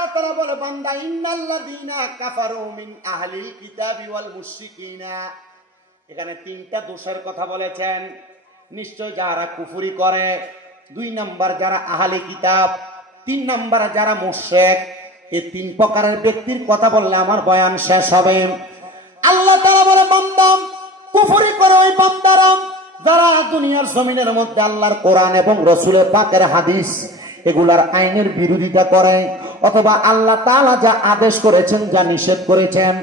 আল্লাহ তাআলা বলে বান্দা ইন্নাল্লাযীনা কাফারু মিন আহলিল কিতাবি ওয়াল মুশরিকিনা, এখানে তিনটা দোষের কথা বলেছেন। নিশ্চয় যারা কুফরি করে, 2 নাম্বার যারা আহলে কিতাব, 3 নাম্বার যারা মুশরিক, এই 3 প্রকারের ব্যক্তির কথা বললে আমার বয়ান শেষ হবে। আল্লাহ তাআলা বলে বান্দা কুফরি করে ওই বান্দারা যারা দুনিয়ার জমিনের মধ্যে আল্লাহর কোরআন এবং রাসূলের পাকের হাদিস এগুলার আইনের বিরোধিতা করে, অথবা আল্লাহ তাআলা যা আদেশ করেছেন, যা নিষেধ করেছেন,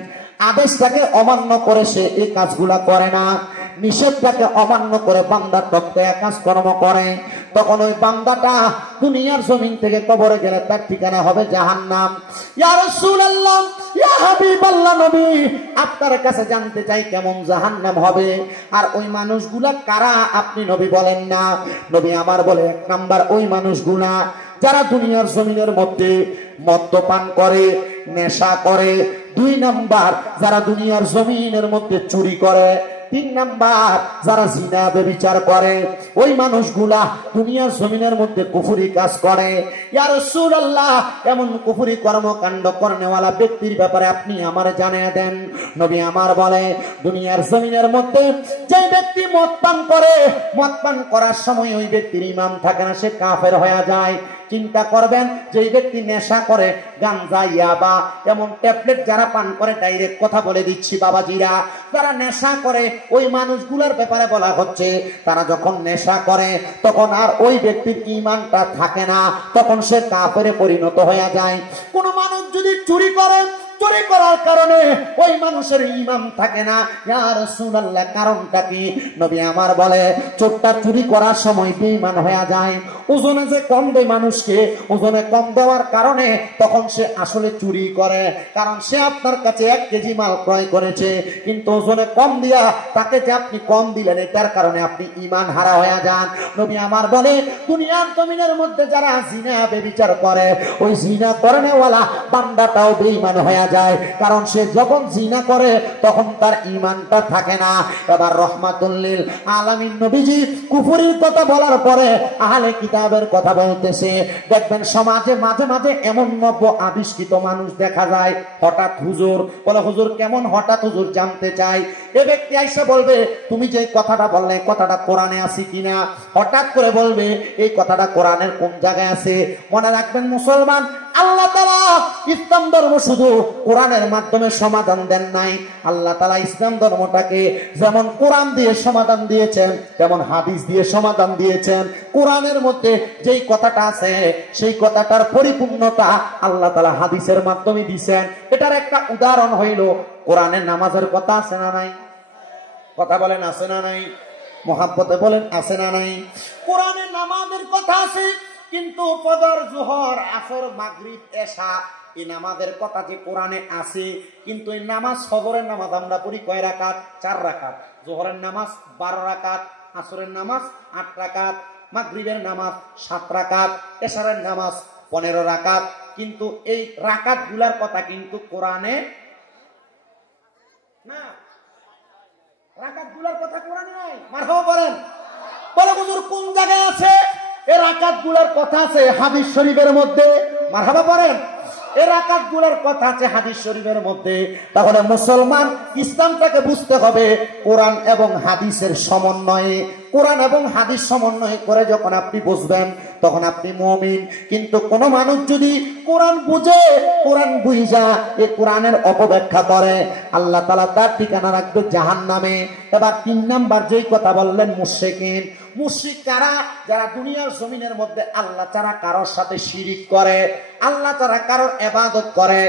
আদেশটাকে অমান্য করে সে এই কাজগুলা করে না, নিষেধটাকে অমান্য করে বান্দার তত্ত্বে কাজকর্ম করে, তখন ওই বান্দাটা দুনিয়ার জমিন থেকে কবরে গেলে তার ঠিকানা হবে জাহান্নাম। ইয়া রাসূলুল্লাহ, ইয়া হাবিবাল্লাহ, নবী আপনার কাছে জানতে চাই কেমন জাহান্নাম হবে, আর ওই মানুষগুলা কারা আপনি নবী বলেন না। নবী আমার বলে 1 নাম্বার ওই মানুষগুলা যারা দুনিয়ার জমিনের মধ্যে মদ্যপান করে, নেশা করে, 2 নাম্বার যারা দুনিয়ার জমিনের মধ্যে চুরি করে, 3 নাম্বার যারা জিনা ব্যভিচার করে, ওই মানুষগুলা দুনিয়ার জমিনের মধ্যে কুফরি কাজ করে। ইয়া রাসূলুল্লাহ, এমন কুফরি কর্মকাণ্ড করনেওয়ালা ব্যক্তির ব্যাপারে আপনি আমারে জানিয়ে দেন। নবী আমার বলে দুনিয়ার জমিনের মধ্যে যে ব্যক্তি মদ পান করে, মদ পান করার সময় ওই ব্যক্তির ঈমান থাকে না, সে কাফের হয়ে যায়। চিন্তা করবেন যে ব্যক্তি নেশা করে, গাঞ্জা, ইয়াবা, এমন ট্যাবলেট যারা পান করে, ডাইরেক্ট কথা বলে দিচ্ছি বাবাজিরা, যারা নেশা করে ওই মানুষগুলোর ব্যাপারে বলা হচ্ছে তারা যখন নেশা করে তখন আর ওই ব্যক্তির ঈমানটা থাকে না, তখন সে কাফেরে পরিণত হয়ে যায়। কোন মানুষ যদি চুরি করে, চুরি করার কারণে ওই মানুষের ঈমান থাকে না। ইয়া রাসূলুল্লাহ, কারণটা কি? নবী আমার বলে চোরটা চুরি করার সময় বেঈমান হয়ে যায়। ওজনে যে কম দেয় মানুষকে, ওজনে কম দেওয়ার কারণে তখন সে আসলে চুরি করে, কারণ সে আপনার কাছে 1 কেজি মাল ক্রয় করেছে, কিন্তু ওজনে কম দিয়া তাকে যে আপনি কম দিলেন, এটার কারণে আপনি ঈমান হারা হয়ে যান। নবী আমার বলে দুনিয়ার জমিনের মধ্যে যারা জিনা ব্যভিচার করে, ওই জিনা করনেওয়ালা বান্দাটাও বেঈমান হয়ে যায়, কারণ সে যখন জিনা করে তখন তার ঈমানটা থাকে না। এবার রহমাতুল লিল আলামিন নবীজি কুফরির কথা বলার পরে আহলে কিতাবের কথা বলতেছে। দেখবেন সমাজে মাঝে মাঝে এমন নব্য আবিষ্কৃত মানুষ দেখা যায়, হঠাৎ হুজুর বলে, হুজুর কেমন হঠাৎ? হুজুর জানতে চাই। এ ব্যক্তি আইসা বলবে তুমি যে কথাটা বললে কথাটা কোরআনে আছে কিনা, হঠাৎ করে বলবে এই কথাটা কোরআনের কোন জায়গায় আছে। মনে রাখবেন মুসলমান, আল্লাহ তাআলা ইসলাম ধর্ম শুধু কোরআনের মাধ্যমে সমাধান দেন নাই। আল্লাহ তাআলা ইসলাম ধর্মটাকে যেমন কোরআন দিয়ে সমাধান দিয়েছেন, তেমন হাদিস দিয়ে সমাধান দিয়েছেন। কোরআনের মধ্যে যেই কথাটা আছে সেই কথাটার পরিপূর্ণতা আল্লাহ তাআলা হাদিসের মাধ্যমে দিয়েছেন। এটার একটা উদাহরণ হইল কোরআনের নামাজের কথা আছে না নাই? কথা বলেন আছে না নাই? মুহাব্বতে বলেন আছে না নাই? কোরআনের নামাজের কথা আছে, কিন্তু ফজর, যোহর, আসর, মাগরিব, এশা এই নামাজের কথা যে কোরআনে আছে, কিন্তু এই নামাজ, ফজরের নামাজ আমরা পড়ি কয় রাকাত? 4 রাকাত। যোহরের নামাজ 12 রাকাত, আসরের নামাজ 8 রাকাত, মাগরিবের নামাজ 7 রাকাত, এশারের নামাজ 15 রাকাত। কিন্তু এই রাকাত গুলার কথা কিন্তু কোরআনে না, রাকাত গুলার কথা কোরআনে নাই। মারহাবা বলেন, বলে হুজুর কোন জায়গায় আছে? এই রাকাত গুলার কথা আছে হাদিস শরীফের মধ্যে। মারহাবা বলেন, এই রাকাত গুলার কথা আছে হাদিস শরীফের মধ্যে। তাহলে মুসলমান ইসলামটাকে বুঝতে হবে কোরআন এবং হাদিসের সমন্বয়ে। কোরআন এবং হাদিস সমন্বয় করে যখন আপনি বুঝবেন তখন আপনি মুমিন। কিন্তু কোন মানুষ যদি কোরআন বুঝে, কোরআন বুঝা এই কোরআনের অপব্যাখ্যা করে, আল্লাহ তাআলা তার ঠিকানা রাখবে জাহান্নামে। এবার 3 নাম্বার যেই কথা বললেন, মুশরিকিন। মুশরিক কারা? যারা দুনিয়ার জমিনের মধ্যে আল্লাহ ছাড়া কারোর সাথে শিরিক করে, আল্লাহ ছাড়া কারোর ইবাদত করে,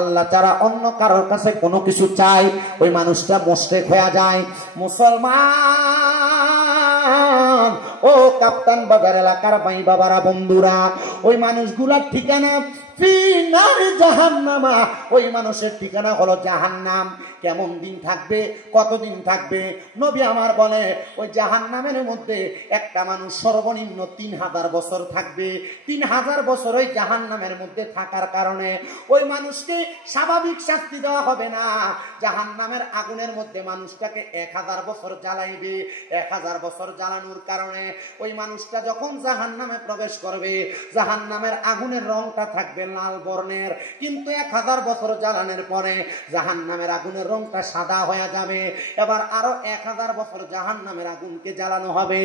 আল্লাহ ছাড়া অন্য কারোর কাছে কোনো কিছু চায়, ওই মানুষটা মুশরিক হয়ে যায়। মুসলমান ও কাপ্তান বাজার এলাকার ভাই বাবারা, বন্ধুরা, ওই মানুষগুলার ঠিকানা জাহান্নামা। ওই মানুষের ঠিকানা হলো জাহান্নাম। কেমন দিন থাকবে, কতদিন থাকবে? নবী আমার বলে ওই জাহান্নামের মধ্যে একটা মানুষ সর্বনিম্ন 3000 বছর থাকবে। 3000 বছর ওই জাহান্নামের মধ্যে থাকার কারণে ওই মানুষকে স্বাভাবিক শাস্তি দেওয়া হবে না। জাহান্নামের আগুনের মধ্যে মানুষটাকে 1000 বছর জ্বালাইবে। 1000 বছর জ্বালানোর কারণে ওই মানুষটা যখন জাহান্নামে প্রবেশ করবে, জাহান্নামের আগুনের রংটা থাকবে লাল বর্ণের, কিন্তু 1000 বছর জ্বালানোর পরে জাহান্নামের আগুনের রংটা সাদা হয়ে যাবে। এবার আরো 1000 বছর জাহান্নামের আগুনকে জ্বালানো হবে।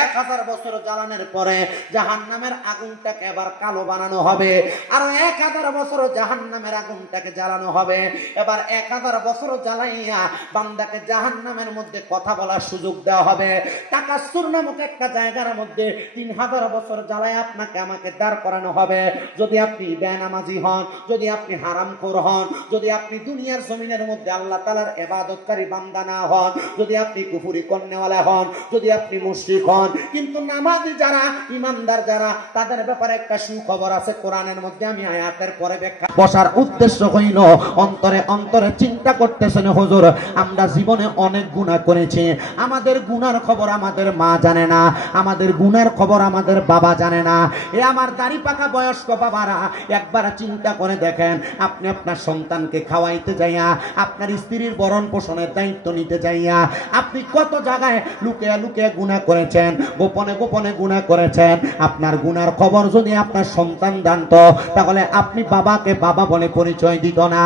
1000 বছর জ্বালানোর পরে জাহান্নামের আগুনটাকে এবার কালো বানানো হবে। আরো 1000 বছর জাহান্নামের আগুনটাকে জ্বালানো হবে। এবার 1000 বছর জ্বালাইয়া বান্দাকে জাহান্নামের মধ্যে কথা বলার সুযোগ দেওয়া হবে। তাকাসসুর নামক একটা জায়গার মধ্যে 3000 বছর জ্বালায় আপনাকে আমাকে দাঁড় করানো হবে। যদি আপনি বেনামাজি হন, যদি আপনি হারামখোর হন, যদি আপনি দুনিয়ার জমিনের মধ্যে আল্লাহ তাআলার ইবাদতকারী বান্দা না হন, যদি আপনি কুফরি করনেওয়ালা হন, যদি আপনি মুশরিক হন, কিন্তু নামাজি যারা, ইমানদার যারা, তাদের ব্যাপারে একটা সুখবর আছে কোরআনের মধ্যে। আমি আয়াতের পরে ব্যাখ্যা বসার উদ্দেশ্য হইল অন্তরে অন্তরে চিন্তা করতেছেন, হুজুর আমরা জীবনে অনেক গুনাহ করেছি, আমাদের গুনার খবর আমাদের মা জানে না, আমাদের গুনার খবর আমাদের বাবা জানে না। এ আমার দাড়ি পাকা বয়স্ক বাবারা, একবার চিন্তা করে দেখেন, আপনি আপনার সন্তানকে খাওয়াইতে যাইয়া, আপনার স্ত্রীর ভরণ পোষণের দায়িত্ব নিতে যাইয়া আপনি কত জায়গায় লুকিয়ে লুকিয়ে গুনাহ করেছেন, গোপনে গোপনে গুনাহ করেছেন। আপনার গুনার খবর যদি আপনার সন্তান জানতো, তাহলে আপনি বাবাকে বাবা বলে পরিচয় দিত না।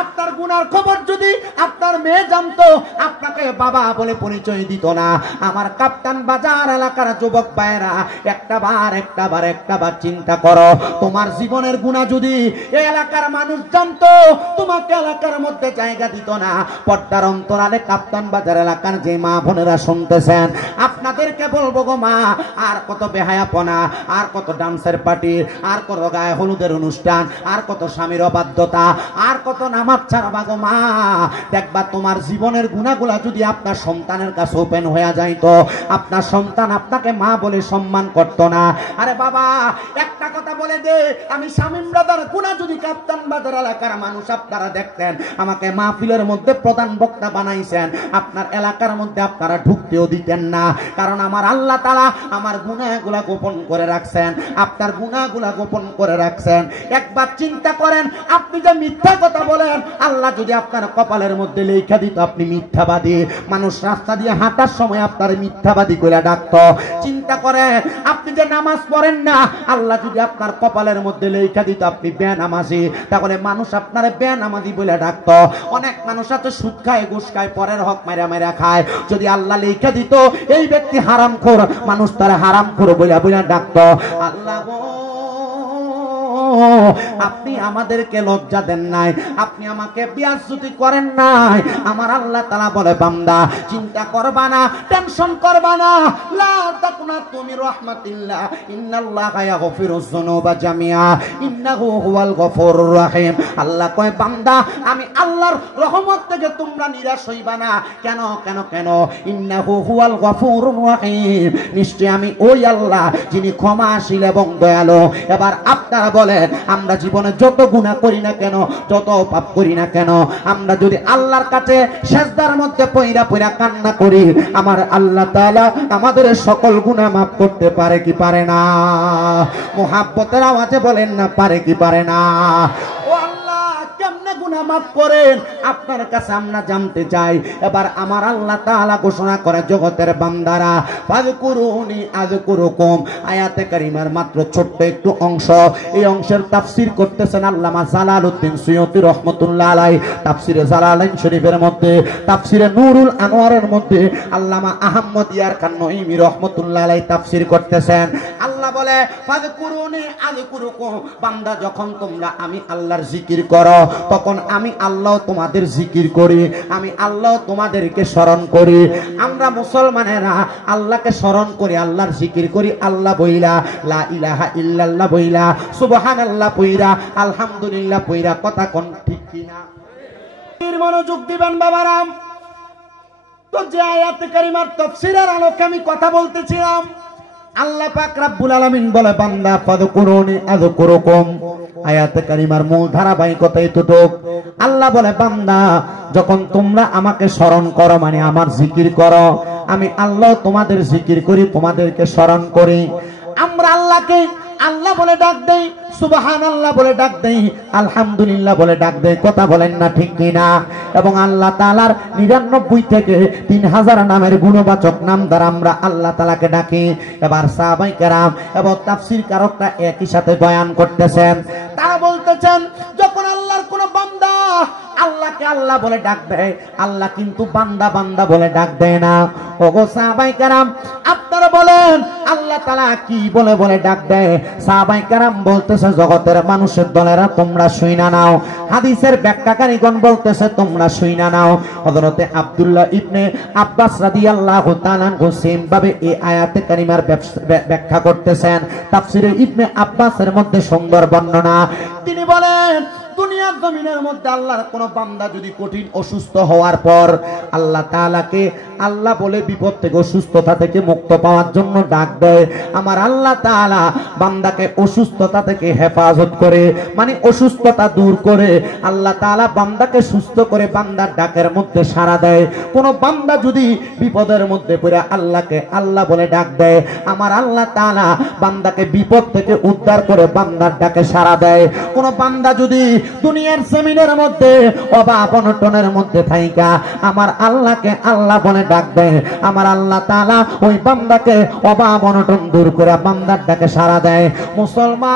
আপনার গুনার খবর যদি আপনার মেয়ে জানতো, আপনাকে বাবা বলে পরিচয় দিত না। আমার কাপ্তান বাজার এলাকার যুবক ভাইরা, একটাবার চিন্তা করো, তোমার জীবনের গুনাহ যদি এই এলাকার মানুষ জানতো, তোমাকে এলাকার মধ্যে জায়গা দিত না। পর্দার অন্তরালে কাপ্তান বাজার এলাকার যে মা বোনেরা শুনতেছেন, আপনাদেরকে বলবো গো মা, আর কত বেহায়াপনা, আর কত ডান্সের পার্টি, আর কত গায়ে হলুদের অনুষ্ঠান, আর কত স্বামীর অবাধ্যতা, আর কত নামাজ ছাড়বা গো মা। দেখবা তোমার জীবনের গুনাহগুলা যদি আপনার সন্তানের কাছে ওপেন হয়ে যাইতো, আপনার সন্তান আপনাকে মা বলে সম্মান করত না। আরে বাবা একটা কথা বলে দে, আমি শামীম ব্রাদার গুনাহ যদি কাপ্তান বাজার এলাকার মানুষ আপনারা দেখতেন, আমাকে মাহফিলের মধ্যে প্রধান বক্তা বানাইছেন, আপনার এলাকার মধ্যে আপনারা ঢুকতেও দিতেন না। কারণ আমার আল্লাহ তাআলা আমার গুনাহগুলা গোপন করে রাখছেন, আপনার গুনাহগুলা গোপন করে রাখছেন। একবার চিন্তা করেন, আপনি যে মিথ্যা কথা বলেন, আল্লাহ যদি আপনার কপালের মধ্যে লেখা দিত আপনি মিথ্যাবাদী, মানুষ রাস্তা দিয়ে হাঁটার সময় আপনার মিথ্যাবাদী কইলা ডাকতো। চিন্তা করেন, আপনি যে নামাজ পড়েন না, আল্লাহ যদি আপনার কপালের মধ্যে লেখা দিত আপনি বেনামাজি, তাহলে মানুষ আপনার বেনামাজি বলে ডাকতো। অনেক মানুষ আছে সুদ খায়, ঘুষ খায়, পরের হক মাইরা মাইরা খায়, যদি আল্লাহ লেখা দিত এই ব্যক্তি হারামখোর, মানুষ তারা হারামখোর বলে বলে ডাকতো। আল্লাহ আপনি আমাদেরকে লজ্জা দেন নাই, আপনি আমাকে বেয়াজ্জতি করেন নাই। আমার আল্লাহ তাআলা বলে, বান্দা চিন্তা করবা না, টেনশন করবা না, লা তাকুনাতু মির রাহমাতিল্লাহ, ইন্নাল্লাহা ইয়াগফিরুয যুনুবা জামিআ, ইন্নাহু হুয়াল গফুরুর রহিম। আল্লাহ কয়, বান্দা আমি আল্লাহর রহমত থেকে তোমরা নিরাশ হইবা না। কেন কেন কেন? ইন্নাহু হুয়াল গফুরুর রহিম, নিশ্চয় আমি ওই আল্লাহ যিনি ক্ষমাশীল এবং দয়ালু। এবার আপনারা বলেন, আমরা জীবনে যত গুনাহ করি না কেন, যত পাপ করি না কেন, আমরা যদি আল্লাহর কাছে সিজদার মধ্যে পইরা পইরা কান্না করি, আমার আল্লাহ তাআলা আমাদের সকল গুনাহ maaf করতে পারে কি পারে না? মুহাব্বতের আওয়াজে বলেন না, পারে কি পারে না? ও আল্লাহ কেমনে গুনাহ maaf করেন আপনার কাছে আমরা জানতে চাই। এবার আমার আল্লাহ তাআলা ঘোষণা করে, জগতের বান্দারা ফাযকুরুনি আযকুরুকুম, আয়াতে কারিমার মাত্র ছোট্ট একটু অংশ। এই অংশের তাফসীর করতেছেন আল্লামা জালালউদ্দিন সুয়ুতী রাহমাতুল্লাহ আলাইহি, তাফসীরে জালালাইন শরীফের মধ্যে, তাফসীরে নূরুল আনোয়ারের মধ্যে আল্লামা আহমদ ইয়ার খান নঈমী রাহমাতুল্লাহ আলাইহি তাফসীর করতেছেন। আল্লাহ বলে, ফাযকুরুনি আযকুরুকুম, বান্দা যখন তোমরা আমি আল্লাহর জিকির করো, তখন আমি আল্লাহ তোমাদের জিকির করি, আমি আল্লাহ তোমাদেরকে স্মরণ করি। আমরা মুসলমানেরা আল্লাহকে স্মরণ করি, আল্লাহর জিকির করি, আল্লাহ বইলা, লা ইলাহা ইল্লাল্লাহ বইলা, সুবহানাল্লাহ বইলা, আলহামদুলিল্লাহ বইলা, কথা কোন ঠিক কিনা? মনোযোগ দিবেন বাবারাম। তো যে আয়াতে কারিমার তাফসীরের আলোকে আমি কথা বলতেছিলাম, আল্লাহ পাক রব্বুল আলামিন বলে, বান্দা ফাযকুরুনি আযকুরুকুম, আয়াতে কারিমার মূল ধারাবাহিকতা এতটুক। আল্লাহ বলে, বান্দা যখন তোমরা আমাকে স্মরণ করো, মানে আমার জিকির করো, আমি আল্লাহ তোমাদের জিকির করি, তোমাদেরকে স্মরণ করি। আমরা আল্লাহকে আল্লাহ বলে ডাক দেই, সুবহানাল্লাহ বলে ডাক দেই, আলহামদুলিল্লাহ বলে ডাক দেই, কথা বলেন না ঠিক কিনা? এবং আল্লাহ তাআলার 99 থেকে 3000 নামের গুণবাচক নাম দ্বারা আমরা আল্লাহ তাআলাকে ডাকি। এবার সাহাবায়ে কেরাম এবং তাফসীর কারকরা একই সাথে বয়ান করতেছেন, তারা বলতেছেন যখন আল্লাহর কোন বান্দা আল্লাহকে আল্লাহ বলে ডাক দেয়, আল্লাহ কিন্তু বান্দা বান্দা বলে ডাক দেয় না। ওগো সাহাবায়ে কেরাম, আপনারা বলেন আল্লাহ তাআলা কি বলে বলে ডাক দেয়? সাহাবায়ে কেরাম বলতেছে জগতের মানুষের দলেরা তোমরা শুইনা নাও, হাদিসের ব্যাখ্যাকারীগণ বলতেছে তোমরা শুইনা নাও। হযরতে আব্দুল্লাহ ইবনে আব্বাস রাদিয়াল্লাহু তাআলা সেম ভাবে এই আয়াতে কারিমার ব্যাখ্যা করতেছেন। তাফসীরে ইবনে আব্বাসের মধ্যে সুন্দর বর্ণনা, তিনি বলেন দুনিয়ার জমিনের মধ্যে আল্লাহর কোন বান্দা যদি কঠিন অসুস্থ হওয়ার পর আল্লাহ তাআলাকে আল্লাহ বলে বিপদ থেকে অসুস্থতা থেকে মুক্ত পাওয়ার জন্য ডাক দেয়, আমার আল্লাহ তাআলা বান্দাকে অসুস্থতা থেকে হেফাজত করে, মানে অসুস্থতা দূর করে আল্লাহ তাআলা বান্দাকে সুস্থ করে বান্দার ডাকের মধ্যে সাড়া দেয়। কোন বান্দা যদি বিপদের মধ্যে পড়ে আল্লাহকে আল্লাহ বলে ডাক দেয়, আমার আল্লাহ তাআলা বান্দাকে বিপদ থেকে উদ্ধার করে বান্দার ডাকে সাড়া দেয়। কোন বান্দা যদি দুনিয়ার জমিনের মধ্যে অভাব অনটনের মধ্যে থাইকা আমার আল্লাহকে আল্লাহ বলে ডাক দেয়, আমার আল্লাহ তাআলা ওই বান্দাকে অভাব অনটন দূর করে বান্দার ডাকে সাড়া দেয়। মুসলমান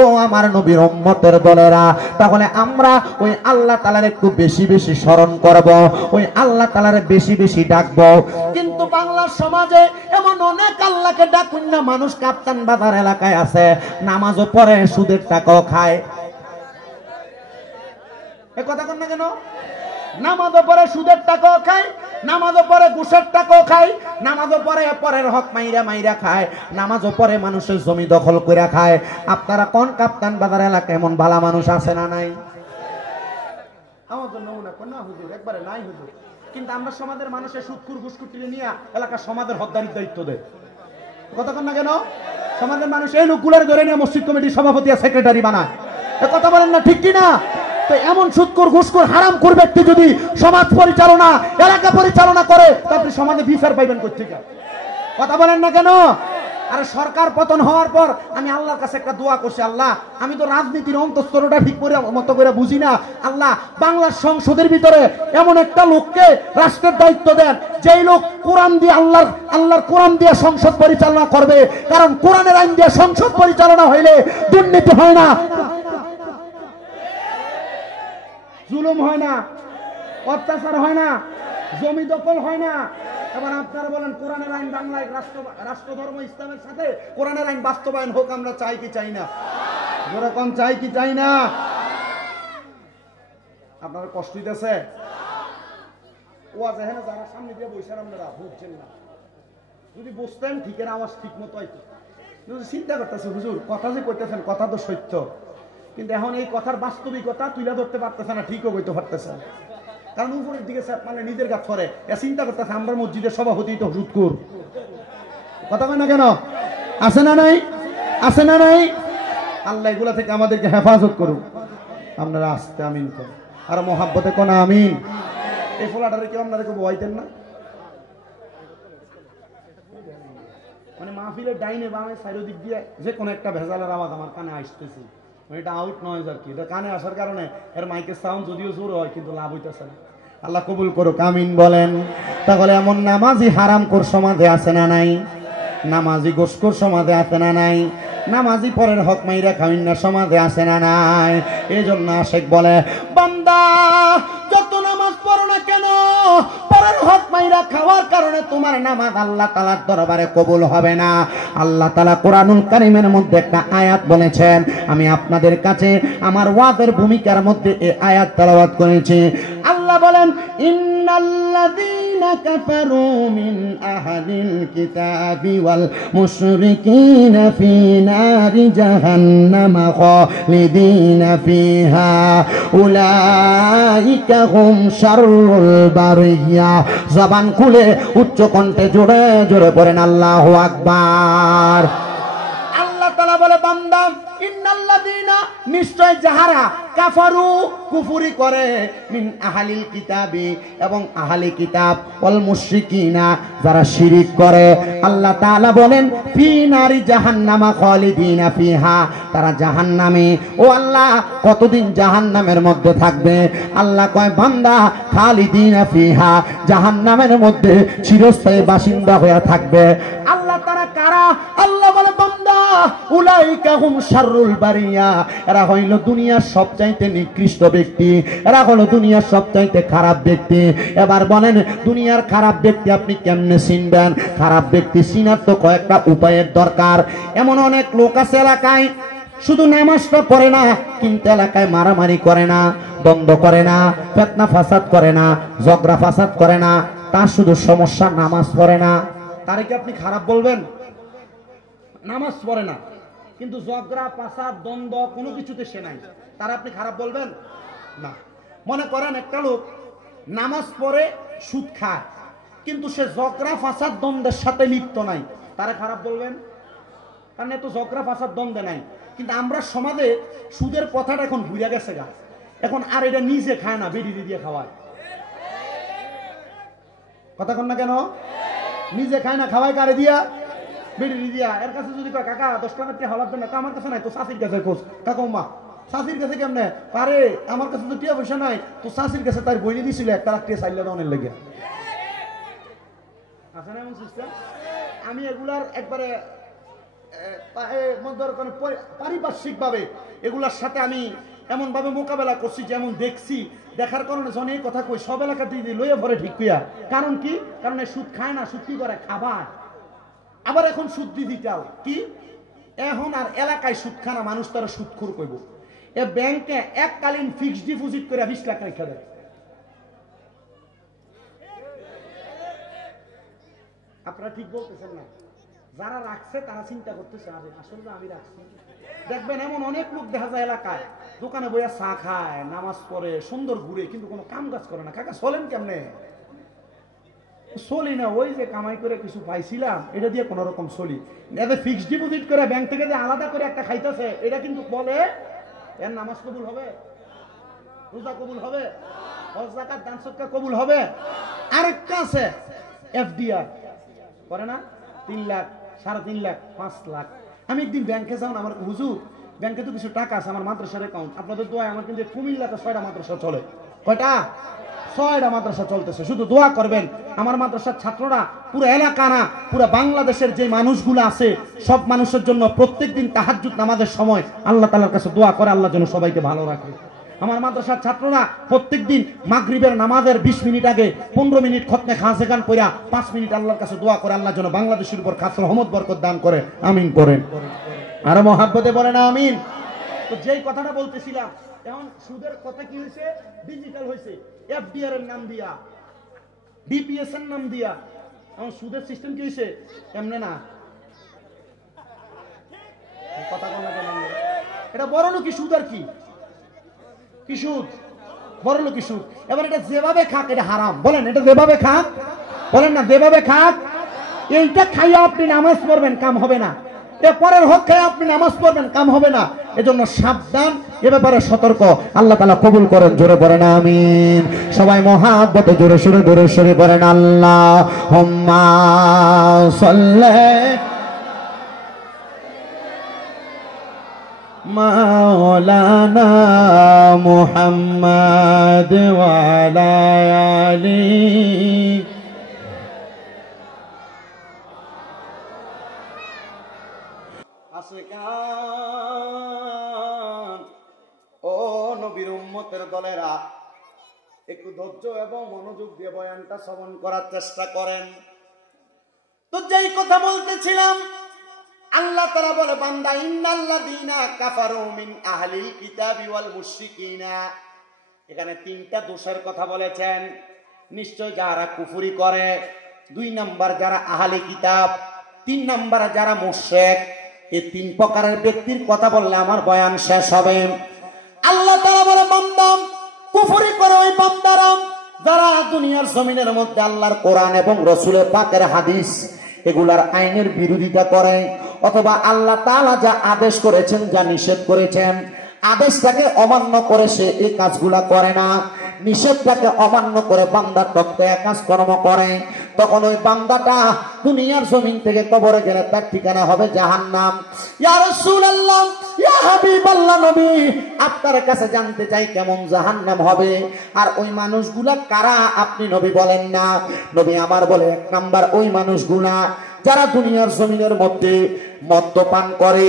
ও আমার নবীর উম্মতের দলেরা, তাহলে আমরা ওই আল্লাহ তাআলার একটু বেশি বেশি স্মরণ করব, ওই আল্লাহ তাআলার বেশি বেশি ডাকব। কিন্তু বাংলার সমাজে এমন অনেক আল্লাহকে ডাকুন না মানুষ কাপ্তান বাজার এলাকায় আছে, নামাজও পড়ে সুদের টাকাও খায়। এ কথা কন না কেন? নামাজও পড়ে সুদের টাকাও খায়, নামাজও পড়ে ঘুষের টাকাও খায়, নামাজও পড়ে পরের হক মাইরা মাইরা খায়, নামাজও পড়ে মানুষের জমি দখল করে খায়। আপনারা কোন কাপ্তান বাজার এলাকায় এমন ভালো মানুষ আছে না নাই? আমার জন্য মনে করেন না হুজুর, একবারে নাই হুজুর, কিন্তু আমরা সমাজের মানুষের সুদকুর ঘুষকুর টিলে নিয়ে এলাকার সমাজের হদ্দারির দায়িত্ব দেয়। কথা কন না কেন? সমাজের মানুষ এই লোকগুলোর ধরে নিয়ে মসজিদ কমিটির সভাপতি আর সেক্রেটারি বানায়। এ কথা বলেন না ঠিক কিনা? তো এমন সুদকুর ঘুষকুর হারাম করে ব্যক্তি যদি সমাজ পরিচালনা এলাকা পরিচালনা করে তাহলে সমাজে বিচার পাইবেন কোথেকে? কথা বলেন না কেন? আর সরকার পতন হওয়ার পর আমি আল্লাহর কাছে একটা দোয়া করছি, আল্লাহ আমি তো রাজনীতির অন্তঃস্তরটা ঠিক করে মতো করে বুঝি না, আল্লাহ বাংলার সংসদের ভিতরে এমন একটা লোককে রাষ্ট্রের দায়িত্ব দেন যেই লোক কোরআন দিয়ে আল্লাহর কোরআন দিয়ে সংসদ পরিচালনা করবে। কারণ কোরআনের আইন দিয়ে সংসদ পরিচালনা হইলে দুর্নীতি হয় না, জুলুম হয় না, অত্যাচার হয় না, জমি দখল হয় না। এবার আপনারা বলেন কোরআনের আইন বাংলায় রাষ্ট্র ধর্ম ইসলামের সাথে কোরআনের আইন বাস্তবায়ন হোক, আমরা চাই কি চাই না? যেরকম চাই কি চাই না? আপনারা কষ্ট হইতেছে? ওয়াজ এখানে যারা সামনে দিয়ে বসেন আপনারা বুঝছেন না, যদি বুঝতেন ঠিকের আওয়াজ ঠিক মতো হইতো। চিন্তা করতেছে হুজুর কথা যে কইতেছেন কথা তো সত্য, কিন্তু এখন এই কথার বাস্তবিকতা তুলে ধরতে পারতেছে না, ঠিকও কইতে পারতেছে না। কারণ উপরের দিকে মানে নিজের গাছ করে চিন্তা করতেছে আমরা মসজিদের সভাপতি তো সুদকুর। কথা বলে না কেন? আছে না নাই? আছে না নাই? আল্লাহ এগুলা থেকে আমাদেরকে হেফাজত করুন। আপনারা আসতে আমিন করুন আর মহাব্বতে কোন আমিন। এই ফোলাটারে কেউ আপনারা কেউ বইতেন না? মানে মাহফিলের ডাইনে বামে চারিদিক দিয়ে যে কোনো একটা ভেজালের আওয়াজ আমার কানে আসতেছে, এটা আউট নয় আর কি, এটা কানে আসার কারণে এর মাইকের সাউন্ড যদিও জোর হয় কিন্তু লাভ হইতেছে না। আল্লাহ কবুল করো, আমিন বলেন। তাহলে এমন নামাজি হারাম কোর সমাজে আছে না নাই? নামাজি গোসকোর সমাজে আছে না নাই? নামাজি পরের হক মাইরা খামিন না সমাজে আছে না নাই? এই জন্য আশেক বলে বান্দা যত নামাজ পড়ো না কেন পরের হক মাইরা খাওয়ার কারণে তোমার নামাজ আল্লাহ তাআলার দরবারে কবুল হবে না। আল্লাহ তাআলা কোরআনুল কারীমের মধ্যে একটা আয়াত বলেছেন, আমি আপনাদের কাছে আমার ওয়াজের ভূমিকার মধ্যে এই আয়াত তেলাওয়াত করেছি। আল্লাহ বলেন ইন্নাল্লাযীনা কাফারু মিন আহলিল কিতাবি ওয়াল মুশরিকিনা ফি নারি জাহান্নামা খালিদিনা ফিহা উলাইকা হুম শাররুল বারিয়া। জবান খুলে উচ্চ কণ্ঠে জোরে জোরে পড়েন আল্লাহু আকবার। আল্লাহ তাআলা বলে বান্দা ইন্নাল্লাযীনা নিশ্চয় যাহারা কাফারু কুফরি করে মিন আহলিল কিতাবি এবং আহলি কিতাব ওয়াল মুশরিকিনা যারা শিরিক করে আল্লাহ তাআলা বলেন ফি নারি জাহান্নামা খালিদিনা ফিহা তারা জাহান্নামে ও আল্লাহ কতদিন জাহান্নামের মধ্যে থাকবে আল্লাহ কয় বান্দা খালিদিনা ফিহা জাহান্নামের মধ্যে চিরস্থায়ী বাসিন্দা হয়ে থাকবে আল্লাহ তারা কারা আল্লাহ বলে বান্দা উলাইকা হুম শাররুল বারিয়া এরা হইল দুনিয়ার সবচাইতে নিকৃষ্ট ব্যক্তি এরা হলো দুনিয়ার সবচাইতে খারাপ ব্যক্তি এবার বলেন দুনিয়ার খারাপ ব্যক্তি আপনি কেমনে চিনবেন খারাপ ব্যক্তি চিনার তো কয়েকটা উপায়ের দরকার এমন অনেক লোক আছে এলাকায় শুধু নামাজটা পড়ে না কিন্তু এলাকায় মারামারি করে না দ্বন্দ্ব করে না ফিতনা ফাসাদ করে না ঝগড়া ফাসাদ করে না তার শুধু সমস্যা নামাজ পড়ে না তারে কি আপনি খারাপ বলবেন নামাজ পড়ে না কিন্তু ঝগড়া ফাসাদ দ্বন্দ্ব কোনো কিছুতে সে নাই তার আপনি খারাপ বলবেন না মনে করেন একটা লোক নামাজ পড়ে সুদ খায় কিন্তু সে ঝগড়া ফাসাদ দ্বন্দ্বের সাথে লিপ্ত নাই তারে খারাপ বলবেন কারণ এত ঝগড়া ফাসাদ দ্বন্দ্বে নাই কিন্তু আমরা সমাজে সুদের কথাটা এখন ভুলে গেছে গা এখন আর এটা নিজে খায় না বেডি দিয়ে খাওয়ায় কথা কন না কেন নিজে খায় না খাওয়ায় কারে দিয়া বেডি দিয়া এর কাছে যদি কয় কাকা 10 টাকা দিয়ে হলার দেন না আমার কাছে নাই তো শাশির কাছে কোস কাকা মা শাশির কাছে কেমনে আরে আমার কাছে তো টিয়া পয়সা নাই তো শাশির কাছে তার বইনি দিছিল 1 লাখ টাকা চাইলে দানের লেগে আছে না এমন সিস্টেম আমি এগুলার একবারে পারিপার্শ্বিক ভাবে এগুলার সাথে আমি এমন ভাবে মোকাবেলা করছি যেমন দেখছি দেখার কারণে জনে কথা কই সব এলাকা দিয়ে লইয়া ভরে ঠিক কইয়া কারণ কি কারণ সুদ খায় না সুদ কি করে খাবার আবার এখন সুদ দিটাও কি এখন আর এলাকায় সুদ খানা মানুষ তারা সুদখোর কইব এ ব্যাংকে এককালীন ফিক্সড ডিপোজিট করে 20 লাখ রেখে দেয় আপনারা ঠিক বলতেছেন না যারা রাখছে তারা চিন্তা করতেছে আসলে আমি রাখছি দেখবেন এমন অনেক লোক দেখা যায় এলাকায় দোকানে বইয়া চা খায় নামাজ পড়ে সুন্দর ঘুরে কিন্তু কোনো কাম কাজ করে না কাকা চলেন কেমনে চলি না ওই যে কামাই করে কিছু পাইছিলাম এটা দিয়ে কোন রকম চলি এতে ফিক্সড ডিপোজিট করে ব্যাংক থেকে যে আলাদা করে একটা খাইতেছে এটা কিন্তু বলে এর নামাজ কবুল হবে রোজা কবুল হবে হজ যাকাত দান সদকা কবুল হবে আরেকটা আছে এফডিআর করে না 3 লাখ 3.5 লাখ 5 লাখ আমি একদিন ব্যাংকে যাও আমার হুজুর ব্যাংকে তো কিছু টাকা আছে আমার মাদ্রাসার অ্যাকাউন্ট আপনাদের দোয়ায় আমার কিন্তু কুমিল্লাতে 6টা মাদ্রাসা চলে কয়টা 6টা মাদ্রাসা চলতেছে শুধু দোয়া করবেন আমার মাদ্রাসার ছাত্ররা পুরো এলাকা না পুরো বাংলাদেশের যে মানুষগুলো আছে সব মানুষের জন্য প্রত্যেকদিন তাহাজ্জুদ নামাজের সময় আল্লাহ তাআলার কাছে দোয়া করে আল্লাহ যেন সবাইকে ভালো রাখে আমার মাদ্রাসার ছাত্ররা প্রত্যেকদিন মাগরিবের নামাজের 20 মিনিট আগে 15 মিনিট খতমে খাসেগান পড়া 5 মিনিট আল্লাহর কাছে দোয়া করে আল্লাহ যেন বাংলাদেশের উপর খাস রহমত বরকত দান করে আমিন করেন আর মহব্বতে বলেন আমিন তো যেই কথাটা বলতেছিলাম এখন সুদের কথা কি হইছে ডিজিটাল হইছে এফডিআর এর নাম দিয়া ডিপিএস এর নাম দিয়া এখন সুদের সিস্টেম কি হইছে এমনে না কথা কোন না কেন এটা বড় লোকি সুদ আর কি কি সুদ বড় লোকি সুদ এবার এটা যেভাবে খাক এটা হারাম বলেন এটা যেভাবে খাক বলেন না যেভাবে খাক এইটা খাইয়া আপনি নামাজ পড়বেন কাম হবে না এ পরের হক খাইয়া আপনি নামাজ পড়বেন কাম হবে না এজন্য সাবধান এ ব্যাপারে সতর্ক আল্লাহ তাআলা কবুল করেন জোরে পড়েন আমিন সবাই মহব্বতে জোরে সুরে পড়েন আল্লাহুম্মা সাল্লি মাওলানা মুহাম্মদ ওয়া আলা আলিহি আসকান ও নবীর উম্মতের দলেরা একটু ধৈর্য এবং মনোযোগ দিয়ে বয়ানটা শ্রবণ করার চেষ্টা করেন তো যেই কথা বলতেছিলাম আল্লাহ তাআলা বলে বান্দা ইন্নাল্লাযীনা কাফারু মিন আহলিল কিতাবি ওয়াল মুশরিকিনা এখানে 3টা দোষের কথা বলেছেন নিশ্চয় যারা কুফরি করে 2 নাম্বার যারা আহলে কিতাব 3 নাম্বার যারা মুশরিক এই 3 প্রকারের ব্যক্তির কথা বললে আমার বয়ান শেষ হবে আল্লাহ তাআলা বলে বান্দা কুফরি করে ওই বান্দারা যারা দুনিয়ার জমিনের মধ্যে আল্লাহর কোরআন এবং রাসূলের পাকের হাদিস এগুলার আইনের বিরোধিতা করে অথবা আল্লাহ তাআলা যা আদেশ করেছেন, যা নিষেধ করেছেন, আদেশটাকে অমান্য করে সে এই কাজগুলা করে না, নিষেধটাকে অমান্য করে বান্দা তত্ত্ব কাজকর্ম করে, তখন ওই বান্দাটা দুনিয়ার জমিন থেকে কবরে গেলে তার ঠিকানা হবে জাহান্নাম। ইয়া রাসূলুল্লাহ, ইয়া হাবিবাল্লাহ, নবী আপনার কাছে জানতে চাই কেমন জাহান্নাম হবে, আর ওই মানুষগুলা কারা আপনি নবী বলেন না। নবী আমার বলে, এক নাম্বার ওই মানুষগুলা যারা দুনিয়ার জমিনের মধ্যে মদ্যপান করে,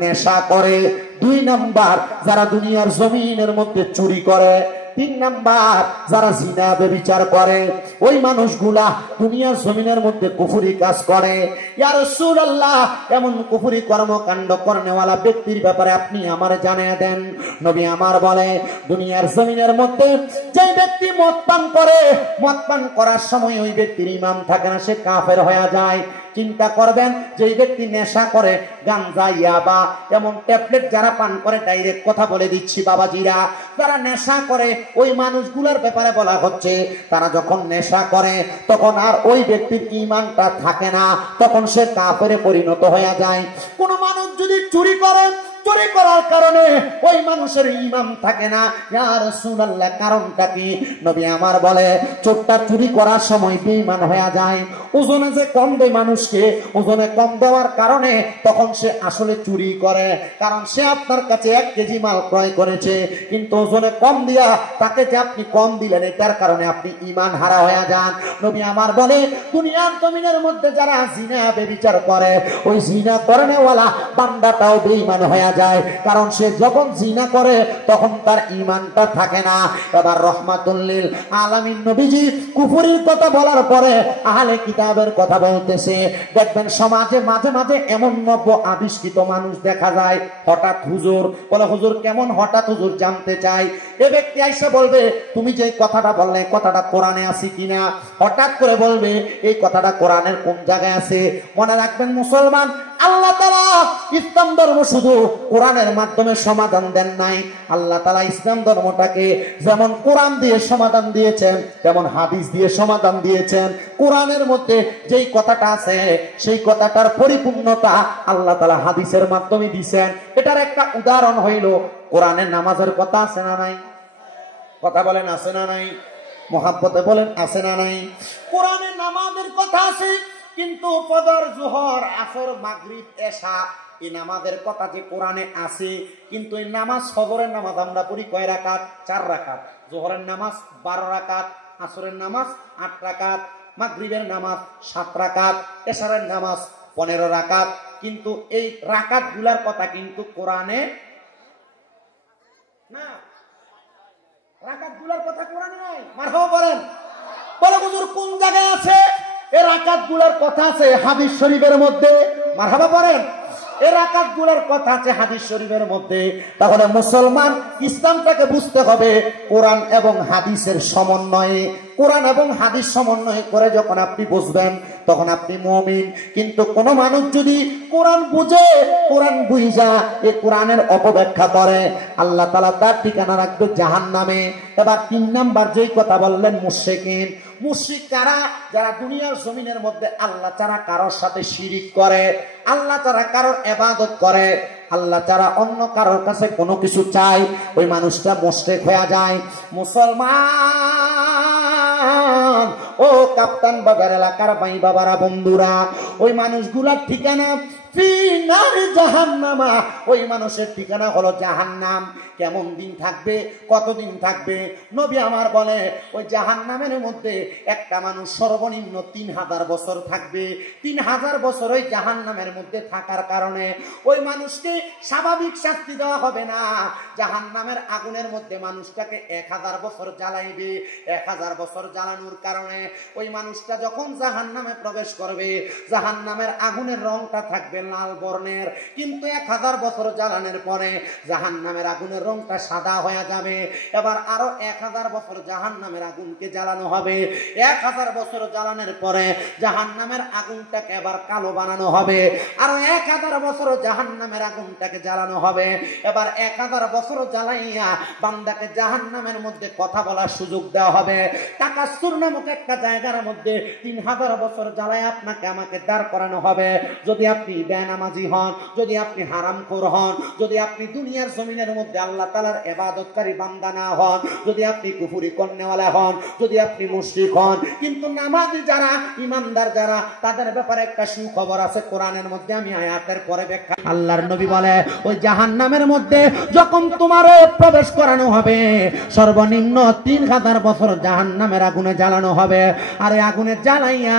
নেশা করে। 2 নাম্বার যারা দুনিয়ার জমিনের মধ্যে চুরি করে। 3 নাম্বার যারা জিনা ব্যভিচার করে। ওই মানুষগুলা দুনিয়ার জমিনের মধ্যে কুফরি কাজ করে। ইয়া রাসূলুল্লাহ, এমন কুফরি কর্মকাণ্ড করনেওয়ালা ব্যক্তির ব্যাপারে আপনি আমারে জানিয়ে দেন। নবী আমার বলে, দুনিয়ার জমিনের মধ্যে যে ব্যক্তি মদ পান করে, মদ পান করার সময় ওই ব্যক্তির ঈমান থাকে না, সে কাফের হয়ে যায়। চিন্তা করবেন, যে ব্যক্তি নেশা করে, গাঞ্জা, ইয়াবা, এমন ট্যাবলেট যারা পান করে, ডাইরেক্ট কথা বলে দিচ্ছি বাবাজিরা, যারা নেশা করে ওই মানুষগুলোর ব্যাপারে বলা হচ্ছে, তারা যখন নেশা করে তখন আর ওই ব্যক্তির ঈমানটা থাকে না, তখন সে কাফেরে পরিণত হয়ে যায়। কোন মানুষ যদি চুরি করে, চুরি করার কারণে ওই মানুষের ঈমান থাকে না। ইয়া রাসূলুল্লাহ, কারণটা কি? নবী আমার বলে, চোরটা চুরি করার সময় বেঈমান হয়ে যায়। ওজনে যে কম দেয় মানুষকে, ওজনে কম দেওয়ার কারণে তখন সে আসলে চুরি করে, কারণ সে আপনার কাছে 1 কেজি মাল ক্রয় করেছে, কিন্তু ওজনে কম দিয়া তাকে যে আপনি কম দিলেন, এটার কারণে আপনি ঈমান হারা হয়ে যান। নবী আমার বলে, দুনিয়ার জমিনের মধ্যে যারা জিনা ব্যভিচার করে, ওই জিনা করনেওয়ালা বান্দাটাও বেঈমান হয়ে যায়, কারণ সে যখন জিনা করে তখন তার ঈমানটা থাকে না। এবার রহমাতুল লিল আলামিন নবীজি কুফরির কথা বলার পরে আহলে কিতাবের কথা বলতেছে। দেখবেন সমাজে মাঝে মাঝে এমন নব্য আবিষ্কৃত মানুষ দেখা যায়, হঠাৎ হুজুর বলে, হুজুর কেমন হঠাৎ? হুজুর জানতে চাই। এ ব্যক্তি আইসা বলবে, তুমি যে কথাটা বললে কথাটা কোরআনে আছে কিনা। হঠাৎ করে বলবে, এই কথাটা কোরআনের কোন জায়গায় আছে। মনে রাখবেন মুসলমান, আল্লাহ তাআলা ইসলাম ধর্ম শুধু কোরআনের মাধ্যমে সমাধান দেন নাই। আল্লাহ তাআলা ইসলাম ধর্মটাকে যেমন কোরআন দিয়ে সমাধান দিয়েছেন, তেমন হাদিস দিয়ে সমাধান দিয়েছেন। কোরআনের মধ্যে যেই কথাটা আছে, সেই কথাটার পরিপূর্ণতা আল্লাহ তাআলা হাদিসের মাধ্যমে দিয়েছেন। এটার একটা উদাহরণ হইল, কোরআনের নামাজের কথা আছে না নাই? কথা বলেন, আছে না নাই? মুহাব্বতে বলেন, আছে না নাই? কোরআনের নামাজের কথা আছে, কিন্তু ফজর, যোহর, আসর, মাগরিব, এশা, এই নামাজের কথা যে কোরআনে আছে, কিন্তু এই নামাজ, ফজরের নামাজ আমরা পড়ি কয় রাকাত? 4 রাকাত। যোহরের নামাজ 12 রাকাত, আসরের নামাজ 8 রাকাত, মাগরিবের নামাজ 7 রাকাত, এশারের নামাজ 15 রাকাত। কিন্তু এই রাকাত গুলার কথা কিন্তু কোরআনে না, রাকাত গুলার কথা কোরআনে নাই। মারহাবা বলেন। বলে হুজুর কোন জায়গায় আছে? এই রাকাত গুলার কথা আছে হাদিস শরীফের মধ্যে। মারহাবা বলেন। এই রাকাত গুলার কথা আছে হাদিস শরীফের মধ্যে। তাহলে মুসলমান, ইসলামটাকে বুঝতে হবে কোরআন এবং হাদিসের সমন্বয়ে। কোরআন এবং হাদিস সমন্বয় করে যখন আপনি বুঝবেন, তখন আপনি মুমিন। কিন্তু কোন মানুষ যদি কোরআন বুঝে, কোরআন বুঝা এই কোরআনের অপব্যাখ্যা করে, আল্লাহ তাআলা তার ঠিকানা রাখবে জাহান্নামে। এবার 3 নাম্বার যেই কথা বললেন, মুশরিকিন। মুশরিক কারা? যারা দুনিয়ার জমিনের মধ্যে আল্লাহ ছাড়া কারোর সাথে শিরিক করে, আল্লাহ ছাড়া কারোর ইবাদত করে, আল্লাহ ছাড়া অন্য কারোর কাছে কোনো কিছু চাই, ওই মানুষটা মুশরিক হয়ে যায়। মুসলমান, ও কাপ্তান বাজার এলাকার ভাই বাবারা, বন্ধুরা, ওই মানুষগুলার ঠিকানা জাহান্নামা। ওই মানুষের ঠিকানা হলো জাহান্নাম। কেমন দিন থাকবে, কতদিন থাকবে? নবী আমার বলে, ওই জাহান্নামের মধ্যে একটা মানুষ সর্বনিম্ন 3000 বছর থাকবে। 3000 বছর ওই জাহান্নামের মধ্যে থাকার কারণে ওই মানুষকে স্বাভাবিক শাস্তি দেওয়া হবে না। জাহান্নামের আগুনের মধ্যে মানুষটাকে 1000 বছর জ্বালাইবে। 1000 বছর জ্বালানোর কারণে ওই মানুষটা যখন জাহান্নামে প্রবেশ করবে, জাহান্নামের আগুনের রংটা থাকবে লাল বর্ণের, কিন্তু 1000 বছর জ্বালানোর পরে জাহান্নামের আগুনের রংটা সাদা হয়ে যাবে। এবার আরো 1000 বছর জাহান্নামের আগুনকে জ্বালানো হবে। 1000 বছর জ্বালানোর পরে জাহান্নামের আগুনটাকে এবার কালো বানানো হবে। আরো 1000 বছর জাহান্নামের আগুনটাকে জ্বালানো হবে। এবার 1000 বছর জ্বালাইয়া বান্দাকে জাহান্নামের মধ্যে কথা বলার সুযোগ দেওয়া হবে। তাকাসসুর নামক একটা জায়গার মধ্যে 3000 বছর জ্বালায় আপনাকে আমাকে দাঁড় করানো হবে। যদি আপনি বেনামাজি হন, যদি আপনি হারামখোর হন, যদি আপনি দুনিয়ার জমিনের মধ্যে আল্লাহ তাআলার ইবাদতকারী বান্দা না হন, যদি আপনি কুফরি করনেওয়ালা হন, যদি আপনি মুশরিক হন, কিন্তু নামাজি যারা, ইমানদার যারা, তাদের ব্যাপারে একটা সুখবর আছে কোরআনের মধ্যে। আমি আয়াতের পরে ব্যাখ্যা। আল্লাহর নবী বলে, ওই জাহান্নামের মধ্যে যখন তোমারে প্রবেশ করানো হবে, সর্বনিম্ন 3000 বছর জাহান্নামের আগুনে জ্বালানো হবে। আর এই আগুনে জ্বালাইয়া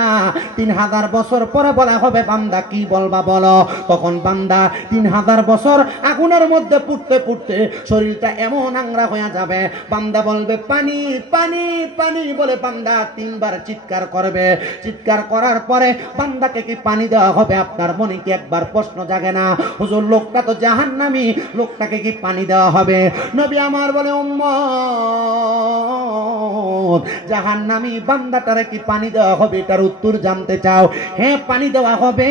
3000 বছর পরে বলা হবে, বান্দা কি বলবা বলো। তখন বান্দা 3000 বছর আগুনের মধ্যে পুড়তে পুড়তে শরীরটা এমন আংরা হয়ে যাবে, বান্দা বলবে পানি পানি পানি বলে বান্দা 3 বার চিৎকার করবে। চিৎকার করার পরে বান্দাকে কি পানি দেওয়া হবে? আপনার মনে কি একবার প্রশ্ন জাগে না, হুজুর লোকটা তো জাহান্নামী, লোকটাকে কি পানি দেওয়া হবে? নবী আমার বলে, উম্মত জাহান্নামী বান্দাটারে কি পানি দেওয়া হবে? এটার উত্তর জানতে চাও? হ্যাঁ, পানি দেওয়া হবে।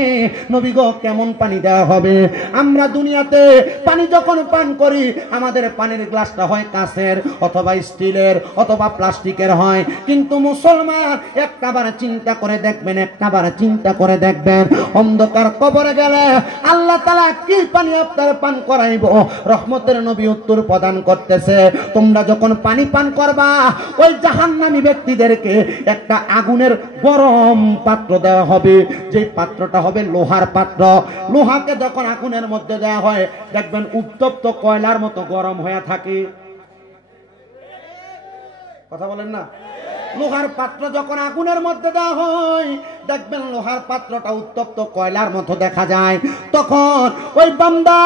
নবী গো, কেমন পানি দেওয়া হবে? আমরা দুনিয়াতে পানি যখন পান করি, আমাদের পানির গ্লাসটা হয় কাঁচের অথবা স্টিলের অথবা প্লাস্টিকের হয়, কিন্তু মুসলমান একটাবার চিন্তা করে দেখবেন, একটাবার চিন্তা করে দেখবেন, অন্ধকার কবরে গেলে আল্লাহ তাআলা কি পানি আপনার পান করাইব? রহমতের নবী উত্তর প্রদান করতেছে, তোমরা যখন পানি পান করবা, ওই জাহান্নামী ব্যক্তিদেরকে একটা আগুনের গরম পাত্র দেওয়া হবে, যে পাত্রটা হবে লোহার পাত্র। লোহাকে যখন আগুনের মধ্যে দেওয়া হয়, দেখবেন উত্তপ্ত কয়লার মতো গরম হয়ে থাকে। কথা বলেন না? লোহার পাত্র যখন আগুনের মধ্যে দেওয়া হয়, দেখবেন লোহার পাত্রটা উত্তপ্ত কয়লার মতো দেখা যায়। তখন ওই বান্দা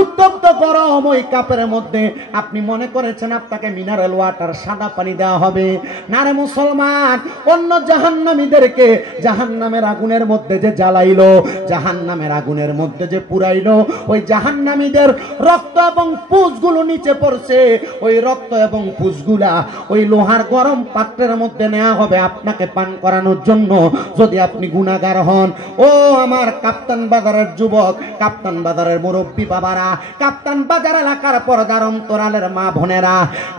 উত্তপ্ত গরম ওই কাপের মধ্যে, আপনি মনে করেছেন আপনাকে মিনারেল ওয়াটার সাদা পানি দেওয়া হবে? না রে মুসলমান, অন্য জাহান্নামীদেরকে জাহান্নামের আগুনের মধ্যে যে জ্বালাইলো, জাহান্নামের আগুনের মধ্যে যে পুরাইলো, ওই জাহান্নামীদের রক্ত এবং পুঁজগুলো নিচে পড়ছে। ওই রক্ত এবং পুঁজগুলা ওই লোহার গরম পাত্রের মধ্যে নেওয়া হবে আপনাকে পান করানোর জন্য, যদি আপনি গুনাহগার হন। ও আমার কাপ্তান বাজারের যুবক, কাপ্তান বাজারের মুরব্বী বাবারা, কাপ্তান বাজার এলাকার পর্দার অন্তরালের মা বোনেরা,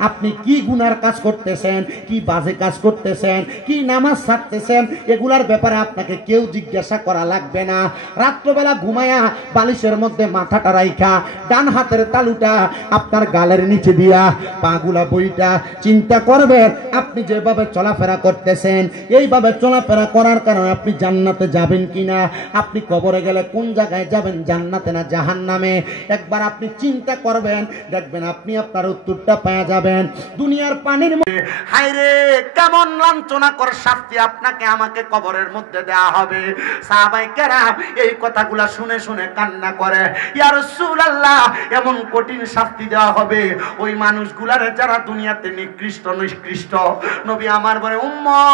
আপনি কি গুনার কাজ করতেছেন, কি বাজে কাজ করতেছেন, কি নামাজ ছাড়তেছেন, এগুলার ব্যাপারে আপনাকে কেউ জিজ্ঞাসা করা লাগবে না। রাত্রবেলা ঘুমায়া বালিশের মধ্যে মাথাটা রাইখা ডান হাতের তালুটা আপনার গালের নিচে দিয়া পাগুলা বইটা চিন্তা করবেন, আপনি যেভাবে চলাফেরা করতেছেন, এইভাবে চলাফেরা করার কারণে আপনি জান্নাতে যাবেন কিনা, আপনি কবরে গেলে কোন জায়গায় যাবেন, জান্নাতে না জাহান্নামে, একবার আপনি চিন্তা করবেন, দেখবেন আপনি আপনার উত্তরটা পেয়ে যাবেন। দুনিয়ার পানির মধ্যে হায়রে কেমন লাঞ্ছনাকর শাস্তি আপনাকে আমাকে কবরের মধ্যে দেওয়া হবে। সাহাবায়ে কেরাম এই কথাগুলা শুনে শুনে কান্না করে, ইয়া রাসূলুল্লাহ, এমন কঠিন শাস্তি দেওয়া হবে ওই মানুষগুলারে যারা দুনিয়াতে নিকৃষ্ট নিষ্কৃষ্ট। নবী আমার বলে, উম্মত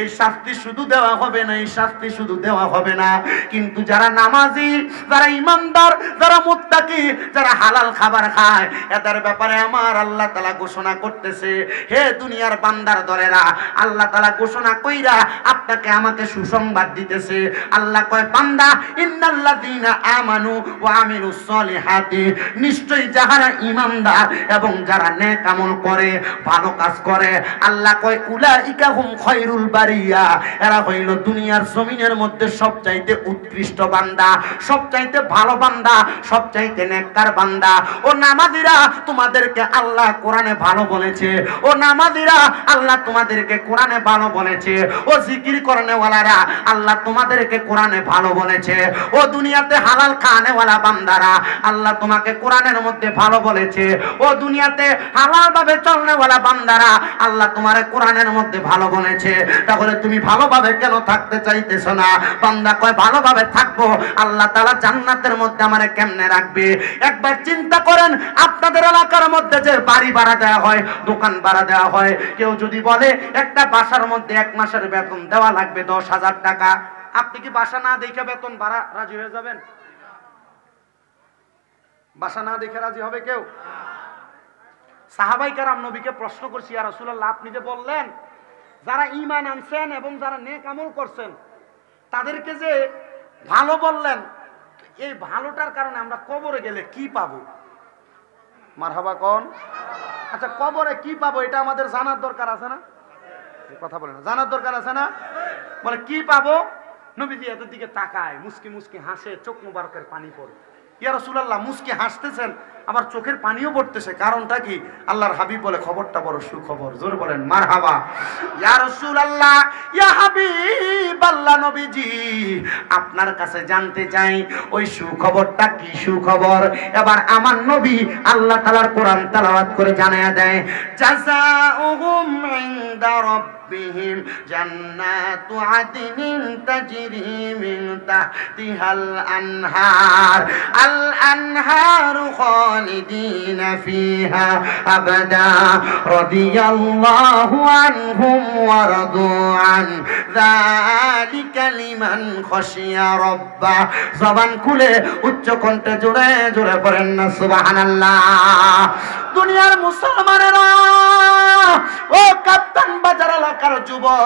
এই শাস্তি শুধু দেওয়া হবে না, এই শাস্তি শুধু দেওয়া হবে না, কিন্তু যারা নামাজি, যারা ইমানদার, যারা মুত্তাকি, যারা হালাল খাবার খায়, এদের ব্যাপারে আমার আল্লাহ তাআলা ঘোষণা করতেছে, হে দুনিয়ার বান্দার দলেরা, আল্লাহ তাআলা ঘোষণা কইরা আপনাকে আমাকে সুসংবাদ দিতেছে। আল্লাহ কয়, বান্দা ইন্নাল্লাযীনা আমানু ওয়া আমিলুস সলিহাতি, নিশ্চয়ই যারা ইমানদার এবং যারা নেক আমল করে, ভালো কাজ করে, আল্লাহ কয় উলাইকা হুম খায়রুল বারিয়া, এরা হইল দুনিয়ার জমিনের মধ্যে সবচাইতে উৎকৃষ্ট বান্দা, সবচাইতে ভালো বান্দা, সবচাইতে নেককার বান্দা। ও নামাজিরা, তোমাদেরকে আল্লাহ কোরআনে ভালো বলেছে। ও নামাজিরা, আল্লাহ তোমাদেরকে কোরআনে ভালো বলেছে। ও জিকির করনেওয়ালারা, আল্লাহ তোমাদেরকে কোরআনে ভালো বলেছে। ও দুনিয়াতে হালাল খানেওয়ালা বান্দারা, আল্লাহ তোমাকে কোরআনের মধ্যে ভালো বলেছে। ও দুনিয়াতে হালাল ভাবে চলনেওয়ালা বান্দারা, আল্লাহ তোমারে কোরআনের মধ্যে ভালো বলেছে। তাহলে তুমি ভালোভাবে কেন থাকতে চাইতেছো না? বান্দা কয়, ভালোভাবে থাকবো, আল্লাহ তাআলা জান্নাতের মধ্যে আমারে কেমনে রাখবে? একবার চিন্তা করেন, আপনাদের এলাকার মধ্যে যে বাড়ি ভাড়া দেওয়া হয়, দোকান ভাড়া দেওয়া হয়, কেউ যদি বলে একটা বাসার মধ্যে 1 মাসের বেতন দেওয়া লাগবে 10,000 টাকা, আপনি কি বাসা না দেখে বেতন ভাড়া রাজি হয়ে যাবেন? বাসা না দেখে রাজি হবে কেউ? সাহাবায়ে কেরাম নবীকে প্রশ্ন করছি, ইয়া রাসূলুল্লাহ, আপনি যে বললেন যারা ঈমান আনছেন এবং যারা নেক আমল করছেন তাদেরকে যে ভালো বললেন, এই ভালোটার কারণে আমরা কবরে গেলে কি পাবো? মারহাবা কোন? আচ্ছা, কবরে কি পাবো এটা আমাদের জানার দরকার আছে না? কথা বলে না, জানার দরকার আছে না? বলে কি পাবো? নবীজি এদের দিকে তাকায়, মুস্কি মুস্কি হাসে, চোখ মুবারকের পানি পড়ে। ইয়া রাসূলুল্লাহ, মুস্কি হাসতেছেন আবার চোখের পানিও পড়তেছে, কারণটা কি? আল্লাহর হাবিব বলে, খবরটা বড় সুখবর। জোরে বলেন মারহাবা। ইয়া রাসূলুল্লাহ, ইয়া হাবিবাল্লাহ, নবীজি আপনার কাছে জানতে চাই ওই সুখবরটা কি সুখবর? এবার আমার নবী আল্লাহ তাআলার কোরআন তেলাওয়াত করে জানায়া দেয়, জাযাউহুম ইনদা রাব্বিহিম জান্নাতু আদনিন তাজরি মিন তাহতিহাল আনহার, আল আনহারু খালিদিনা ফিহা আবাদা রাদিয়াল্লাহু আনহুম ওয়া রাদু আন যালিকা লিমান খাশিয়া রাব্বা। জবান খুলে উচ্চ কণ্ঠে জোরে জোরে পড়েন না সুবহানাল্লাহ। দুনিয়ার মুসলমানেরা, ও কাপ্তান বাজার এলাকার যুবক,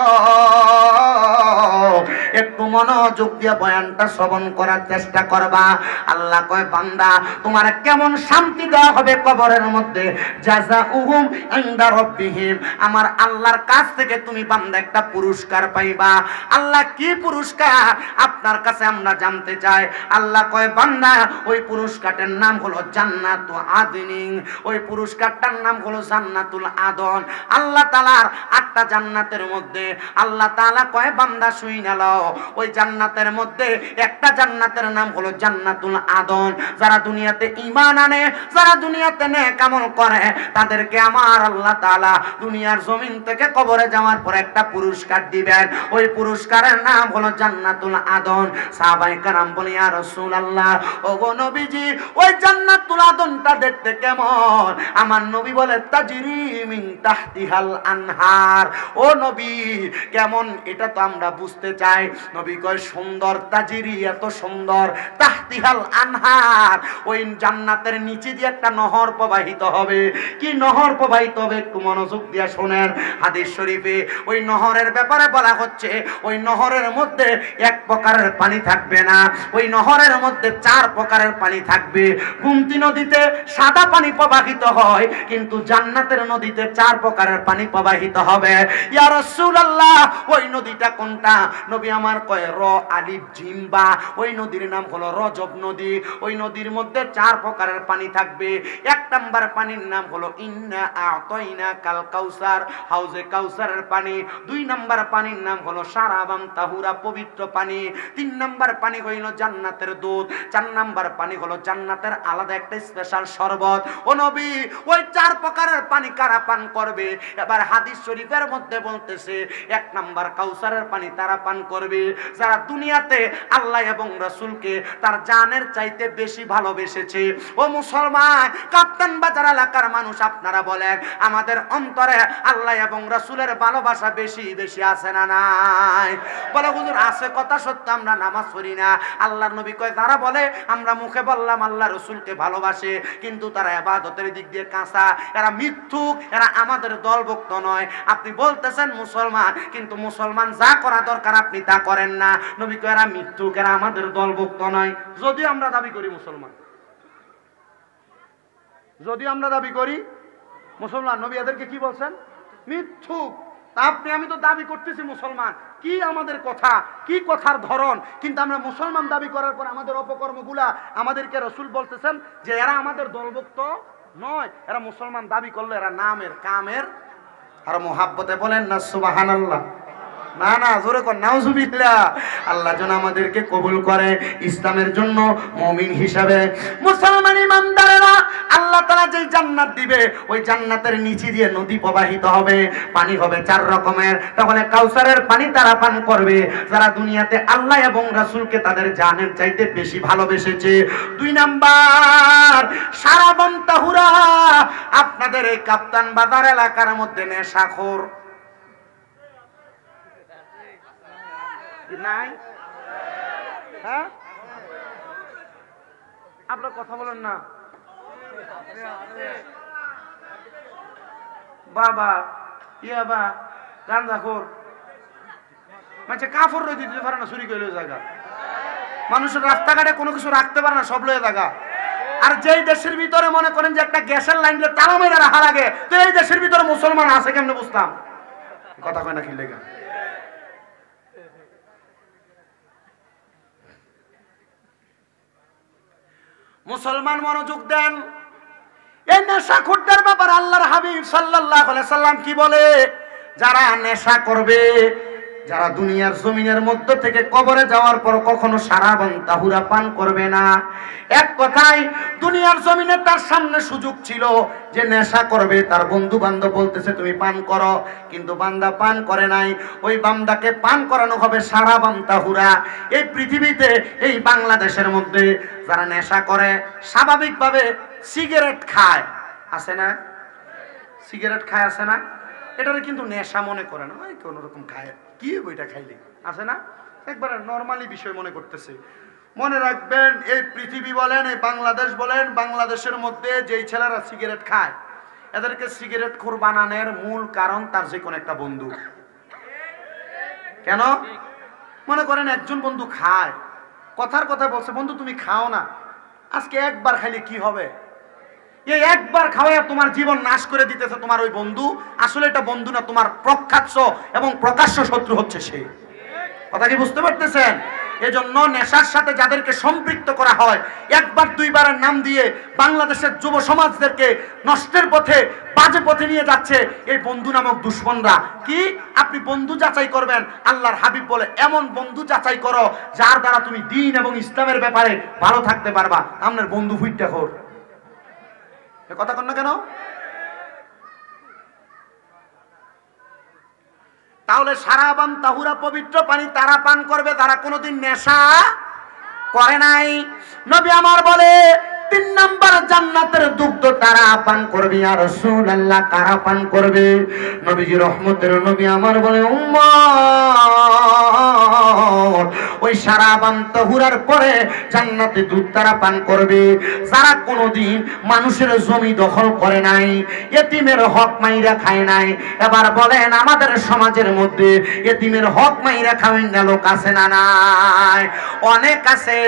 একটু মনোযোগ দিয়ে বয়ানটা শ্রবণ করার চেষ্টা করবা। আল্লাহ কয়, বান্দা তোমার কেমন শান্তি দেওয়া হবে কবরের মধ্যে। জাযাউহুম ইনদা রাব্বিহিম, আমার আল্লাহর কাছ থেকে তুমি বান্দা একটা পুরস্কার পাইবা। আল্লাহ কি পুরস্কার আপনার কাছে আমরা জানতে চাই। আল্লাহ কয়, বান্দা ওই পুরস্কারটার নাম হলো জান্নাতু আদনিন, ওই পুরস্কারটার নাম হলো জান্নাতুল আদন। আল্লাহ তাআলার 8টা জান্নাতের মধ্যে আল্লাহ তাআলা কয়, বান্দা শুইনা লও, ওই জান্নাতের মধ্যে একটা জান্নাতের নাম হলো জান্নাতুল আদন। যারা দুনিয়াতে ঈমান আনে, যারা দুনিয়াতে নেক আমল করে, তাদেরকে আমার আল্লাহ তাআলা দুনিয়ার জমিন থেকে কবরে যাওয়ার পর একটা পুরস্কার দিবেন। ওই পুরস্কারের নাম হলো জান্নাতুল আদন। সাহাবায়ে কেরাম বলে, ইয়া রাসূলুল্লাহ, ওগো নবীজি ওই জান্নাতুল আদনটা দেখতে কেমন? আমার নবী বলে, তাজরি মিন তাহতিহাল আনহার। ও নবী, কেমন এটা তো আমরা বুঝতে চাই। নবী কয়, সুন্দর, তাজরি এত সুন্দর, তাহতিহাল আনহার, ওই জান্নাতের নিচে দিয়ে একটা নহর প্রবাহিত হবে। কি নহর প্রবাহিত হবে? একটু মনোযোগ দিয়ে শুনেন। হাদিস শরীফে ওই নহরের ব্যাপারে বলা হচ্ছে, ওই নহরের মধ্যে এক প্রকারের পানি থাকবে না, ওই নহরের মধ্যে 4 প্রকারের পানি থাকবে। গোমতী নদীতে সাদা পানি প্রবাহিত হয়, কিন্তু জান্নাতের নদীতে 4 প্রকারের পানি প্রবাহিত হবে। ইয়া রাসূলুল্লাহ, ওই নদীটা কোনটা? নবী আমার কয়, র আলিফ জিম বা, ওই নদীর নাম হলো রজব নদী। ওই নদীর মধ্যে 4 প্রকারের পানি থাকবে। 1 নাম্বার পানির নাম হলো ইন্না আতাইনা কাল কাউসার, হাউজে কাউসারের পানি। 2 নাম্বার পানির নাম হলো শারাবাম তাহুরা, পবিত্র পানি। 3 নাম্বার পানি হইল জান্নাতের দুধ। 4 নাম্বার পানি হলো জান্নাতের আলাদা একটা স্পেশাল শরবত। ও নবী, ওই 4 প্রকারের পানি কারা পান করবে? এবার হাদিস শরীফের মধ্যে বলতেছে, 1 নাম্বার কাউসারের পানি তারা পান করবে যারা দুনিয়াতে আল্লাহ এবং রাসূলকে তার জানের চাইতে বেশি ভালোবেসেছে। ও মুসলমান, কাপ্তান বাজার এলাকার মানুষ, আপনারা বলেন, আমাদের অন্তরে আল্লাহ এবং রাসূলের ভালোবাসা বেশি বেশি আছে না নাই? বলে, হুজুর আছে, কথা সত্য, আমরা নামাজ পড়ি না। আল্লাহর নবী কয়, তারা বলে আমরা মুখে বললাম আল্লাহ রাসূলকে ভালোবাসে, কিন্তু তারা ইবাদতের দিক দিয়ে কাঁচা, এরা মিথ্যুক, এরা আমাদের দলভুক্ত নয়। আপনি বলতেছেন মুসলমান, কিন্তু মুসলমান যা করা দরকার আপনি তা করেন না। নবী কয়, এরা মিথ্যুক, এরা আমাদের দলভুক্ত নয়। যদিও আমরা দাবি করি মুসলমান, যদিও আমরা দাবি করি মুসলমান, নবী এদেরকে কি বলছেন? মিথ্যুক। আপনি আমি তো দাবি করতেছি মুসলমান, কি আমাদের কথা, কি কথার ধরন, কিন্তু আমরা মুসলমান দাবি করার পর আমাদের অপকর্মগুলা আমাদেরকে রাসূল বলতেছেন যে এরা আমাদের দলভুক্ত নয়। এরা মুসলমান দাবি করলে এরা নামের কামের। আর মোহাব্বতে বলেন না সুবহানাল্লাহ। না না, জোরে কর নাউজুবিল্লাহ। আল্লাহ যেন আমাদেরকে কবুল করে ইসলামের জন্য মুমিন হিসাবে। মুসলমান ইমানদারেরা, আল্লাহ তাআলা যে জান্নাত দিবে, ওই জান্নাতের নিচে দিয়ে নদী প্রবাহিত হবে, পানি হবে 4 রকমের। তাহলে কাউসারের পানি তারা পান করবে যারা দুনিয়াতে আল্লাহ এবং রাসূলকে তাদের জানের চাইতে বেশি ভালোবেসেছে। 2 নাম্বার শারাবান তাহুরা, আপনাদের এই কাপ্তান বাজার এলাকার মধ্যে নেশাখোর নাই? হ্যাঁ, আপনার কথা বলেন না। বাবা ইয়াবা গাঁজাখোর, মানে কাফর রয়ে দিতে পারে না, চুরি করে জায়গা। মানুষের রাস্তাঘাটে কোনো কিছু রাখতে পারে না, সব লয়ে জায়গা। আর যেই দেশের ভিতরে মনে করেন যে একটা গ্যাসের লাইন দিয়ে তালা মেরে রাখা লাগে, তো এই দেশের ভিতরে মুসলমান আছে কেমনে বুঝতাম? কথা কয় না কি লেগা? মুসলমান মনোযোগ দেন, এই নেশাখোরদের ব্যাপারে আল্লাহর হাবিব সাল্লাল্লাহু আলাইহি সাল্লাম কি বলে? যারা নেশা করবে, যারা দুনিয়ার জমিনের মধ্য থেকে কবরে যাওয়ার পর কখনো সারাবান তাহুরা পান করবে না। এক কথায় দুনিয়ার জমিনে তার সামনে সুযোগ ছিল যে নেশা করবে, তার বন্ধু বান্ধব বলতেছে তুমি পান করো, কিন্তু বান্দা পান করে নাই। ওই বান্দাকে পান করানো হবে সারাবান তাহুরা। এই পৃথিবীতে, এই বাংলাদেশের মধ্যে যারা নেশা করে, স্বাভাবিকভাবে সিগারেট খায়, আছে না? সিগারেট খায়, আছে না? এটারে কিন্তু নেশা মনে করে না, ওই কোন রকম খায়, কি বইটা খাইলে, আছে না? একবারে নরমালি বিষয় মনে করতেছে। মনে রাখবেন, এই পৃথিবী বলেন, এই বাংলাদেশ বলেন, বাংলাদেশের মধ্যে যেই ছেলেরা সিগারেট খায়, এদেরকে সিগারেট খোর বানানোর মূল কারণ তার যে কোনো একটা বন্ধু। কেন? মনে করেন একজন বন্ধু খায়, কথার কথা বলছে, বন্ধু তুমি খাও না, আজকে একবার খাইলে কি হবে? এই একবার খাওয়া তোমার জীবন নাশ করে দিতেছে তোমার ওই বন্ধু। আসলে এটা বন্ধু না, তোমার প্রকাশ্য এবং প্রকাশ্য শত্রু হচ্ছে সে। কথা কি বুঝতে পারতেছেন? এজন্য নেশার সাথে যাদেরকে সম্পৃক্ত করা হয়, একবার দুইবারের নাম দিয়ে বাংলাদেশের যুব সমাজদেরকে নষ্টের পথে, বাজে পথে নিয়ে যাচ্ছে এই বন্ধু নামক দুশ্মনরা। কি আপনি বন্ধু যাচাই করবেন? আল্লাহর হাবিব বলে এমন বন্ধু যাচাই করো যার দ্বারা তুমি দ্বীন এবং ইসলামের ব্যাপারে ভালো থাকতে পারবা। আপনার বন্ধু ফুইটা খোর, কথা কন না কেন? তাহলে সারাবান তাহুরা পবিত্র পানি তারা পান করবে তারা কোনোদিন নেশা করে নাই। নবী আমার বলে 3 নাম্বার জান্নাতের দুগ্ধ তারা পান করবে। ইয়া রাসূলুল্লাহ, কারা পান করবে? নবীজি রহমতের নবী আমার বলে উম্মত, ওই সারাবান তাহুরার পরে জান্নাতে দুধ তারা পান করবে যারা কোনোদিন মানুষের জমি দখল করে নাই, এতিমের হক মাইরা খায় নাই। এবার বলেন, আমাদের সমাজের মধ্যে এতিমের হক মাইরা খাওয়াই না লোক আছে না নাই? অনেক আছে।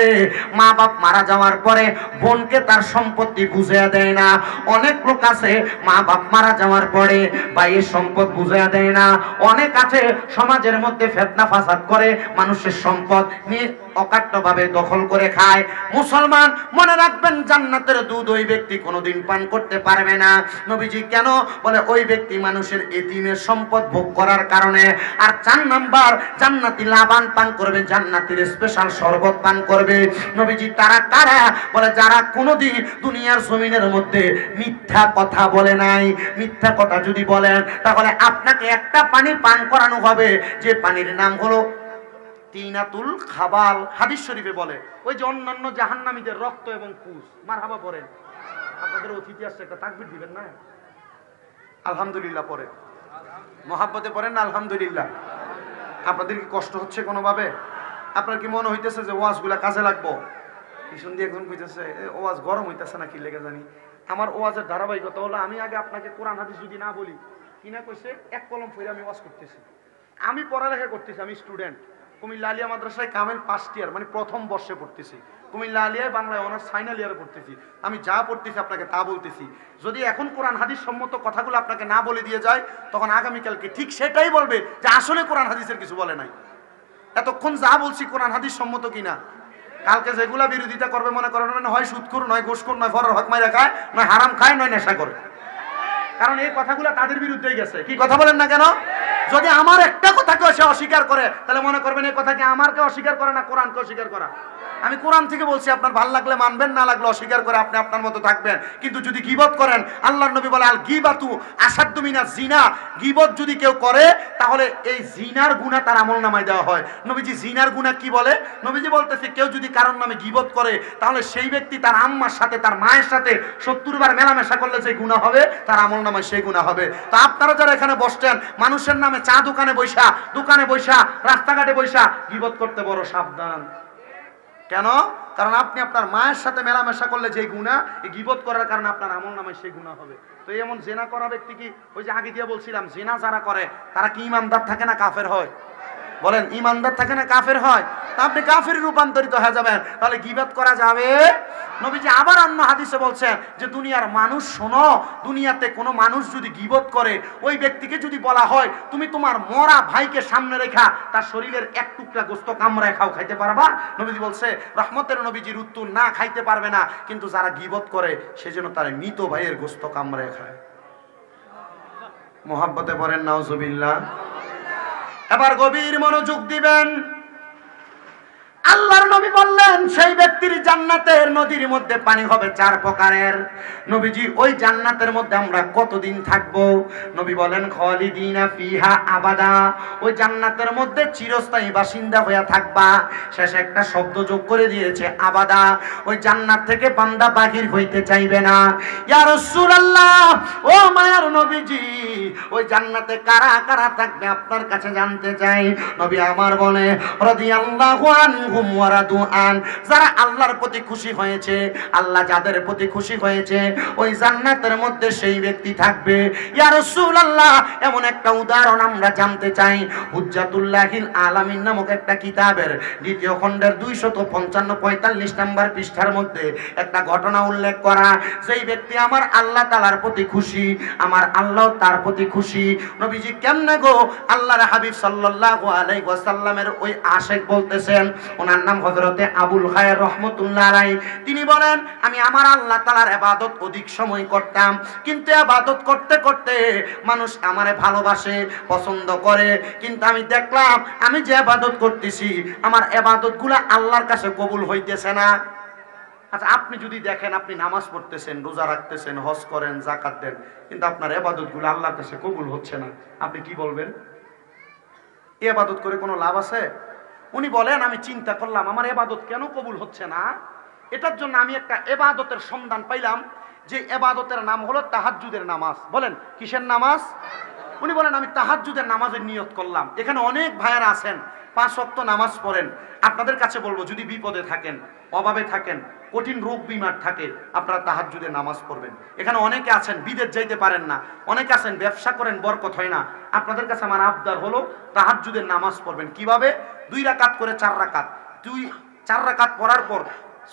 মা বাপ মারা যাওয়ার পরে বোনকে তার সম্পত্তি বুঝিয়ে দেয় না। অনেক লোক আছে মা বাপ মারা যাওয়ার পরে ভাইয়ের সম্পদ বুঝিয়ে দেয় না। অনেক আছে সমাজের মধ্যে ফিতনা ফাসাদ করে, মানুষের সম্পদ নিয়ে অকাট্যভাবে দখল করে খায়। মুসলমান মনে রাখবেন, জান্নাতের দুধ ওই ব্যক্তি কোনোদিন পান করতে পারবে না। নবীজি কেন বলে? ওই ব্যক্তি মানুষের এতিমের সম্পদ ভোগ করার কারণে। আর 4 নাম্বার জান্নাতি লাবান পান করবে, জান্নাতের স্পেশাল শরবত পান করবে। নবীজি তারা কারা বলে? যারা কোনোদিন দুনিয়ার জমিনের মধ্যে মিথ্যা কথা বলে নাই। মিথ্যা কথা যদি বলেন তাহলে আপনাকে একটা পানি পান করানো হবে, যে পানির নাম হলো তিনাতুল খাবাল। হাদিস শরীফে বলে, ওই যে অন্যান্য জাহান্নামীদের রক্ত এবং কুশ। মারহাবা পড়েন। আপনাদের অতিথি আসছে, একটা তাকবীর দিবেন না? আলহামদুলিল্লাহ পড়েন, মহাব্বতে পড়েন না আলহামদুলিল্লাহ। আপনাদের কি কষ্ট হচ্ছে কোনোভাবে? আপনার কি মনে হইতেছে যে ওয়াজগুলা কাজে লাগবো? পিছন দিয়ে একজন কইতেছে ওয়াজ গরম হইতেছে না, কি লেগে জানি। আমার ওয়াজের ধারাবাহিকতা হলো, আমি আগে আপনাকে কোরআন হাদিস যদি না বলি, কিনা কইছে এক কলম ফিরে আমি ওয়াজ করতেছি। আমি পড়ালেখা করতেছি, আমি স্টুডেন্ট। কুমিল্লা আলিয়া মাদ্রাসায় কামেল 1st ইয়ার, মানে প্রথম বর্ষে পড়তেছি। কুমিল্লা আলিয়ায় বাংলায় অনার্স ফাইনাল ইয়ারে পড়তেছি। আমি যা পড়তেছি আপনাকে তা বলতেছি। যদি এখন কোরআন হাদিস সম্মত কথাগুলো আপনাকে না বলে দিয়ে যায়, তখন আগামীকালকে ঠিক সেটাই বলবে যে আসলে কোরআন হাদিসের কিছু বলে নাই। এতক্ষণ যা বলছি কোরআন হাদিস সম্মত কিনা। কালকে যেগুলা বিরোধিতা করবে মনে করেন হয় সুদখোর, নয় ঘুষখোর, নয় ফরর হক মাইরা খায়, নয় হারাম খায়, নয় নেশা করে। কারণ এই কথাগুলো তাদের বিরুদ্ধেই গেছে। কি কথা বলেন না কেন? যদি আমার একটা কথাকে সে অস্বীকার করে, তাহলে মনে করবেন এই কথাকে আমারকে অস্বীকার করে না, কোরআনকে অস্বীকার করা। আমি কোরআন থেকে বলছি, আপনার ভালো লাগলে মানবেন, না লাগলে অস্বীকার করে আপনি আপনার মতো থাকবেন। কিন্তু যদি গীবত করেন, আল্লাহর নবী বলে আল গীবাতু আসাদ্দু মিনাজ জিনা, গীবত যদি কেউ করে তাহলে এই জিনার গুনাহ তার আমলনামায় দেওয়া হয়। নবীজি জিনার গুনাহ কি বলে? নবীজি বলতেছে, কেউ যদি কারোর নামে গীবত করে তাহলে সেই ব্যক্তি তার আম্মার সাথে, তার মায়ের সাথে 70 বার মেলামেশা করলে যে গুনাহ হবে, তার আমলনামায় সেই গুনাহ হবে। তো আপনারা যারা এখানে বসছেন, মানুষের নামে চা দোকানে বৈশা, রাস্তাঘাটে বৈশা গীবত করতে বড় সাবধান। কেন? কারণ আপনি আপনার মায়ের সাথে মেলামেশা করলে যে গুনাহ, এই গীবত করার কারণে আপনার আমলনামায় সেই গুনাহ হবে। তো এমন জেনা করা ব্যক্তি কি, ওই যে আগে দিয়ে বলছিলাম, জেনা যারা করে তারা কি ইমানদার থাকে না কাফের হয়? বলেন ইমানদার থাকে না কাফের হয়? তা আপনি কাফের রূপান্তরিত হয়ে যাবেন, তাহলে গীবত করা যাবে। নবীজি আবার অন্য হাদিসে বলছেন যে দুনিয়ার মানুষ শোনো, দুনিয়াতে কোনো মানুষ যদি গীবত করে, ওই ব্যক্তিকে যদি বলা হয় তুমি তোমার মরা ভাইকে সামনে রেখা তার শরীরের এক টুকরা গোস্ত কামড়ায় খাও, খাইতে পারবা? নবীজি বলছে রহমতের নবীজির উত্তর, না খাইতে পারবে না, কিন্তু যারা গীবত করে সেজন্য তার মৃত ভাইয়ের গোস্ত কামড়ায় খায়। মোহাব্বতে পড়েন নাউজুবিল্লাহ। এবার গভীর মনোযোগ দিবেন। আল্লাহর নবী বললেন সেই ব্যক্তির জান্নাতের নদীর মধ্যে পানি হবে 4 প্রকারের। নবীজি ওই জান্নাতের মধ্যে আমরা কতদিন থাকব? নবী বলেন খালিদিনা ফিহা আবাদা, ওই জান্নাতের মধ্যে চিরস্থায়ী বাসিন্দা হয়ে থাকবা। শেষে একটা শব্দ যোগ করে দিয়েছে আবাদা। ওই জান্নাত থেকে বান্দা বাহির হইতে চাইবে না। ইয়া রাসূলুল্লাহ, ও মায়ার নবীজি, ওই জান্নাতে কারা কারা থাকবে আপনার কাছে জানতে চাই। নবী আমার বলে রাদিয়াল্লাহু আনহু, যারা আল্লাহর প্রতি খুশি হয়েছে, আল্লাহ যাদের প্রতি খুশি হয়েছে ওই জান্নাতের মধ্যে সেই ব্যক্তি থাকবে। ইয়া রাসূলুল্লাহ, এমন একটা উদাহরণ আমরা জানতে চাই। হুজ্জাতুল্লাহিল আলামিন নামক একটা কিতাবের 2য় খণ্ডের 255-45 নম্বর পৃষ্ঠার মধ্যে একটা ঘটনা উল্লেখ করা। যেই ব্যক্তি আমার আল্লাহ তাআলার প্রতি খুশি, আমার আল্লাহ তার প্রতি খুশি। নবীজি কেমনে গো? আল্লাহর হাবিব সাল্লাল্লাহু আলাইহি ওয়াসাল্লামের ওই আশিক বলতেছেন, ওনার নাম হযরতে আবুল খায়ের রাহমাতুল্লাহ আলাইহি। তিনি বলেন আমি আমার আল্লাহ তাআলার ইবাদত অধিক সময় করতাম, কিন্তু ইবাদত করতে করতে মানুষ আমারে ভালোবাসে, পছন্দ করে, কিন্তু আমি দেখলাম আমি যে ইবাদত করতেছি আমার ইবাদতগুলো আল্লাহর কাছে কবুল হইতেছে না। আচ্ছা, আপনি যদি দেখেন আপনি নামাজ পড়তেছেন, রোজা রাখতেছেন, হজ করেন, যাকাত দেন, কিন্তু আপনার ইবাদতগুলো আল্লাহর কাছে কবুল হচ্ছে না, আপনি কি বলবেন? এই ইবাদত করে কোনো লাভ আছে? উনি বলেন আমি চিন্তা করলাম আমার ইবাদত কেন কবুল হচ্ছে না। এটার জন্য আমি একটা ইবাদতের সন্ধান পাইলাম, যে ইবাদতের নাম হলো তাহাজ্জুদের নামাজ। বলেন কিসের নামাজ? উনি বলেন আমি তাহাজ্জুদের নামাজের নিয়ত করলাম। এখানে অনেক ভাইয়ারা আছেন 5 ওয়াক্ত নামাজ পড়েন। আপনাদের কাছে বলবো যদি বিপদে থাকেন, অভাবে থাকেন, কঠিন রোগ বিমার থাকে, আপনারা তাহাজ্জুদের নামাজ পড়বেন। এখানে অনেকে আছেন বিদেশ যাইতে পারেন না, অনেকে আছেন ব্যবসা করেন, বরকত হয় না। আপনাদের কাছে আমার আবদার হলো তাহাজ্জুদের নামাজ পড়বেন। কিভাবে? 2 রাকাত করে 4 রাকাত। 4 রাকাত পড়ার পর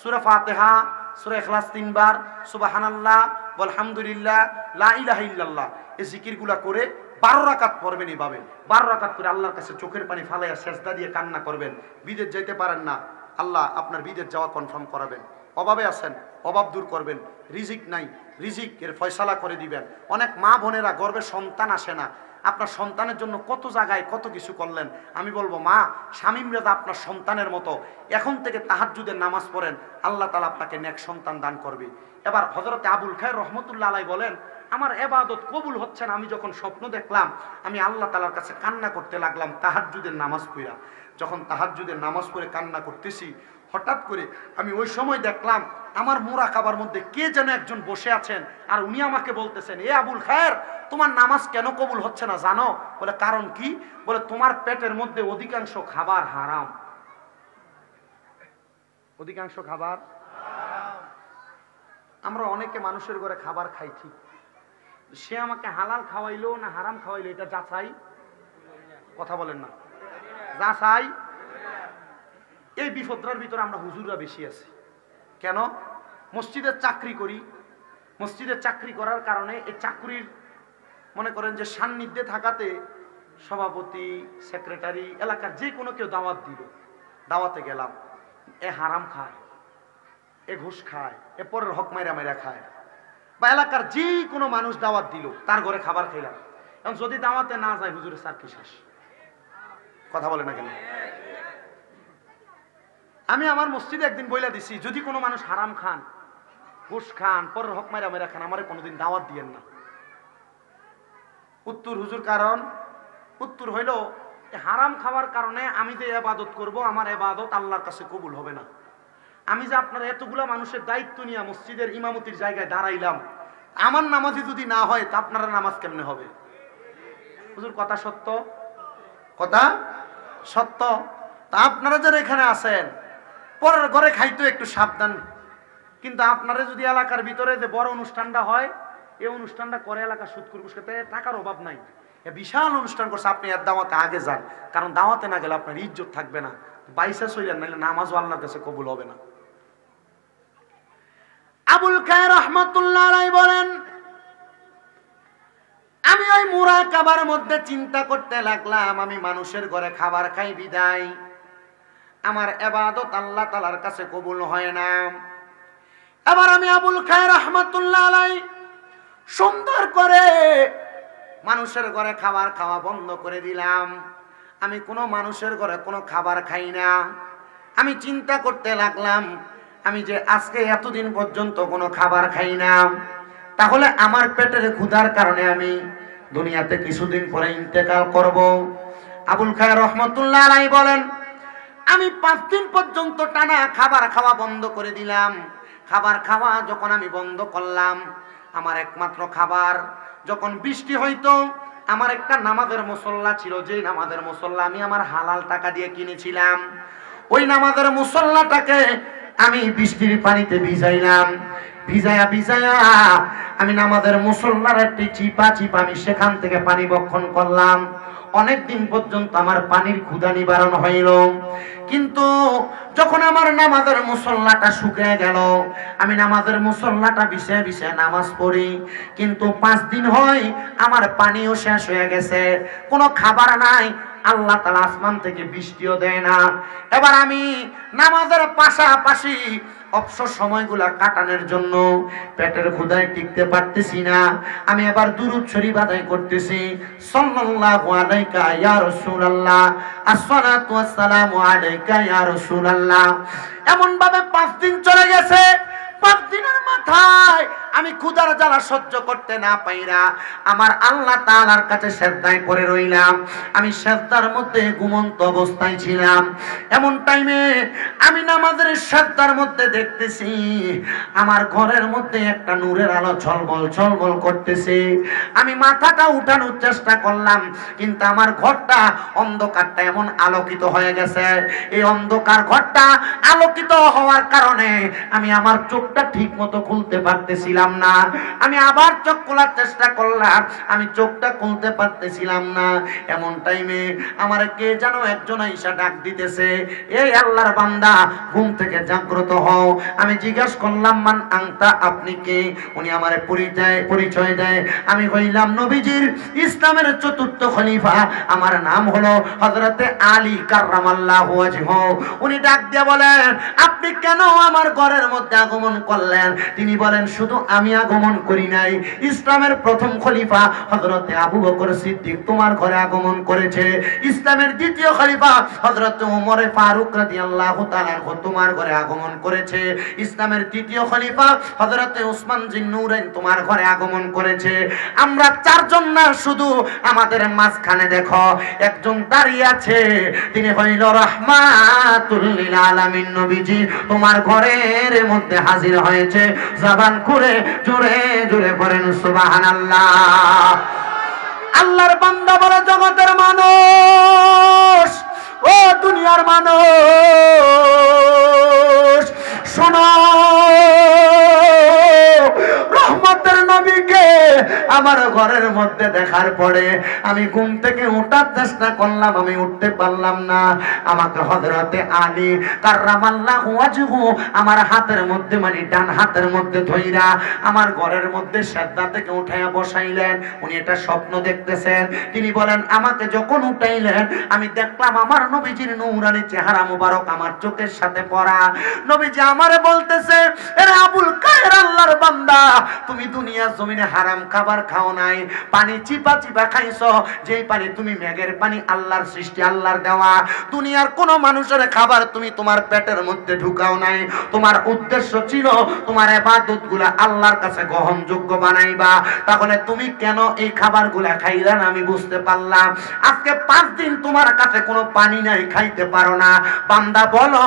সূরা ফাতিহা, সূরা ইখলাস 3 বার, সুবহানাল্লাহ, আলহামদুলিল্লাহ, লা ইলাহা ইল্লাল্লাহ, এই জিকিরগুলা করে 12 রাকাত পড়বেন। এইভাবে 12 রাকাত করে আল্লাহর কাছে চোখের পানি ফালাইয়া সেজদা দিয়ে কান্না করবেন। বিদেশ যাইতে পারেন না, আল্লাহ আপনার বিদেশ যাওয়া কনফার্ম করাবেন। অভাবে আছেন, অভাব দূর করবেন। রিজিক নাই, রিজিকের ফয়সালা করে দিবেন। অনেক মা বোনেরা গর্ভে সন্তান আসে না, আপনার সন্তানের জন্য কত জায়গায় কত কিছু করলেন। আমি বলবো মা, শামীম রেজা আপনার সন্তানের মতো এখন থেকে তাহাজ্জুদের নামাজ পড়েন, আল্লাহ তাআলা আপনাকে নেক সন্তান দান করবে। এবার হযরতে আবুল খায়ের রাহমাতুল্লাহ আলাইহি বলেন আমার ইবাদত কবুল হচ্ছে না। আমি যখন স্বপ্ন দেখলাম আমি আল্লাহ তাআলার কাছে কান্না করতে লাগলাম তাহাজ্জুদের নামাজ পড়া। যখন তাহাজ্জুদের নামাজ পড়ে কান্না করতেছি, হঠাৎ করে আমি ওই সময় দেখলাম আমার মুরাকাবার মধ্যে কে যেন একজন বসে আছেন, আর উনি আমাকে বলতেছেন এ আবুল খায়ের, তোমার নামাজ কেন কবুল হচ্ছে না জানো? বলে কারণ কি? বলে তোমার পেটের মধ্যে অধিকাংশ খাবার হারাম। অধিকাংশ খাবার আমরা অনেকে মানুষের ঘরে খাবার খাই ঠিক, সে আমাকে হালাল খাওয়াইলো না হারাম খাওয়াইলো এটা যাচাই, কথা বলেন না, যাচাই। এই বিপদটার ভিতরে আমরা হুজুররা বেশি আছি। কেন? মসজিদের চাকরি করি, মসজিদের চাকরি করার কারণে এই চাকরির মনে করেন যে সান্নিধ্যে থাকাতে সভাপতি, সেক্রেটারি, এলাকার যে কোনো কেউ দাওয়াত দিল, দাওয়াতে গেলাম, এ হারাম খায়, এ ঘুষ খায়, এ পরের হক মাইরা মাইরা খায়, বা এলাকার যে কোনো মানুষ দাওয়াত দিল তার ঘরে খাবার খাইলাম। এখন যদি দাওয়াতে না যায় হুজুরের চাকরি শেষ, কথা বলে না কেন? আমি আমার মসজিদে একদিন বইলা দিছি যদি কোনো মানুষ হারাম খান, ঘুষ খান, পরের হক মাইরা মাইরা খান, আমারে কোনোদিন দাওয়াত দিয়েন না। উত্তর হুজুর কারণ? উত্তর হইল হারাম খাওয়ার কারণে আমি যে ইবাদত করব আমার ইবাদত আল্লাহর কাছে কবুল হবে না। আমি যে আপনারা এতগুলা মানুষের দায়িত্ব নিয়ে মসজিদের ইমামতির জায়গায় দাঁড়াইলাম, আমার নামাজি যদি না হয় তা আপনারা নামাজ কেমনে হবে? হুজুর কথা সত্য, কথা সত্য। তা আপনারা যারা এখানে আছেন পরের ঘরে খাইতো একটু সাবধান, কিন্তু আপনারা যদি এলাকার ভিতরে যে বড় অনুষ্ঠানটা হয় এই অনুষ্ঠানটা করে এলাকা সুদ করে বসে, টাকার অভাব নাই, বিশাল অনুষ্ঠান করছে, আপনি এর দাওয়াতে আগে যান, কারণ দাওয়াতে না গেলে আপনার ইজ্জত থাকবে না, বাইসা চলেন, নাহলে নামাজও আল্লাহর কাছে কবুল হবে না। আবুল খায়ের রহমাতুল্লাহ আলাইহি বলেন, আমি ওই মুরাকাবার মধ্যে চিন্তা করতে লাগলাম, আমি মানুষের ঘরে খাবার খাই বিদায় আমার ইবাদত আল্লাহ তাআলার কাছে কবুল হয় না। এবার আমি আবুল খায়ের রহমাতুল্লাহ আলাইহি সুন্দর করে মানুষের ঘরে খাবার খাওয়া বন্ধ করে দিলাম। আমি কোনো মানুষের ঘরে কোনো খাবার খাই না। আমি চিন্তা করতে লাগলাম, আমি যে আজকে এতদিন পর্যন্ত কোনো খাবার খাই না, তাহলে আমার পেটের ক্ষুধার কারণে আমি দুনিয়াতে কিছুদিন পরে ইন্তেকাল করব। আবুল খায়ের রহমাতুল্লাহ আলাইহি বলেন, আমি 5 দিন পর্যন্ত টানা খাবার খাওয়া বন্ধ করে দিলাম। খাবার খাওয়া যখন আমি বন্ধ করলাম, আমার একমাত্র খাবার, যখন বৃষ্টি হইতো আমার একটা নামাজের মুসল্লা ছিল, যে নামাজের মুসল্লা আমি আমার হালাল টাকা দিয়ে কিনেছিলাম, ওই নামাজের মুসল্লাটাকে আমি বৃষ্টির পানিতে ভিজাইলাম। ভিজায়া ভিজায়া আমি নামাজের মুসল্লার একটি চিপা চিপা আমি সেখান থেকে পানি বক্ষণ করলাম। অনেক দিন পর্যন্ত আমার পানির ক্ষুধা নিবারণ হইল। কিন্তু যখন আমার নামাজের মুসল্লাটা শুকিয়ে গেল, আমি নামাজের মুসল্লাটা বিছে বিছে নামাজ পড়ি, কিন্তু 5 দিন হয় আমার পানিও শেষ হয়ে গেছে, কোনো খাবার নাই, আল্লাহ তাআলা আসমান থেকে বৃষ্টিও দেয় না। এবার আমি নামাজের পাশাপাশি অবসর সময়গুলা কাটানোর জন্য পেটের ক্ষুধায় টিকতে পারতেছি না, আমি আবার দুরূদ শরীফ আদায় করতেছি, সাল্লাল্লাহু আলাইকা ইয়া রাসূলুল্লাহ, আসসালাতু ওয়াসসালামু আলাইকা ইয়া রাসূলুল্লাহ। এমন ভাবে 5 দিন চলে গেছে। 5 দিনের মাথায় আমি ক্ষুধার জ্বালা সহ্য করতে না পাইরা আমার আল্লাহ তাআলার কাছে সিজদায় পড়ে রইলাম। আমি সিজদার মধ্যে ঘুমন্ত অবস্থায় ছিলাম। এমন টাইমে আমি নামাজের সিজদার মধ্যে দেখতেছি আমার ঘরের মধ্যে একটা নূরের আলো ঝলমল ঝলমল করতেছে। আমি মাথাটা উঠানোর চেষ্টা করলাম, কিন্তু আমার ঘরটা অন্ধকারটা এমন আলোকিত হয়ে গেছে। এই অন্ধকার ঘরটা আলোকিত হওয়ার কারণে আমি আমার চোখটা ঠিক মতো খুলতে পারতেছিলাম না। আমি আবার চোখ খোলার চেষ্টা করলাম, আমি চোখটা খুলতে পারতেছিলাম না। এমন টাইমে আমার কে যেন একজন আইসা ডাক দিতেছে, এই আল্লাহর বান্দা, ঘুম থেকে জাগ্রত হও। আমি জিজ্ঞাসা করলাম, মান আনতা, আপনি কে? উনি আমারে পরিচয় দেয়, আমি হইলাম নবীজির ইসলামের 4র্থ খলিফা, আমার নাম হলো হযরতে আলী কাররামাল্লাহু ওয়াজহু। উনি ডাক দিয়ে বলেন, আপনি কেন আমার ঘরের মধ্যে আগমন করলেন? তিনি বলেন, শুধু আমি আগমন করি নাই, ইসলামের প্রথম খলিফা হযরতে আবু বকর সিদ্দিক তোমার ঘরে আগমন করেছে। ইসলামের দ্বিতীয় খলিফা হযরতে ওমর ফারুক রাদিয়াল্লাহু তাআলা তোমার ঘরে আগমন করেছে। ইসলামের তৃতীয় খলিফা হযরতে উসমান জিন্নুরাইন তোমার ঘরে আগমন করেছে। আমরা 4 জন না, শুধু আমাদের মাঝখানে দেখো একজন দাঁড়িয়ে আছে, তিনি হইল রাহমাতুল লিল আলামিন নবীজি তোমার ঘরের মধ্যে হাজির হয়েছে। জবান করে জোরে জোরে পড়েন সুবহানাল্লাহ। আল্লাহর বান্দা, বড় জগতের মানুষ, ও দুনিয়ার মানুষ, শোনো, রহমতের নবীকে আমার ঘরের মধ্যে দেখার পরে আমি ঘুম থেকে উঠার চেষ্টা করলাম, আমি উঠতে পারলাম না। আমাকে হযরতে আলী কাররামাল্লাহু ওয়াজহু আমার হাতের মধ্যে, মানে ডান হাতের মধ্যে ধইরা আমার ঘরের মধ্যে সিজদা থেকে উঠাইয়া বসাইলেন। উনি এটা স্বপ্ন দেখতেছেন। তিনি বলেন, আমাকে যখন উঠাইলেন আমি দেখলাম আমার নবীজির নূরানি চেহারা মুবারক আমার চোখের সাথে পড়া। নবীজি আমারে বলতেছে, এরে আবুল খায়ের আল্লাহর বান্দা, তুমি দুনিয়ার জমিনে হারাম খাবার খাও নাই, পানি চিপা চিপা খাইছো, যেই পানি তুমি মেঘের পানি, আল্লাহর সৃষ্টি, আল্লাহর দেওয়া। দুনিয়ার কোন মানুষের খাবার তুমি তোমার পেটের মধ্যে ঢুকাও নাই। তোমার উদ্দেশ্য ছিল তোমার ইবাদতগুলা আল্লাহর কাছে গ্রহণযোগ্য বানাইবা। তাহলে তুমি কেন এই খাবারগুলা খাইলা না? আমি বুঝতে পারলাম। আজকে 5 দিন তোমার কাছে কোনো পানি নাই, খাইতে পারো না। বান্দা বলো,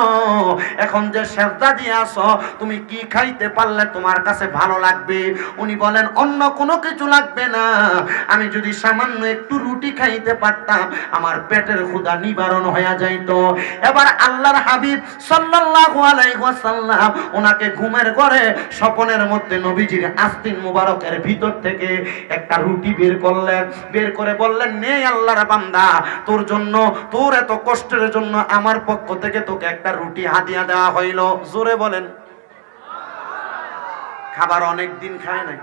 এখন যে সিজদা দিয়ে আসো, তুমি কি খাইতে পারলে তোমার কাছে ভালো লাগবে। উনি বলেন অন্য কোনো কিছু লাগবে না, আমি যদি সামান্য একটু রুটি খাইতে পারতাম আমার পেটের ক্ষুধা নিবারণ হয়ে যাইত। এবার আল্লাহর হাবিব সাল্লাল্লাহু আলাইহি ওয়াসাল্লাম ওনাকে ঘুমের ঘরে স্বপ্নের মধ্যে নবীজির আস্তিন মুবারকের ভিতর থেকে একটা রুটি বের করলেন, বের করে বললেন, নে আল্লাহর বান্দা, তোর জন্য, তোর এত কষ্টের জন্য আমার পক্ষ থেকে তোকে একটা রুটি হাদিয়া দেওয়া হইল। জোরে বলেন। খাবার অনেক দিন খায় নাই।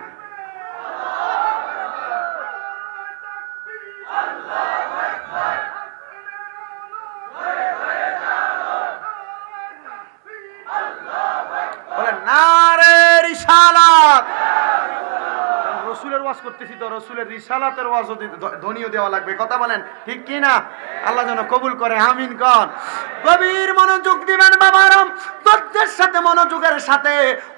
বলেন নারে রিসালাত। রসুলের ওয়াজ করতেছি তো, রসুলের রিসালাতের ওয়াজ ধ্বনিও দেওয়া লাগবে। কথা বলেন ঠিক কি না? আল্লাহ যেন কবুল করে, আমিন কর। গভীর মনোযোগ দিবেন বাবারাম, ধৈর্যের সাথে মনোযোগের সাথে।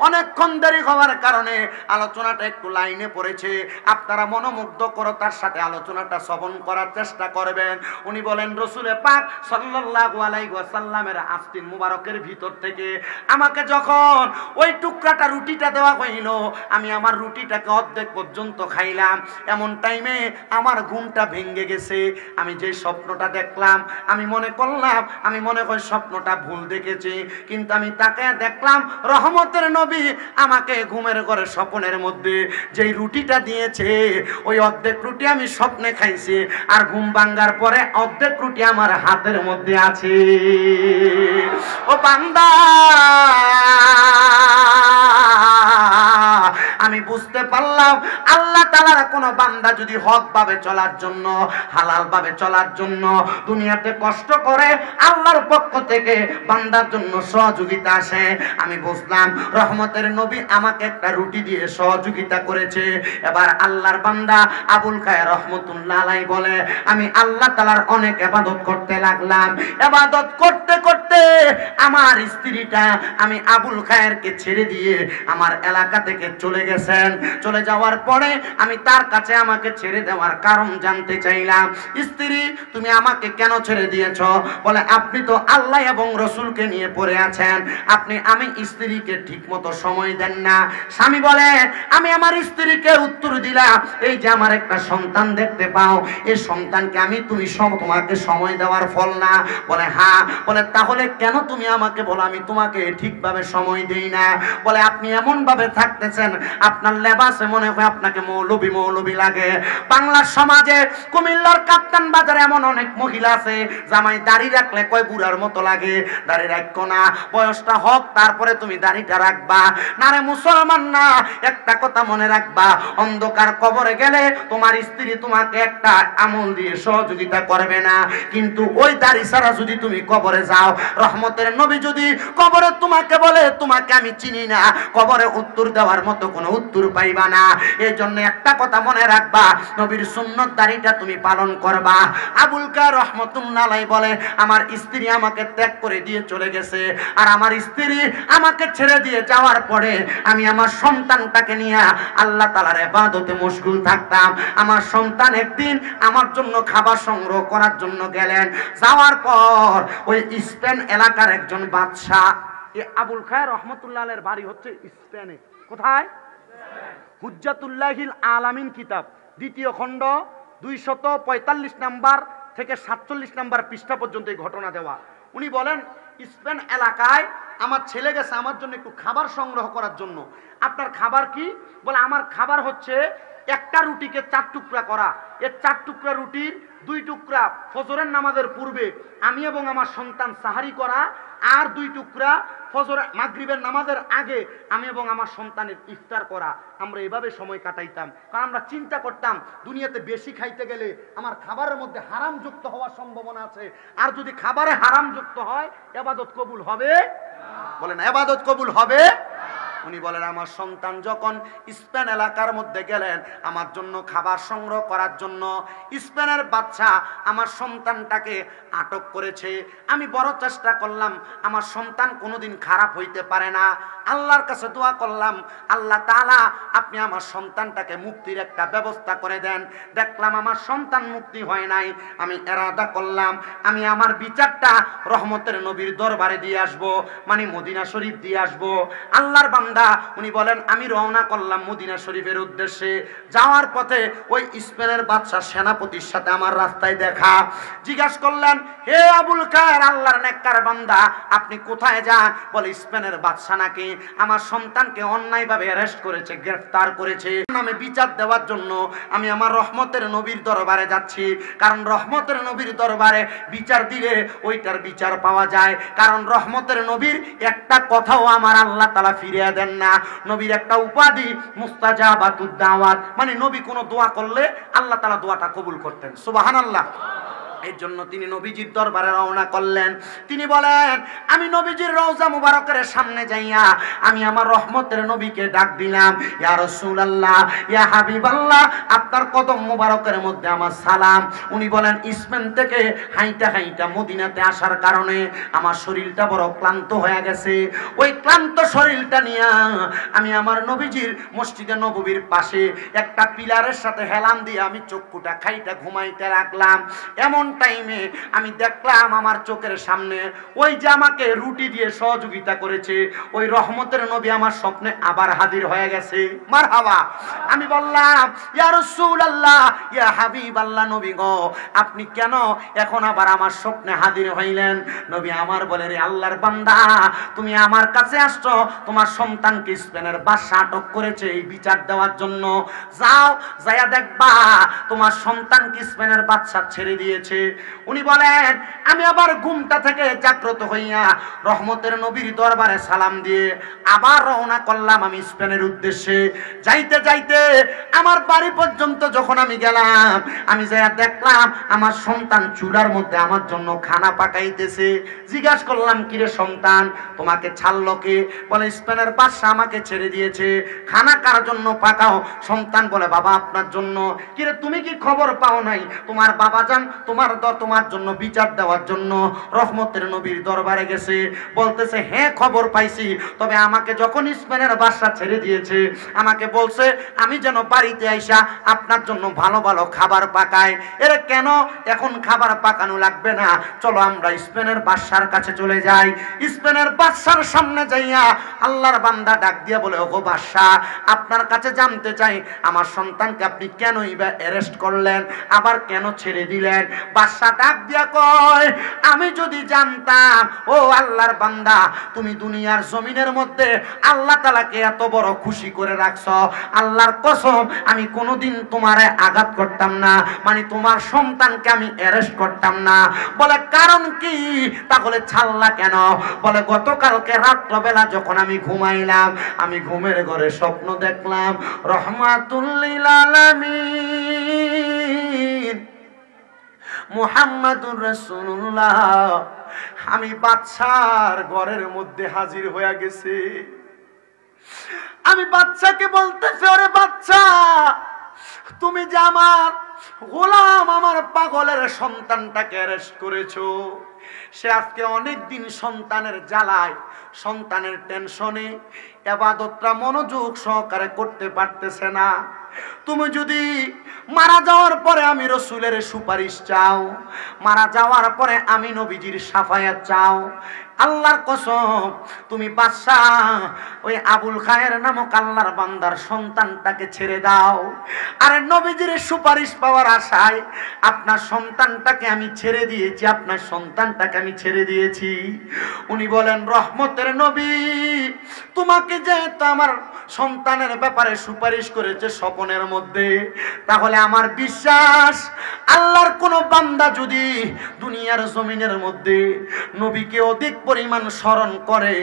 অনেকক্ষণ দেরি হওয়ার কারণে আলোচনাটা একটু লাইনে পড়েছে, আপনারা মনোমুগ্ধকরতার সাথে আলোচনাটা শ্রবণ করার চেষ্টা করবেন। উনি বলেন, রসুলে পাক সাল্লাল্লাহু আলাইহি ওয়াসাল্লামের আস্তিন মুবারকের ভিতর থেকে আমাকে যখন ওই টুকরাটা রুটিটা দেওয়া হইল, আমি আমার রুটিটাকে অর্ধেক পর্যন্ত খাইলাম। এমন টাইমে আমার ঘুমটা ভেঙে গেছে। আমি যে স্বপ্নটা দেখলাম, আমি মনে করলাম, আমি মনে করি স্বপ্নটা ভুল দেখেছি, কিন্তু আমি তাকে দেখলাম রহমতের নবী আমাকে ঘুমের ঘরে স্বপ্নের মধ্যে যেই রুটিটা দিয়েছে, ওই অর্ধেক রুটি আমি স্বপ্নে খাইছি, আর ঘুম ভাঙার পরে অর্ধেক রুটি আমার হাতের মধ্যে আছে। ও বান্দা, আমি বুঝতে পারলাম আল্লাহ তাআলার কোন বান্দা যদি হক ভাবে চলার জন্য, হালাল ভাবে চলার জন্য দুনিয়াতে কষ্ট করে, আল্লাহর পক্ষ থেকে বান্দার জন্য সহযোগিতা আসে। আমি বুঝলাম রহমতের নবী আমাকে একটা রুটি দিয়ে সহযোগিতা করেছে। এবার আল্লাহর বান্দা আবুল খায়ের রহমতুল্লাহ আলাইহি বলে, আমি আল্লাহ তাআলার অনেক ইবাদত করতে লাগলাম। ইবাদত করতে করতে আমার স্ত্রীটা আমি আবুল খায়েরকে ছেড়ে দিয়ে আমার এলাকা থেকে চলে গেছেন। চলে যাওয়ার পরে আমি তার কাছে আমাকে ছেড়ে দেওয়ার কারণ জানতে চাইলাম, স্ত্রী তুমি আমাকে কেন ছেড়ে দিয়েছ? বলে, আপনি তো আল্লাহ এবং রসুলকে নিয়ে পড়ে আছেন, আমি স্ত্রীকে ঠিক মতো সময় দেন না। স্বামী বলে, আমি আমার স্ত্রীকে উত্তর দিলাম, এই যে আমার একটা সন্তান দেখতে পাও, এই সন্তানকে তুমি তোমাকে সময় দেওয়ার ফল না? বলে হ্যাঁ। বলে তাহলে কেন তুমি আমাকে বলো আমি তোমাকে ঠিকভাবে সময় দেই না? বলে আপনি এমন ভাবে থাকতেছেন, আপনার লেবাসে মনে হয় আপনাকে মৌলবী মৌলবী লাগে। বাংলার সমাজে কুমিল্লার কাপ্তান বাজারে এমন অনেক মহিলা আছে, জামাই দাড়ি রাখলে কয় বুড়ার মতো লাগে। দাড়ি রাখো না, বয়সটা হোক তারপরে তুমি দাড়িটা রাখবা। না রে মুসলমান না, একটা কথা মনে রাখবা, অন্ধকার কবরে গেলে তোমার স্ত্রী তোমাকে একটা আমল দিয়ে সহযোগিতা করবে না, কিন্তু ওই দাড়ি ছাড়া যদি তুমি কবরে যাও, রহমতের নবী যদি কবরে তোমাকে বলে তোমাকে আমি চিনি না, কবরে উত্তর দেওয়ার মতো কোনো উত্তর পাইবা না। এই জন্য একটা কথা মনে রাখবা, নবীর সুন্নত দাড়িটা তুমি পালন করবা। আবুল কার রহমতুল্লাহ আলাইহি বলে, আমার স্ত্রী আমাকে ত্যাগ করে দিয়ে চলে গেছে, আর আমার স্ত্রী আমাকে ছেড়ে দিয়ে যাওয়ার পরে আমি আমার সন্তানটাকে নিয়ে আল্লাহ তাআলার ইবাদতে মশগুল থাকতাম। আমার সন্তান একদিন আমার জন্য খাবার সংগ্রহ করার জন্য গেলেন। যাওয়ার পর ওই স্পেন এলাকার একজন বাদশাহ, এই আবুল খায়ের রহমতুল্লাহ আলাইহির বাড়ি হচ্ছে স্পেনে। কোথায়? হুজ্জাতুল্লাহিল আলামিন কিতাব, দ্বিতীয় খণ্ড 245 নাম্বার থেকে 47 নাম্বার পৃষ্ঠা পর্যন্ত এই ঘটনা দেওয়া। উনি বলেন, স্পেন এলাকায় আমার ছেলে গেছে আমার জন্য একটু খাবার সংগ্রহ করার জন্য। আপনার খাবার কি? বলে, আমার খাবার হচ্ছে একটা রুটিকে 4 টুকরা করা। এই 4 টুকরা রুটির 2 টুকরা ফজরের নামাজের পূর্বে আমি এবং আমার সন্তান সাহারি করা, আর 2 টুকরা ফজর মাগরিবের নামাজের আগে আমি এবং আমার সন্তানের ইফতার করা। আমরা এভাবে সময় কাটাইতাম, কারণ আমরা চিন্তা করতাম দুনিয়াতে বেশি খাইতে গেলে আমার খাবারের মধ্যে হারাম যুক্ত হওয়ার সম্ভাবনা আছে, আর যদি খাবারে হারাম যুক্ত হয় ইবাদত কবুল হবে? বলেন ইবাদত কবুল হবে? উনি বলেন, আমার সন্তান যখন স্পেন এলাকার মধ্যে গেলেন আমার জন্য খাবার সংগ্রহ করার জন্য, স্পেনের বাদশা আমার সন্তানটাকে আটক করেছে। আমি বড় চেষ্টা করলাম আমার সন্তান কোনোদিন খারাপ হইতে পারে না, আল্লাহর কাছে দোয়া করলাম, আল্লাহ তাআলা আপনি আমার সন্তানটাকে মুক্তির একটা ব্যবস্থা করে দেন। দেখলাম আমার সন্তান মুক্তি হয় নাই, আমি ইরাদা করলাম আমি আমার বিচারটা রহমতের নবীর দরবারে দিয়ে আসব, মানে মদিনা শরীফ দিয়ে আসব। আল্লাহর বান্দা উনি বলেন আমি রওনা করলাম মদিনা শরীফের উদ্দেশ্যে। যাওয়ার পথে ওই স্পেনের বাদশা সেনাপতির সাথে আমার রাস্তায় দেখা। জিজ্ঞাসা করলেন, হে আবুল খায়ের, আল্লাহর নেককার বান্দা, আপনি কোথায় যান? বলে স্পেনের বাদশা নাকি আমার সন্তানকে অন্যায়ভাবে অ্যারেস্ট করেছে, গ্রেফতার করেছে, আমি বিচার দেওয়ার জন্য আমি আমার রহমতের নবীর দরবারে যাচ্ছি। কারণ রহমতের নবীর দরবারে বিচার দিলে ওইটার বিচার পাওয়া যায়। কারণ রহমতের নবীর একটা কথাও আমার আল্লাহ তাআলা ফিরিয়ে দেন না। নবীর একটা উপাধি মুস্তাজাবাতুদ দাওয়াত, মানে নবী কোনো দোয়া করলে আল্লাহ তাআলা দোয়াটা কবুল করতেন। সুবহানাল্লাহ। এর জন্য তিনি নবীজির দরবারে রওনা করলেন। তিনি বলেন, আমি নবীজির রওজা মুবারকের সামনে যাইয়া আমি আমার রহমতের নবীকে ডাক দিলাম, ইয়া রাসূলুল্লাহ, ইয়া হাবিবাল্লাহ, আপনার কদম মুবারকের মধ্যে আমার সালাম। উনি বলেন, স্পেন থেকে হাইটা হাইটা মদিনাতে আসার কারণে আমার শরীরটা বড় ক্লান্ত হয়ে গেছে। ওই ক্লান্ত শরীরটা নিয়ে আমি আমার নবীজির মসজিদে নববীর পাশে একটা পিলারের সাথে হেলান দিয়ে আমি চক্ষুটা খাইটা ঘুমাইতে রাখলাম। এমন টাইমে আমি দেখলাম আমার চোখের সামনে ওই যে আমাকে রুটি দিয়ে সহযোগিতা করেছে ওই রহমতের নবী আমার স্বপ্নে আবার হাজির হয়ে গেছে। মারহাবা। আমি বললাম, ইয়া রাসূলুল্লাহ, ইয়া হাবিবাল্লাহ, নবী গো, আপনি কেন এখন আবার আমার স্বপ্নে হাজির হইলেন? নবী আমার বলে, রে আল্লাহর বান্দা, তুমি আমার কাছে আসছো তোমার সন্তানকে স্পেনের বাদশা আটক করেছে এই বিচার দেওয়ার জন্য। যাও, যাইয়া দেখবা তোমার সন্তানকে স্পেনের বাদশা ছেড়ে দিয়েছে। উনি বলেন, আমি আবার ঘুমটা থেকে জাগ্রত হইয়া রহমতের নবীর দরবারে সালাম দিয়ে আবার রওনা করলাম আমি স্পেনের উদ্দেশ্যে। যাইতে যাইতে আমার বাড়ি পর্যন্ত যখন আমি গেলাম, আমি যাইয়া দেখলাম আমার সন্তান চুলার মধ্যে আমার জন্য খানা পাকাইতেছে। জিজ্ঞাসা করলাম, কিরে সন্তান, তোমাকে ছাড়লো কে? বলে, স্পেনের বাদশা আমাকে ছেড়ে দিয়েছে। খানা কার জন্য পাকাও? সন্তান বলে, বাবা আপনার জন্য। কিরে তুমি কি খবর পাও নাই তোমার বাবা যান তোমার জন্য বিচার দেওয়ার জন্য রহমতের নবীর দরবারে গেছে? বলতেছে, হ্যাঁ খবর পাইছি, তবে আমাকে যখন স্পেনের বাদশা ছেড়ে দিয়েছে আমাকে বলছে আমি যেন বাড়িতে আইসা আপনার জন্য ভালো ভালো খাবার পাকাই। এরে কেন এখন খাবার পাকানো লাগবে না, চলো আমরা স্পেনের বাদশার কাছে চলে যাই। স্পেনের বাদশার সামনে যাইয়া আল্লাহর বান্দা ডাক দিয়া বলে, ওগো বাদশা, আপনার কাছে জানতে চাই আমার সন্তানকে আপনি কেনই বা অ্যারেস্ট করলেন, আবার কেন ছেড়ে দিলেন? বাদশা ডাক দিয়া কয়, আমি যদি জানতাম ও আল্লাহর বান্দা তুমি দুনিয়ার জমিনের মধ্যে আল্লাহ তাআলাকে এত বড় খুশি করে রাখছো, আল্লাহর কসম আমি কোনোদিন তোমারে আঘাত করতাম না, মানে তোমার সন্তানকে আমি অ্যারেস্ট করতাম না। বলে, কারণ কি? তাহলে ছাড়লা কেন? বলে, গতকালকে রাত্রবেলা যখন আমি ঘুমাইলাম, আমি ঘুমের ঘরে স্বপ্ন দেখলাম রহমাতুল লিল আলামিন মুহাম্মাদুর রাসূলুল্লাহ আমি বাদশার ঘরের মধ্যে হাজির হয়ে গেছে। আমি বাদশাকে বলতেছি, ওরে বাদশা, তুমি যে আমার গোলাম আমার পাগলের সন্তানটাকে অ্যারেস্ট করেছো, সে আজকে অনেক দিন সন্তানের জ্বালায় সন্তানের টেনশনে ইবাদতটা মনোযোগ সহকারে করতে পারতেছে না। তুমি যদি মারা যাওয়ার পরে আমি রাসূলের সুপারিশ চাও, মারা যাওয়ার পরে আমি নবীজির শাফায়াত চাও, আল্লাহর কসম তুমি বাদশা ওই আবুল খায়ের নামক আল্লাহর বান্দার সন্তানটাকে ছেড়ে দাও। আরে নবীজির সুপারিশ পাওয়ার আশায় আপনার সন্তানটাকে আমি ছেড়ে দিয়েছি, আপনার সন্তানটাকে আমি ছেড়ে দিয়েছি। উনি বলেন, রহমতের নবী, তোমাকে যেহেতু আমার সন্তানের ব্যাপারে সুপারিশ করেছে স্বপ্নের মধ্যে, তাহলে আমার বিশ্বাস আল্লাহর কোন বান্দা যদি দুনিয়ার জমিনের মধ্যে নবীকে অধিক পরিমাণ স্মরণ করে,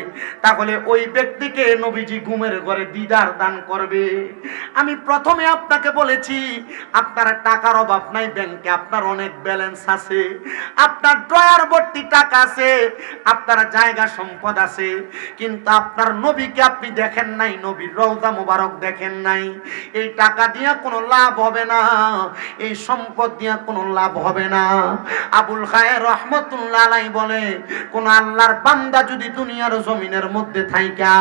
তাহলে ওই ব্যক্তিকে নবীজি ঘুমের ঘরে দিদার দান করবে। আমি প্রথমে আপনাকে বলেছি আপনার টাকার অভাব নাই, ব্যাংকে আপনার অনেক ব্যালেন্স আছে, আপনার ড্রয়ার ভর্তি টাকা আছে, আপনার জায়গা সম্পদ আছে, কিন্তু আপনার নবীকে আপনি দেখেন নাই, নবীর রওজা মুবারক দেখেন নাই। এই টাকা দিয়া কোনো লাভ হবে না, এই সম্পদ দিয়া কোনো লাভ হবে না। আবুল খায়ের রহমতুল্লাহ আলাইহি বলে, কোন আল্লাহর বান্দা যদি দুনিয়ার জমিনের মধ্যে থাইকা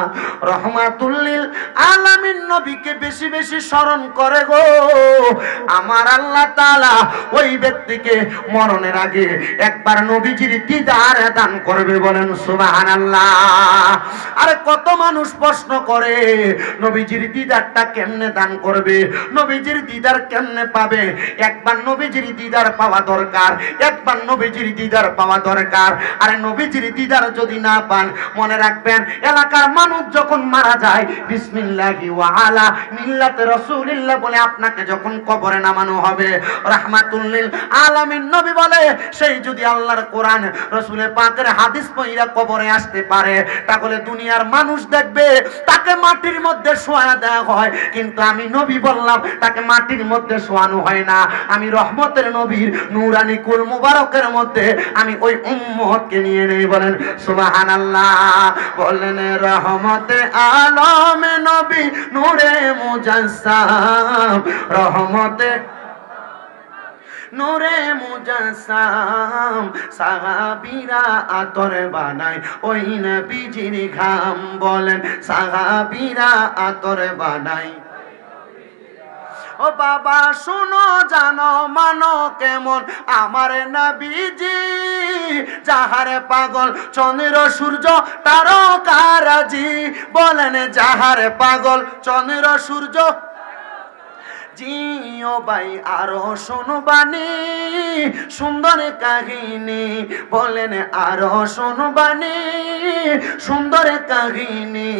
রহমাতুল লিল আলামিন নবীকে বেশি বেশি স্মরণ করে গো, আমার আল্লাহ তাআলা ওই ব্যক্তিকে মরণের আগে একবার নবীজির দিদার দান করবে। বলেন সুবহানাল্লাহ। আরে কত মানুষ প্রশ্ন করে নবীজির দিদারটা কেমনে দান করবে, নবীজির দিদার কেমনে পাবে? একবার নবীজির দিদার পাওয়া দরকার, একবার নবীজির দিদার পাওয়া দরকার। আরে নবীজির দিদার যদি না পান, মনে রাখবেন এলাকার মানুষ যখন মারা যায় বিসমিল্লাহি ওয়া আলা মিল্লাতে রাসূলিল্লাহ বলে আপনাকে যখন কবরে নামানো হবে, রাহমাতুল লিল আলামিন নবী বলে, সেই যদি আল্লাহর কোরআন রাসূলের পাকের হাদিস পড়া কবরে আসতে পারে, তাহলে দুনিয়ার মানুষ দেখবে তাকে মাটির মধ্যে শোয়া দেওয়া হয়, কিন্তু আমি নবী বললাম তাকে মাটির মধ্যে শোয়ানো হয় না। আমি রহমতের নবীর নূরানি কুল মুবারকের মধ্যে আমি ওই উম্মতকে নিয়ে নেই। বলেন সুবহানাল্লাহ। বলেন রহমতে আলমে নবী নূরে মুজাসসাম, রহমতে নূরে মুজাসসাম, সাহাবীরা আতর বানায় ওই নবীজির ঘাম। বলেন সাহাবীরা আতর বানায়। ও বাবা শুনো জানো মানো কেমন আমার নবীজি, যাহারে পাগল চন্দ্র সূর্য তারকারাজি। বলেন যাহারে পাগল চন্দ্র সূর্য জিও ভাই আরো শুনবানি সুন্দর কাহিনী। বলেন আরো শুনবানি সুন্দর কাহিনী,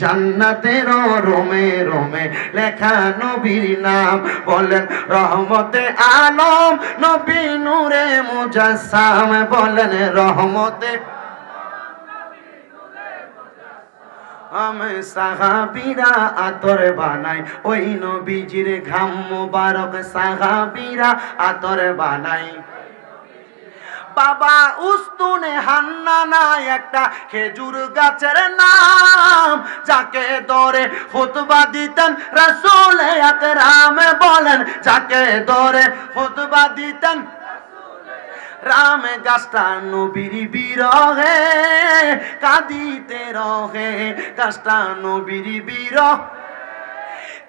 জান্নাতের রোমে রোমে লেখা নবীর নাম। বলেন রহমতে আলম নবী নূরে মুজাসসাম। বলেন রহমতে আমি সাহাবীরা আতর বানাই ওই নবীজির ঘাম মুবারক, সাহাবীরা আতর বানাই। বাবা উস্তুনে হান্নানা একটা খেজুর গাছের নাম, যাকে ধরে খুতবা দিতেন রাসূল আকরাম। বলেন যাকে ধরে খুতবা দিতেন রাম, গাছটা নবীর বিরহে কাঁদিতে রহে, গাছটা নবীর বিরহ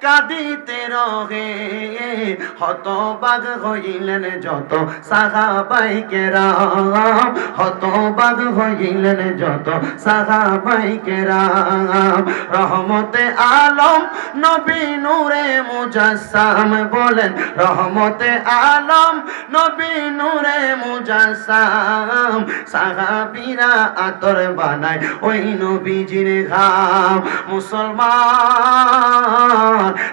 কাঁদিতে রহে। হতবাগ হইলেন যত সাহাবায়ে কেরাম, হতবাগ হইলেন যত সাহাবায়ে কেরাম। রহমতে আলম নবী নূরে মুজাসসাম। বলেন রহমতে আলম নবী নূরে মুজাসসাম, সাহাবীরা আতর বানায় ওই নবীজির ঘাম। মুসলমান,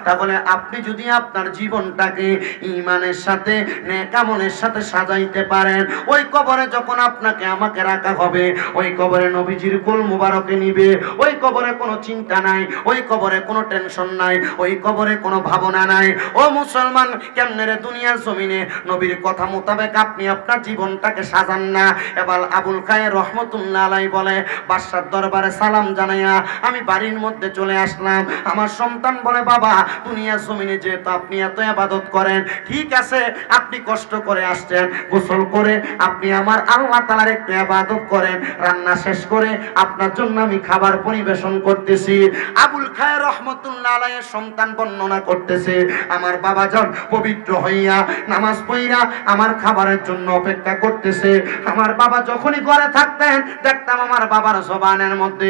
তাহলে আপনি যদি আপনার জীবনটাকে ঈমানের সাথে নেক আমলের সাথে সাজাইতে পারেন, ওই কবরে যখন আপনাকে আমাকে রাখা হবে, ওই কবরে নবীজির কোল মুবারকে নিবে, ওই কবরে কোনো চিন্তা নাই, ওই কবরে কোনো টেনশন নাই, ওই কবরে কোনো ভাবনা নাই। ও মুসলমান, কেমনে রে দুনিয়ার জমিনে নবীর কথা মোতাবেক আপনি আপনার জীবনটাকে সাজান না? এবার আবুল খায়ের রহমতুল্লাহ আলাইহি বলে, বাদশার দরবারে সালাম জানাইয়া আমি বাড়ির মধ্যে চলে আসলাম। আমার সন্তান বলে, বাবা দুনিয়ার জমিনে যেহেতু আপনি এত ইবাদত করেন, ঠিক আছে আপনি কষ্ট করে আসছেন, গোসল করে আপনি আমার আল্লাহ তাআলার একটু ইবাদত করেন, রান্না শেষ করে আপনার জন্য আমি খাবার পরিবেশন করতেছি। আবুল খায়ের রহমতুল্লাহ আলাইহির সন্তান বর্ণনা করতেছে, আমার বাবা যখন পবিত্র হইয়া নামাজ পড়িয়া আমার খাবারের জন্য অপেক্ষা করতেছে। আমার বাবা যখনই ঘরে থাকতেন দেখতাম আমার বাবার জবানের মধ্যে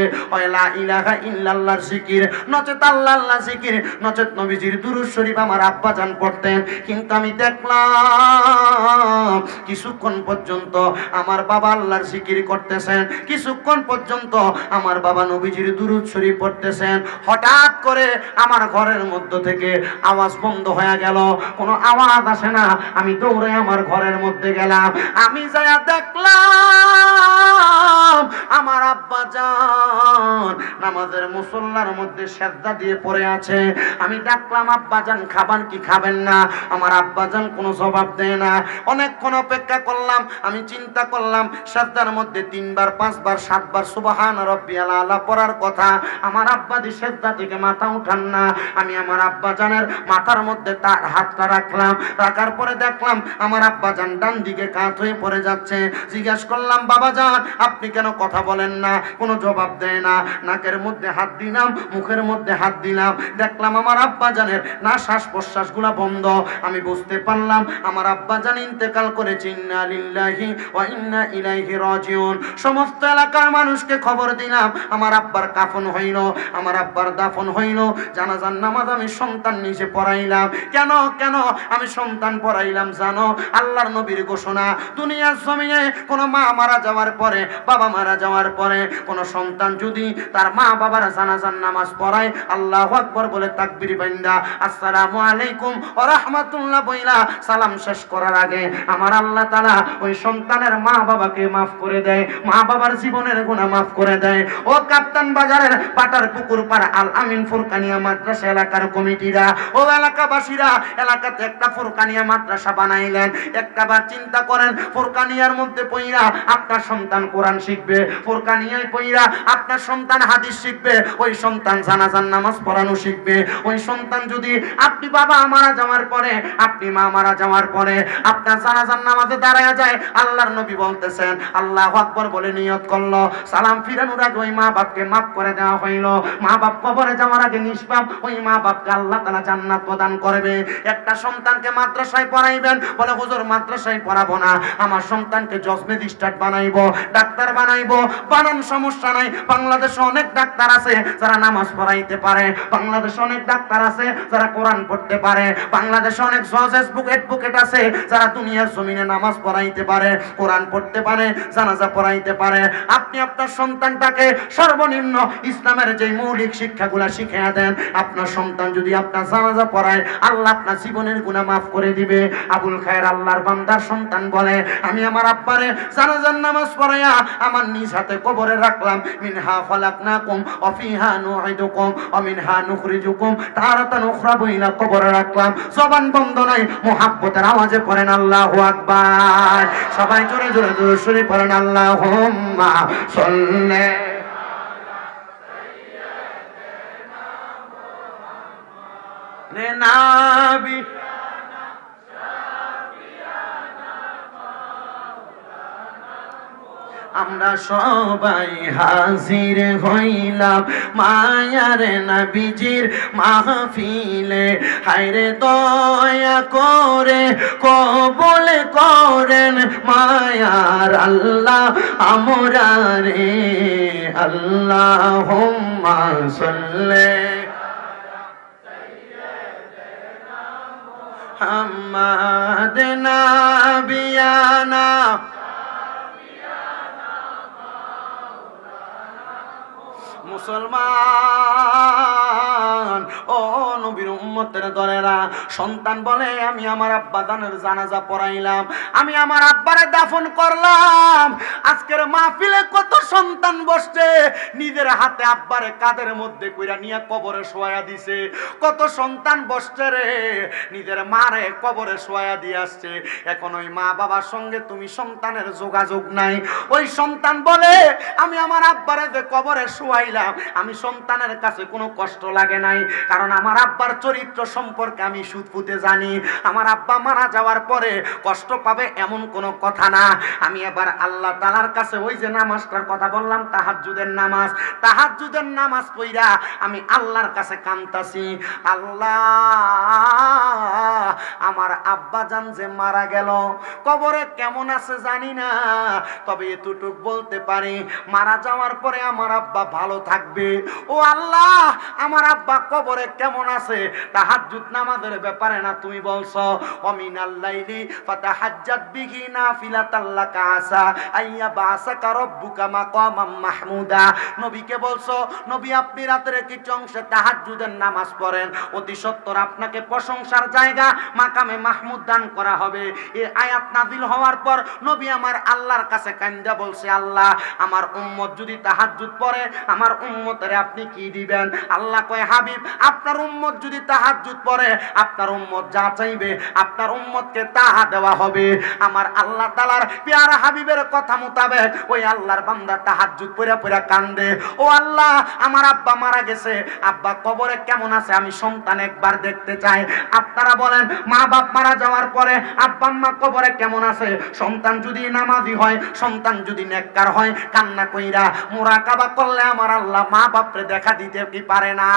লা ইলাহা ইল্লাল্লাহর জিকির, নচেত আল্লাহর জিকির, নচেত নবীজির দুরূদ শরীফ আমার আব্বা জান পড়তেন। কিন্তু আমি দেখলাম কিছুক্ষণ পর্যন্ত আমার বাবা আল্লাহর জিকির করতেছেন, কিছুক্ষণ পর্যন্ত আমার বাবা নবীজির দুরূদ শরীফ পড়তেছেন। হঠাৎ করে আমার ঘরের মধ্য থেকে আওয়াজ বন্ধ হয়ে গেল, কোনো আওয়াজ আসে না। আমি দৌড়ে আমার ঘরের মধ্যে গেলাম, আমি যায়া দেখলাম দেখলাম আমার আব্বা জান নামাজের মুসল্লার মধ্যে সেজদা দিয়ে পড়ে আছে। আমি ডাকলাম আব্বা জান খাবেন কি খাবেন না? আমার আব্বা জান কোনো জবাব দেয় না। অনেকক্ষণ অপেক্ষা করলাম। আমি চিন্তা করলাম সেজদার মধ্যে 3 বার 5 বার 7 বার সুবহান রাব্বিয়াল আলা পড়ার কথা, আমার আব্বা দি সেজদা থেকে মাথা উঠান না। আমি আমার আব্বা জানের মাথার মধ্যে তার হাতটা রাখলাম। রাখার পরে দেখলাম আমার আব্বা জান ডান দিকে কাত হয়ে পড়ে যাচ্ছে। জিজ্ঞাসা করলাম বাবা জান আপনি কেন কথা বলেন না? কোনো জবাব দেয় না। নাকের মধ্যে হাত দিলাম, মুখের মধ্যে হাত দিলাম, দেখলাম আমার আব্বা জানের না শ্বাস প্রশ্বাস গুলা বন্ধ। আমি বুঝতে পারলাম আমার আব্বা জান ইন্তেকাল করেছে। ইন্না লিল্লাহি ওয়া ইন্না ইলাইহি রাজিউন। সমস্ত এলাকার মানুষকে খবর দিলাম আমার আব্বার কাফন হইল, আমার আব্বার দাফন হইল। জানাজার নামাজ আমি সন্তান নিচে পড়াইলাম। কেন কেন আমি সন্তান পড়াইলাম জানো? আল্লাহর নবীর ঘোষণা, দুনিয়ার জমিনে কোন মা মারা যাওয়ার পরে, বাবা মারা যাওয়ার পরে কোন সন্তান যদি তার মা বাবার জানাজার নামাজ পড়ায়, আল্লাহু আকবার বলে তাকবীর বাইন্দা আসসালামু আলাইকুম ওয়া রাহমাতুল্লাহ বইলা সালাম শেষ করার আগে আমার আল্লাহ তাআলা ওই সন্তানের মা বাবাকে maaf করে দেয়, মা বাবার জীবনের গুনাহ maaf করে দেয়। ও কাপ্তান বাজারের পাটার পুকুর পার আল আমিন ফুরকানিয়া মাদ্রাসা এলাকার কমিটিরা, ও এলাকাবাসীরা, এলাকাতে একটা ফুরকানিয়া মাদ্রাসা বানাইলেন। একটাবার চিন্তা করেন, ফুরকানিয়ার মধ্যে পইরা আপনার সন্তান কোরআন শিখবে, ফুরকানিয়ায় পইরা আপনার সন্তান হাদিস শিখবে, ওই সন্তান জানাজার নামাজ পড়ানো শিখবে। ওই সন্তান যদি আপনি বাবা মারা যাওয়ার পরে, আপনি মা মারা যাওয়ার পরে আপনার জানাজার নামাজে দাঁড়ায় যায়, আল্লাহর নবী বলতেছেন আল্লাহু আকবার বলে নিয়ত করলো, সালাম ফিরানোর আগে ওই মা বাপকে মাফ করে দেওয়া হইল। মা বাপ কবরে যাওয়ার আগে নিষ্পাপ, ওই মা বাপকে আল্লাহ তাআলা জান্নাত প্রদান করবে। একটা সন্তানকে মাদ্রাসায় পড়াইবেন, বলে হুজুর মাদ্রাসায় পড়াবো না, আমার সন্তানকে জজ ম্যাজিস্ট্রেট বানাইবো, ডাক্তার বানাইবো। বানান সমস্যা নাই, বাংলাদেশে অনেক ডাক্তার আছে যারা নামাজ পড়াইতে পারে, বাংলাদেশে অনেক ডাক্তার আছে যারা কোরআন পড়তে পারে, বাংলাদেশে অনেক জজ অ্যাডভোকেট আছে যারা দুনিয়ার জমিনে নামাজ পড়াইতে পারে, কোরআন পড়তে পারে, জানাজা পড়াইতে পারে। আপনি আপনার সন্তানটাকে সর্বনিম্ন ইসলামের যে মৌলিক শিক্ষাগুলা শিখিয়ে দেন, আপনার সন্তান যদি আপনার জানাজা পড়ায়, আল্লাহ আপনার জীবনের গুনাহ মাফ করে দিবে। আবুল খায়ের আল্লাহর বান্দার সন্তান বলে, আমি আমার আব্বারে জানাজার নামাজ পড়াইয়া আমার নিজ হাতে কবরে রাখলাম। মিনহা খালাকনাকুম ওয়া ফিহা নুঈদুকুম ওয়া মিনহা নুখরিজুকুম তারাতান উখরা বইলা কবরে রাখলাম। জবান বন্ধ নাই, মুহাব্বতের আওয়াজে পড়েন আল্লাহু আকবার। সবাই জোরে জোরে দুরূদ শরীফ পড়েন আল্লাহুম্মা সাল্লি নাবি। আমরা সবাই হাজির হইলাম মায়ার নবীজির মাহফিলে, হায়রে দয়া করে কবুল করেন মায়ার আল্লাহ আমরা রে। আল্লাহুম্মা সাল্লি মুহাম্মাদ নাবিয়ানা মুসলমান ও নবীর উম্মতের দলেরা, সন্তান বলে আমি আমার আব্বা দানের জানাজা পড়াইলাম, আমি আমার আব্বারে দাফন করলাম। আজকের মাহফিলে কত সন্তান বসছে, নিজের হাতে আব্বারে কাদের মধ্যে কইরা নিয়ে কবরে শোয়া দিছে। কত সন্তান বসছে রে, নিজের মারে কবরে শোয়া দিয়ে আসছে। এখন ওই মা বাবার সঙ্গে তুমি সন্তানের যোগাযোগ নাই। ওই সন্তান বলে আমি আমার আব্বারে যে কবরে শোয়াইলাম, আমি সন্তানের কাছে কোনো কষ্ট লাগে নাই, কারণ আমার আব্বার চরিত্র সম্পর্কে আমি সুদপুতে জানি। আমার আব্বা মারা যাওয়ার পরে কষ্ট পাবে এমন কোনো কথা না। আমি এবার আল্লাহ তাআলার কাছে ওই যে নামাজটার কথা বললাম, তাহাজ্জুদের নামাজ পড়া আমি আল্লাহর কাছে কাঁদতাছি, আল্লাহ আমার আব্বা জান যে মারা গেল, কবরে কেমন আছে জানি না, তবে এতটুক বলতে পারি মারা যাওয়ার পরে আমার আব্বা ভালো থাকবে। ও আল্লাহ আমার আব্বা কবরে কেমন আছে, তাহাজ্জুদ নামাজের ব্যাপারে না তুমি বলছো ওয়ামিনাল লাইলি ফাতাহাজ্জাত বিহি নাফিলাতাল লাকা আসা আইয়া বাসাকা রাব্বুকা মাকামাম মাহমুদা। নবীকে বলছো নবী আপনি রাতের কিছু অংশে তাহাজ্জুদের নামাজ পড়েন, অতি সত্বর আপনাকে প্রশংসার জায়গা মাকামে মাহমুদ দান করা হবে। এই আয়াত নাযিল হওয়ার পর নবী আমার আল্লাহর কাছে কান্দা বলছে, আল্লাহ আমার উম্মত যদি তাহাজ্জুদ পড়ে আমার উম্মতের আপনি কি দিবেন? আল্লাহ কয়, হাবিব আপনার উম্মত যদি তাহাজ্জুদ পড়ে আপনার উম্মত যা চাইবে আপনার উম্মতকে তাহা দেওয়া হবে। আমার আল্লাহ তাআলার পেয়ারা হাবিবের কথা মোতাবেক ওই আল্লাহর বান্দা তাহাজ্জুদ পড়ে পড়ে কান্দে, ও আল্লাহ আমার আব্বা মারা গেছে, আব্বা কবরে কেমন আছে আমি সন্তান একবার দেখতে চাই। আপনারা বলেন মা বাপ মারা যাওয়ার পরে আব্বা আম্মা কবরে কেমন আছে? সন্তান যদি নামাজি হয়, সন্তান যদি নেককার হয়, কান্না কইরা মুরাকাবা করলে আমার আল্লাহ মা বাপরে দেখা দিতে কি পারে না?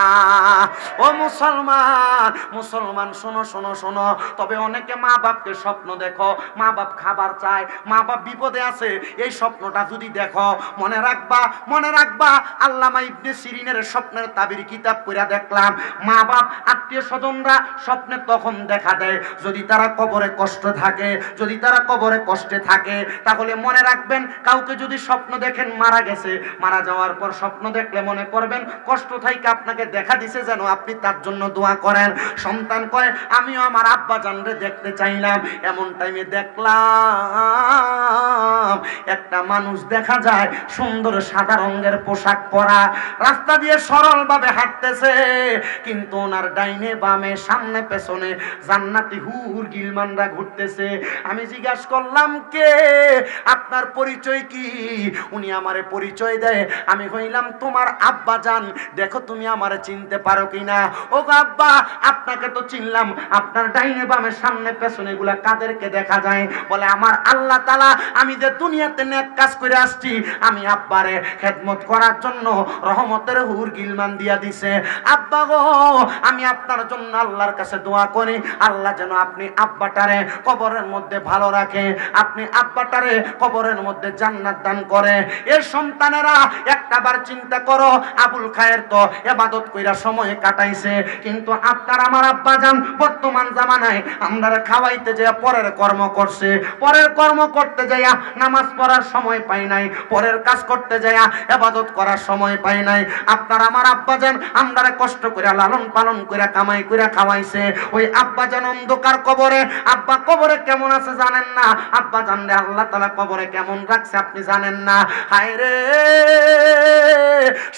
ও মুসলমান, মুসলমান শোনো শোনো শোনো। তবে অনেকে মা বাপকে স্বপ্ন দেখো, মা বাপ খাবার চায়, মা বাপ বিপদে আছে, এই স্বপ্নটা যদি দেখো মনে রাখবা, মনে রাখবা আল্লামা ইবনে সিরিনের স্বপ্নের তাবির কিতাব পড়া দেখলাম মা বাপ আত্মীয় স্বজনরা স্বপ্নে তখন দেখা দেয় যদি তারা কবরে কষ্ট থাকে, যদি তারা কবরে কষ্টে থাকে। তাহলে মনে রাখবেন কাউকে যদি স্বপ্ন দেখেন মারা গেছে, মারা যাওয়ার পর স্বপ্ন দেখলে মনে করবেন কষ্ট থেকে আপনাকে দেখা দিছে যেন আপনি তার জন্য দোয়া করেন। সন্তান কয় আমিও আমার আব্বা জানরে দেখতে চাইলাম, এমন টাইমে দেখলাম একটা মানুষ দেখা যায় সুন্দর সাদা রঙের পোশাক পরা, রাস্তা দিয়ে সরল ভাবে হাঁটতেছে, কিন্তু ওনার ডাইনে বামে সামনে পেছনে জান্নাতি হুর গিলমানরা ঘুরতেছে। আমি জিজ্ঞাসা করলাম কে, আপনার পরিচয় কি? উনি আমারে পরিচয় দেয়, আমি কইলাম তোমার আব্বা জান, দেখো তুমি আমারে চিনতে পারো কিনা। ও আব্বা আপনাকে তো চিনলাম, আপনার ডাইনে বামে সামনে পেছনে গুলা কাদেরকে দেখা যায়? বলে আমার আল্লাহ তাআলা আমি যে দুনিয়াতে নেক কাজ করে আসছি আমি আব্বারে খেদমত করার জন্য রহমতের হুর গিলমান দিয়া দিছে। আব্বা গো আমি আপনার জন্য আল্লাহর কাছে দোয়া করি আল্লাহ যেন আপনি আব্বাটারে কবরের মধ্যে ভালো রাখে, আপনি আব্বাটারে কবরের মধ্যে জান্নাত দান করে। এর সন্তানেরা একটাবার চিন্তা করো, আবুল খায়ের তো ইবাদত কইরা সময় কাটাইছে, কিন্তু আপনার আমার আব্বা জান বর্তমান জামানায় আমরা খাওয়াইতে যায় পরের কর্ম করছে, পরের কর্ম করতে যাইয়া নামাজ পড়ার সময় পাই নাই, পরের কাজ করতে যাইয়া ইবাদত করার সময় পাই নাই। আপনার আমার আব্বা জান আমরা কষ্ট করে লালন পালন করে কামাই করে খাওয়াইছে, ওই আব্বা জান অন্ধকার কবরে, আব্বা কবরে কেমন আছে জানেন না, আব্বা জান রে আল্লাহ তাআলা কবরে কেমন রাখছে আপনি জানেন না। হায় রে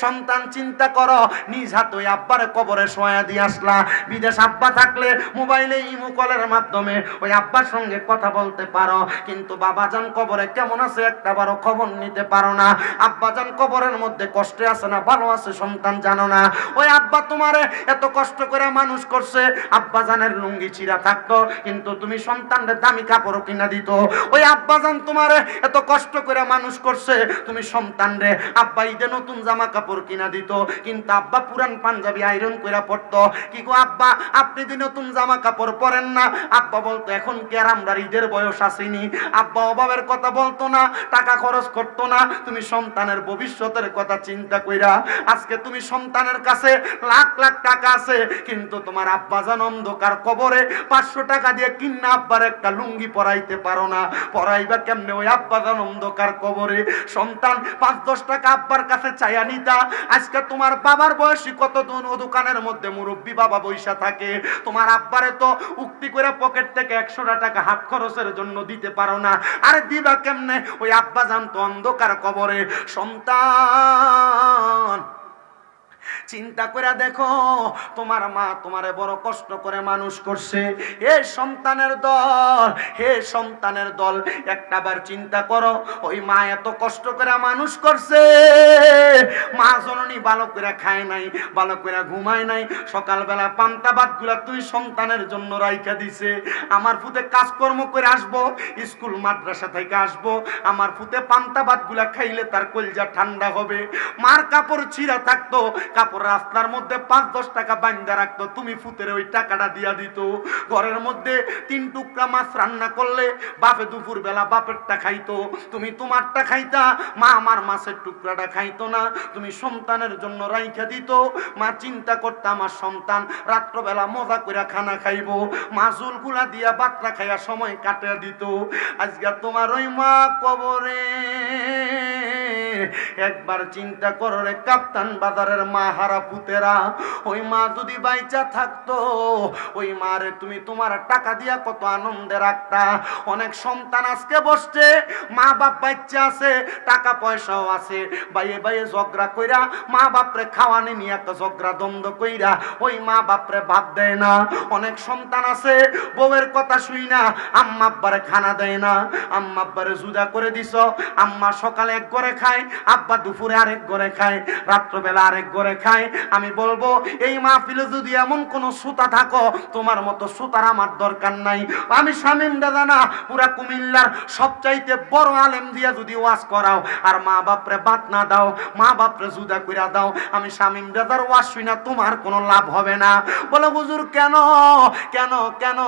সন্তান চিন্তা করো, নিজ হাতে ওই আব্বারে কবরে শোয়া দিয়ে আসলা। বিদেশ আব্বা থাকলে মোবাইলে ইমো কলের মাধ্যমে ওই আব্বার সঙ্গে কথা বলতে পারো, কিন্তু বাবা জান কবরে কেমন আছে একটাবারও খবর নিতে পারো না। আব্বা জান কবরের মধ্যে কষ্টে আছে না ভালো আছে সন্তান জানো না। ওই আব্বা তোমারে এত কষ্ট করে মানুষ করছে, আব্বা জানের লুঙ্গি চিরা থাকতো কিন্তু তুমি সন্তানদের দামি কাপড় কিনা দিত। ওই আব্বা জান তোমারে এত কষ্ট করে মানুষ করছে, তুমি সন্তানরে আব্বা ঈদে নতুন জামা কাপড় কিনা দিত, কিন্তু আব্বা পুরান পাঞ্জাবি আয়রন করে পড়তো। কি গো আব্বা আপনি যে নতুন জামা কাপড় পরেন না, আব্বা বলতো এখন কি আর আমরা ঈদের বয়স আসেনি। আব্বা অভাবের কথা বলতো না, টাকা খরচ করতো না, তুমি সন্তানের ভবিষ্যতের কথা চিন্তা কইরা আজকে তুমি সন্তানের কাছে লাখ লাখ টাকা আছে, কিন্তু তোমার আব্বা জান অন্ধকার কবরে 500 টাকা দিয়ে কিন্না আব্বার একটা লুঙ্গি পরাইতে পারো না। পরাইবা কেমনে ওই আব্বা জান অন্ধকার কবরে? সন্তান 5-10 টাকা আব্বার কাছে চাইয়া নিতা, আজকে তোমার বাবার বয়সী কত দোকানের মধ্যে মুরব্বী বাবা বৈশা থাকে, তোমার আব্বারে তো উক্তি করে পকেট থেকে 100 টাকা হাত খরচের জন্য দিতে পারো না। আরে দিবা কেমনে? ওই আব্বা জান তো অন্ধকার কবরে। সন্তান চিন্তা করে দেখো, তোমার মা তোমারে বড় কষ্ট করে মানুষ করছে, হে সন্তানের দল, হে সন্তানের দল একটাবার চিন্তা করো, ওই মা এত কষ্ট করে মানুষ করছে, মা জননী ভালো করে খায় নাই, ভালো করে ঘুমায় নাই, সকালবেলা পান্তা ভাত গুলা তুই সন্তানের জন্য রাইখা দিছে। আমার ফুতে কাজকর্ম করে আসবো, স্কুল মাদ্রাসা থেকে আসবো, আমার ফুতে পান্তা ভাত গুলা খাইলে তার কলজা ঠান্ডা হবে। মার কাপড় ছিঁড়া থাকতো, কাপড় রাস্তার মধ্যে 5-10 টাকা বান্ধা রাখতো, তুমি ফুতের ওই টাকাটা দিয়া দিত। ঘরের মধ্যে 3 টুকরা মাছ রান্না করলে বাপে দুপুর বেলা বাপেরটা খাইতো, তুমি তোমারটা খাইতা, মা আমার মাছের টুকরাটা খাইতো না, তুমি সন্তানের জন্য রাইখা দিত। মা চিন্তা করতে আমার সন্তান রাত্রবেলা মজা করে খানা খাইবো, মাছুল গুলা দিয়া বাতরা খাইয়া সময় কাটিয়ে দিত। আজকে তোমার ওই মা কবরে একবার চিন্তা করো রে কাপ্তান বাজারের মা হারা পুতেরা, ওই মা যদি বাইচা থাকতো, ওই মারে তুমি তোমার টাকা দিয়া কত আনন্দে রাখতা। অনেক সন্তান আজকে বসছে, মা বাপ বাচ্চা আছে, টাকা পয়সাও আছে, বাইয়ে বাইয়ে ঝগড়া কইরা মা বাপরে খাওয়ানি নিয়ে একটা ঝগড়া দ্বন্দ্ব কইরা ওই মা বাপরে ভাত দেয় না। অনেক সন্তান আছে বউয়ের কথা শুই না আম্মা আব্বারে খানা দেয় না। আম্মা আব্বারে জুদা করে দিছ, আম্মা সকালে এক ঘরে খায়, আব্বা দুপুরে আরেক ঘরে খায়, রাত্রবেলা আরেক ঘরে খায়। আমি বলবো এই মাহফিলে যদি এমন কোন সুতা থাকো, তোমার মতো সুতার আমার দরকার নাই। আমি শামীম দাদা না, পুরা কুমিল্লার সবচাইতে বড় আলেম দিয়া যদি ওয়াজ করাও আর মা বাপরে বাত না দাও, মা বাপরে জুদা কইরা দাও, আমি শামীম দাদার ওয়াজ শুই না তোমার কোনো লাভ হবে না। বলে হুজুর কেন কেন কেন?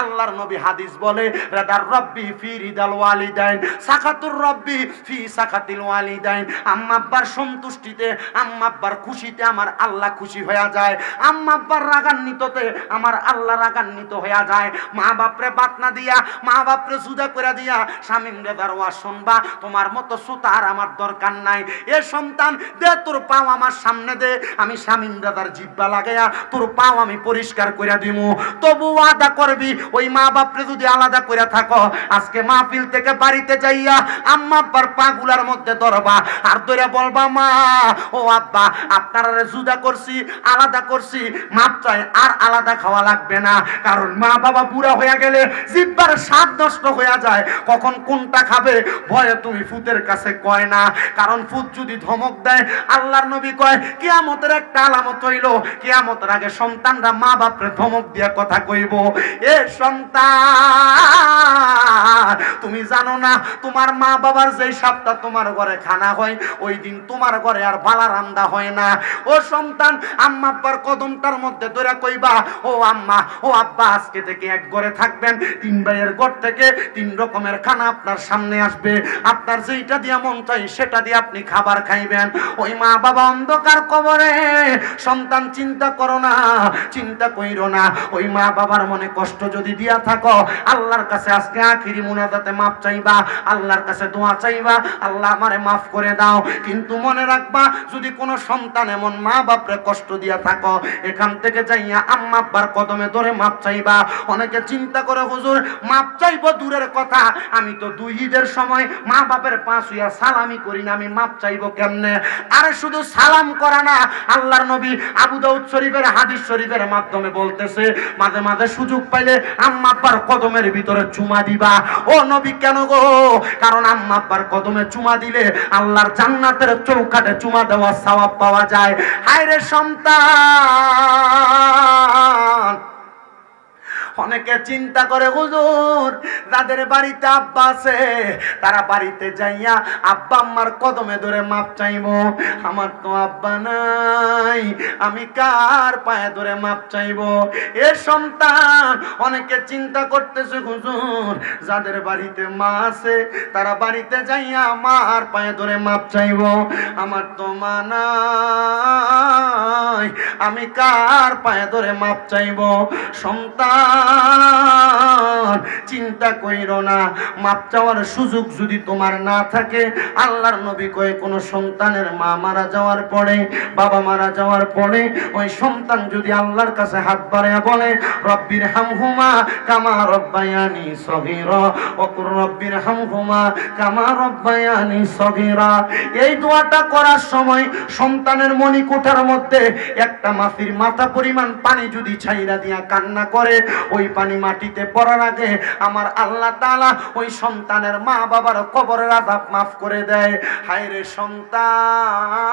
আল্লাহর নবী হাদিস বলে রাদার রব্বি ফি রিদাল ওয়ালিদাইন সাকাতুর রব্বি ফি সাকাতিল ওয়ালিদাইন। আম্মা আব্বার সন্তুষ্টিতে, আম্মা আব্বার খুশিতে আমার আল্লাহ খুশি হয়ে যায়, আম্মা আব্বার রাগান্বিততে আমার আল্লাহ রাগান্বিত হয়ে যায়। মা বাপরে বাত না দিয়া, মা বাপরে জুদা করে দিয়া শামীম দাদার ওয়াজ শুনবা, তোমার মতো সুতার আমার দরকার নাই। এ সন্তান দে তোর পাও আমার সামনে দে, আমি শামীম দাদার জিব্বা লাগাইয়া তোর পাও আমি পরিষ্কার কইরা দিমু। তবু ওয়াদা করবি ওই মা বাপরে যদি আলাদা কইরা থাকো, আজকে মাহফিল থেকে বাড়িতে যাইয়া আম্মা আব্বার পাগুলার মধ্যে ধরবা আর ধরে বলবা মা ও আব্বা আপনারা জুদা করছি, আলাদা করছি, মাপ চাই, আর আলাদা খাওয়া লাগবে না। কারণ মা বাবা বুড়া হয়ে গেলে জিব্বার স্বাদ নষ্ট হয়ে যায়, কখন কোনটা খাবে ভয়ে তুমি ফুতের কাছে কয় না। কারণ ফুত যদি ধমক দেয়, আল্লাহর নবী কয় কিয়ামতের একটা আলামত হইল, কিয়ামতের আগে সন্তানরা মা বাপরে ধমক দিয়া কথা কইব। এ সন্তান তুমি জানো না তোমার মা বাবার যেই সপ্তাহ তোমার ঘরে খানা হয়, ওই দিন তোমার ঘরে আর বালা রান্দা হয় না। ও সন্তান আম্মা আব্বার কদমটার মধ্যে ধরে কইবা ও আম্মা ও আব্বা আজকে থেকে এক ঘরে থাকবেন, তিন ভাইয়ের ঘর থেকে তিন রকমের খানা আপনার সামনে আসবে, আপনার যেইটা দিয়া মন চাই সেটা দিয়ে আপনি খাবার খাইবেন। ওই মা বাবা অন্ধকার কবরে, সন্তান চিন্তা করো না, চিন্তা কইরো না। ওই মা বাবার মনে কষ্ট যদি দিয়া থাকো, আল্লাহর কাছে আজকে আখিরি মুনাজাতে মাফ চাইবা, আল্লাহর কাছে দোয়া চাইবা, আল্লাহ আমারে মাফ করে দাও। কিন্তু মনে রাখবা যদি কোনো সন্তান এমন মা বাপরে কষ্ট দিয়া থাকো, এখান থেকে যাইয়া আম্মা আব্বার কদমে ধরে মাফ চাইবা। অনেকে চিন্তা করে হুজুর মাফ চাইবো দূরের কথা, আমি তো দুই ঈদের সময় মা বাপের পাশ হইয়া সালামি করি না, আমি মাফ চাইবো কেমনে? আরে শুধু সালাম করা না, আল্লাহর নবী আবু দাউদ শরীফের হাদিস শরীফের মাধ্যমে বলতেছে মাঝে মাঝে সুযোগ পাইলে আম্মা আব্বার কদমের ভিতরে চুমা দিবা। ও নবী কেন গো? কারণ আম্মা আব্বার কদমে চুমা দিলে আল্লাহর জান্নাতের চৌকাঠে চুমা দেওয়া সওয়াব পাওয়া যায়। হায় রে সন্তান, অনেকে চিন্তা করে হুজুর যাদের বাড়িতে আব্বা আছে তারা বাড়িতে যাইয়া আব্বা আম্মার কদমে ধরে মাপ চাইবো। আমার তো আব্বা নাই, আমি কার পায়ে ধরে মাপ চাইবো? এ সন্তান অনেকে চিন্তা করতেছে হুজুর যাদের বাড়িতে মা আছে তারা বাড়িতে যাইয়া মার পায়ে ধরে মাপ চাইবো। আমার তো মা নাই, আমি কার পায়ে ধরে মাপ চাইবো? সন্তান চিন্তা কইরো না, মাপ চাওয়ার সুযোগ যদি তোমার না থাকে, আল্লাহর নবী কয় কোন সন্তানের মা মারা যাওয়ার পরে, বাবা মারা যাওয়ার পরে ওই সন্তান যদি আল্লাহর কাছে হাত বাড়ায়া বলে রব্বির হামহুমা কামা রব্বায়ানি সগীরা ওয়া কুর রব্বির হামহুমা কামা রব্বায়ানি সগীরা, এই দোয়াটা করার সময় সন্তানের মণিকোঠার মধ্যে একটা মাছির মাথা পরিমাণ পানি যদি ছাইরা দিয়া কান্না করে, ওই পানি মাটিতে পড়ার আগে আমার আল্লাহ তাআলা ওই সন্তানের মা বাবার কবরের আযাব মাফ করে দেয়। হায় রে সন্তান,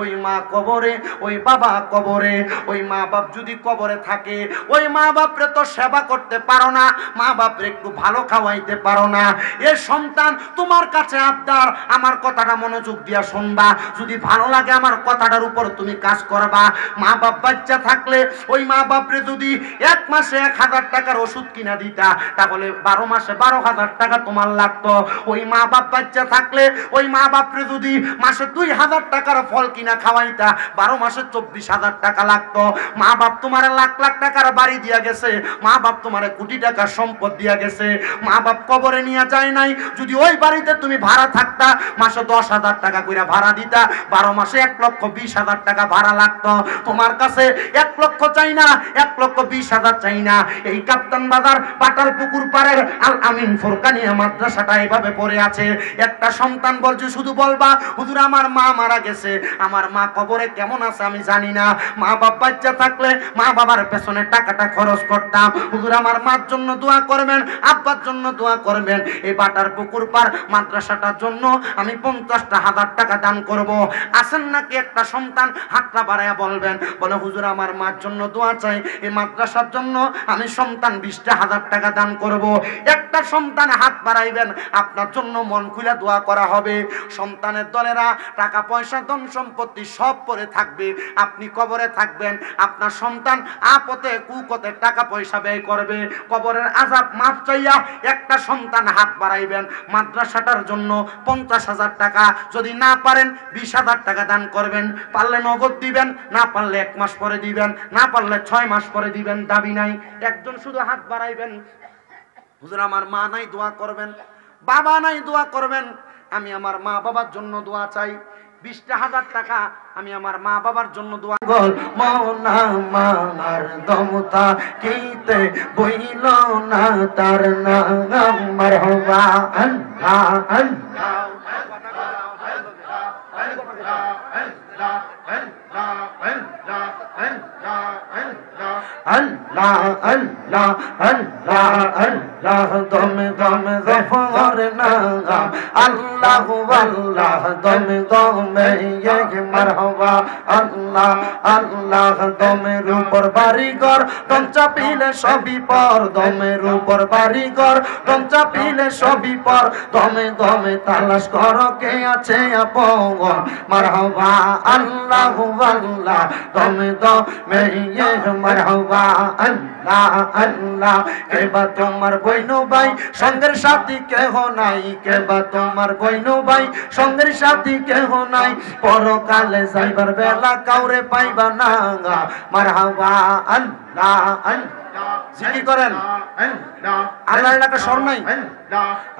ওই মা কবরে, ওই বাবা কবরে, ওই মা বাপ যদি কবরে থাকে, ওই মা বাপরে তো সেবা করতে পারো না, মা বাপরে একটু ভালো খাওয়াইতে পারো না। এ সন্তান তোমার কাছে আবদার, আমার কথাটা মনোযোগ দিয়া শুনবা, যদি ভালো লাগে আমার কথাটার উপর তুমি কাজ করবা। মা বাপ বাচ্চা থাকলে ওই মা বাপরে যদি এক মাসে 1000 টাকার ওষুধ কিনা দিতা, তাহলে 12 মাসে 12,000 টাকা তোমার লাগতো। ওই মা বাপ বাচ্চা থাকলে ওই মা বাপরে যদি মাসে 2000 টাকার ফল কিনা খাওয়াইতা, 12 মাসে 24,000 টাকা লাগতো। মা বাপ তোমার লাখ লাখ টাকার বাড়ি দিয়া গেছে, মা বাপ তোমার কোটি টাকার সম্পদ দিয়া গেছে, মা বাপ কবরে নিয়ে যায় নাই। যদি ওই বাড়িতে তুমি ভাড়া থাকতা, মাসে 10,000 টাকা করে ভাড়া দিতা, 12 মাসে 1,20,000 টাকা ভাড়া লাগতো। তোমার কাছে 1 লক্ষ চাই না, 1,20,000 চাই না। এই কাপ্তান বাজার পাটার পুকুর পাড়ের আল আমিন ফুরকানিয়া মাদ্রাসাটা এভাবে পড়ে আছে। একটা সন্তান বলছে, শুধু বলবা হুজুর আমার মা মারা গেছে, আমার মা কবরে কেমন আছে আমি জানি না। মা বাপ বাচ্চা থাকলে মা বাবার পেছনে টাকাটা খরচ করতাম। হুজুর আমার মার জন্য দোয়া করবেন, আব্বার জন্য দোয়া করবেন। এই বাটার পুকুর পাড় মাদ্রাসাটার জন্য আমি 50,000 টাকা দান করব। আসেন নাকি একটা সন্তান হাতটা বাড়ায়া বলবেন, বলে হুজুর আমার মার জন্য দোয়া চাই, এই মাদ্রাসার জন্য আমি সন্তান 20,000 টাকা দান করব। একটা সন্তান হাত বাড়াইবেন, আপনার জন্য মন খুলে দোয়া করা হবে। সন্তানের দলেরা টাকা পয়সা ধন সম্পত্তি সব পরে থাকবে, আপনি কবরে থাকবেন। আপনার সন্তান আপদে কুকতে টাকা পয়সা ব্যয় করবে, কবরের আযাব মাফ চাইয়া একটা সন্তান হাত বাড়াইবেন। মাদ্রাসাটার জন্য 50,000 টাকা, যদি না পারেন 20,000 টাকা দান করবেন। পারলে নগদ দিবেন, না পারলে 1 মাস পরে দিবেন, না পারলে 6 মাস পরে দিবেন, দাবি নাই। একজন শুধু হাত বাড়াইবেন, হুজুর আমার মা নাই দোয়া করবেন, বাবা নাই দোয়া করবেন। আমি আমার মা বাবার জন্য দোয়া চাই, 20,000 টাকা আমি আমার মা বাবার জন্য দোয়া। মৌনা মার দমতা কিতে বইল না তার নাম মারহাবা আল্লাহ আল্লাহ আল্লাহ আল্লাহ আল্লাহ আল্লাহ দমে দমে গফর না আল্লাহ আল্লাহ দমে দমে মারহাবা আল্লাহ আল্লাহ দমের উপর বাড়িঘর টঞ্চা পিলে সবই পর, দমের উপর বাড়িঘর টঞ্চা পিলে সবই পর, দমে দমে তালাশ কর কে আছে আপন মারহাবা আল্লাহ আল্লাহ দমে দমে মারহাবা আল্লাহ আল্লাহ। কেবা তোমার বইনু ভাই সঙ্গের সাথী কেহ নাই, কেবা তোমার বইনু ভাই সঙ্গের সাথী কেহ নাই, পরকালে যাইবার বেলা কাউরে পাইবা না মারহাবা আল্লাহ আল্লাহ। জিকির করেন আল্লাহর একটা স্বর নাই।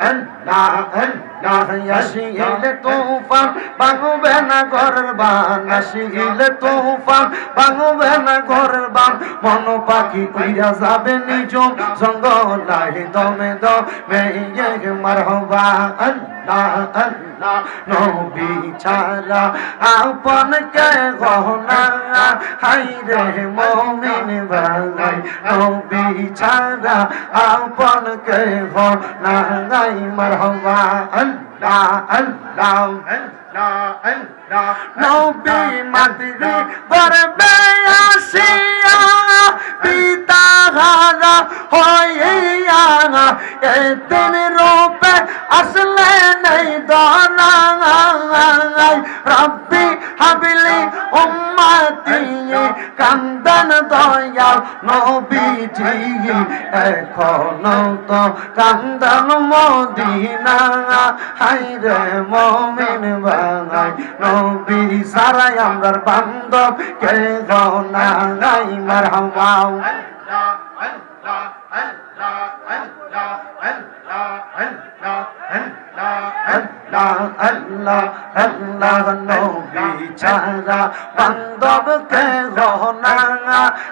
আল্লাহ আল্লাহ আসিলে তুফান ভাঙবে না ঘরের বান, আসিলে তুফান ভাঙবে না ঘরের বান, মন পাখি কইরা যাবে নিজম জঙ্গলাই দমে দমে মারহাবা আল্লাহ আল্লাহ। নবী ছাড়া আপন কে গহনা হাইরে মুমিন ভাই, নবী ছাড়া আপন কে গহনা মারহাবা আল্লাহ আল্লাহ আল্লাহ। নবী মাতৃ গর্বে আসিয়া পিতা হারা হইয়া এতিম রূপে আসলে নেই দনাই, রব্বি হাবিলি উম্মতি কান্দন দয়াল নবীজি এখনো তো কান্দন মদিনা হাইরে মুমিন ভাই, নবী সারাই আমরার বান্ধব কে গনা নাই মারহাবা আল্লাহ আল্লাহ আল্লাহ আল্লাহ আল্লাহ আল্লাহ আল্লাহ আল্লাহ। নবী ছাড়া বান্ধব কে গনা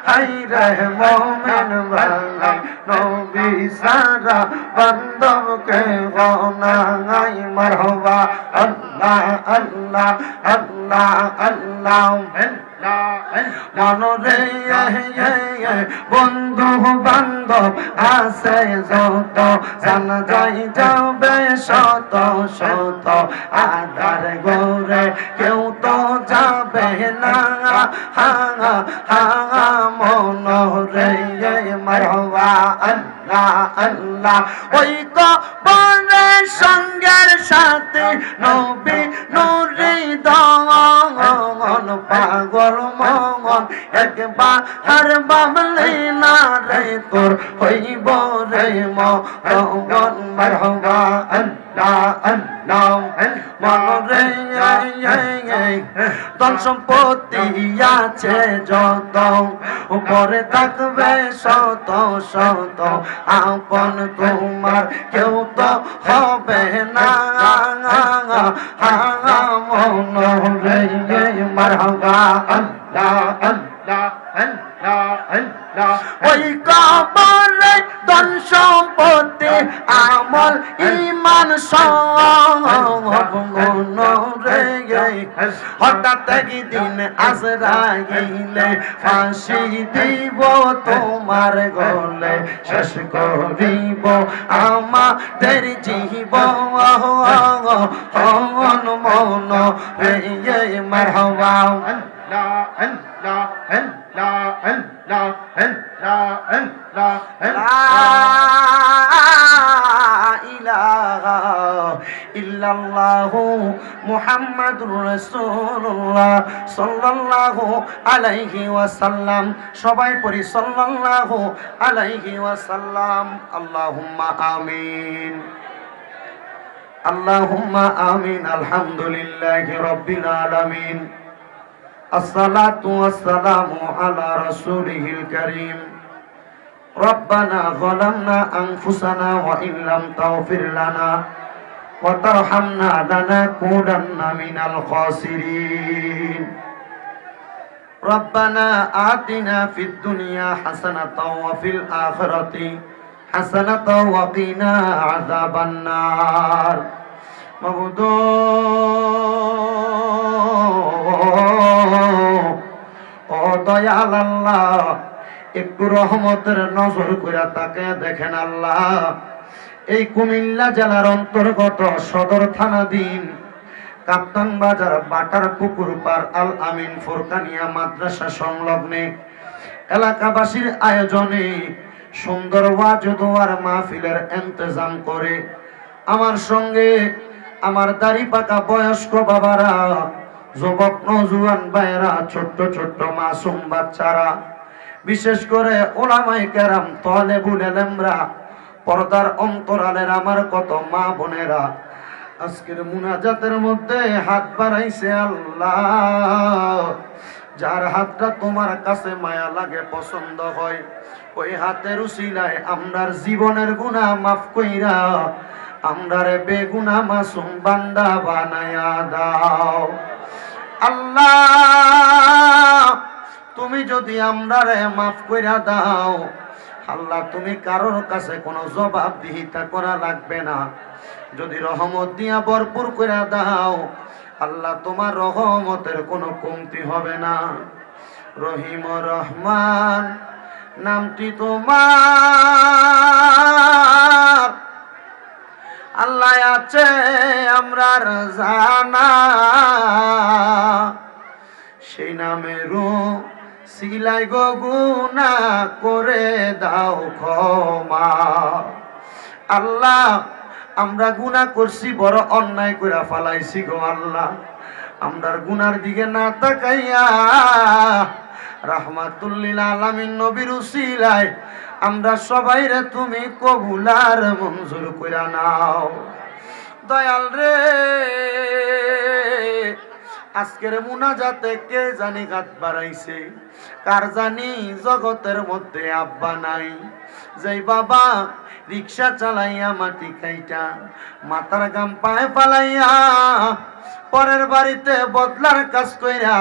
হাইরে মুমিন ভাই, নবী ছাড়া বান্ধব কে গনা মারহাবা আল্লাহ আল্লাহ আল্লাহ আল্লাহ। মনরে বন্ধু বান্ধব আছে যত, জানা যাই যাবে শত শত, আধার গোরে কেউ তো যাবে না মনরে মারহাবা আল্লাহ আল্লাহ। ওই কবরে সঙ্গের সাথে নবী নূরে দন পাগল মন একবার হার বাবলে না রে তোর হইব রে মন মারহাবা আল্লাহ আল্লাহ মন রে ধন সম্পত্তি আছে যত উপরে থাকবে শত শত আপন তোমার কেউ তো হবে না মন রে মারহাবা আল্লাহ আল্লাহ আল্লাহ আল্লাহ ওই কবরে ধন সম্পত্তি আমল ঈমান সব গুণ রে হঠাৎ একদিন আজরাইলে ফাঁসি দিব তোমার গলে শেষ করিব আমাদের জীবন মন রে মারহাবা আল্লাহ আল্লাহ আল্লাহ আল্লাহ আল্লাহ আল্লাহ ইলাহা ইল্লাল্লাহু মুহাম্মাদুর রাসূলুল্লাহ সাল্লাল্লাহু আলাইহি ওয়াসাল্লাম সবাই পড়ি সাল্লাল্লাহু আলাইহি ওয়াসাল্লাম আল্লাহুম্মা আমিন আল্লাহুম্মা আমিন আলহামদুলিল্লাহি রাব্বিল আলামিন আসসালাতু ওয়াসসালামু আলা রাসূলিহিল কারীম রব্বানা যালামনা আনফুসানা ওয়া ইন লাম তাগফির লানা ওয়া তারহামনা লানাকুনান্না মিনাল খাসিরিন রব্বানা আতিনা ফিদ দুনিয়া হাসানাতাও ওয়া ফিল আখিরাতি হাসানাতাও ওয়া কিনা আযাবান নার মাবুদ ও দয়াল আল্লাহ একটু রহমতের নজর করে তাকে দেখেন আল্লাহ এই কুমিল্লা জেলার অন্তর্গত সদর থানাধীন কাপ্তান বাজার বাটার পুকুর পার আল আমিন ফুরকানিয়া মাদ্রাসা সংলগ্নে এলাকাবাসীর আয়োজনে সুন্দর ওয়াজ ও দোয়ার মাহফিলের ইন্তজাম করে আমার সঙ্গে আমার দাড়ি পাকা বয়স্ক বাবারা যুবক নওজোয়ান ভাইরা ছোট্ট ছোট্ট মাসুম বাচ্চারা বিশেষ করে ওলামায়ে কেরাম তালেবুল ইলমরা পর্দার অন্তরালের আমার কত মা বোনেরা আজকের মুনাজাতের মধ্যে হাত বাড়াইছে আল্লাহ যার হাতটা তোমার কাছে মায়া লাগে পছন্দ হয় ওই হাতের উসিলায় আমরার জীবনের গুনাহ মাফ কইরা আমরারে বেগুনাহ মাসুম বান্দা বানায়া দাও আল্লাহ তুমি যদি আমরারে মাফ কইরা দাও আল্লাহ তুমি কারোর কাছে কোনো জবাবদিহিতা করা লাগবে না যদি রহমত দিয়া ভরপুর কইরা দাও আল্লাহ তোমার রহমতের কোনো কমতি হবে না রহিম রহমান নামটি তোমার আল্লাহ আছে আমরার জানা সেই নামেরও সিলাই গো গুনাহ করে দাও ক্ষমা আল্লাহ আমরা গুনাহ করছি বড় অন্যায় কইরা ফালাইছি গো আল্লাহ আমরার গুনার দিকে না তাকাইয়া রাহমাতুল লিল আলামিন নবীর উসিলায় আমরা সবাইরে তুমি কবুল আর মঞ্জুর কইরা নাও দয়াল রে আজকের মুনাজাতে কে জানি গাত বাড়াইছে কার জানি জগতের মধ্যে আব্বা নাই যেই বাবা রিকশা চালাইয়া মাটি খাইটা মাথার গাম পায়ে পালাইয়া পরের বাড়িতে বদলার কাজ কইরা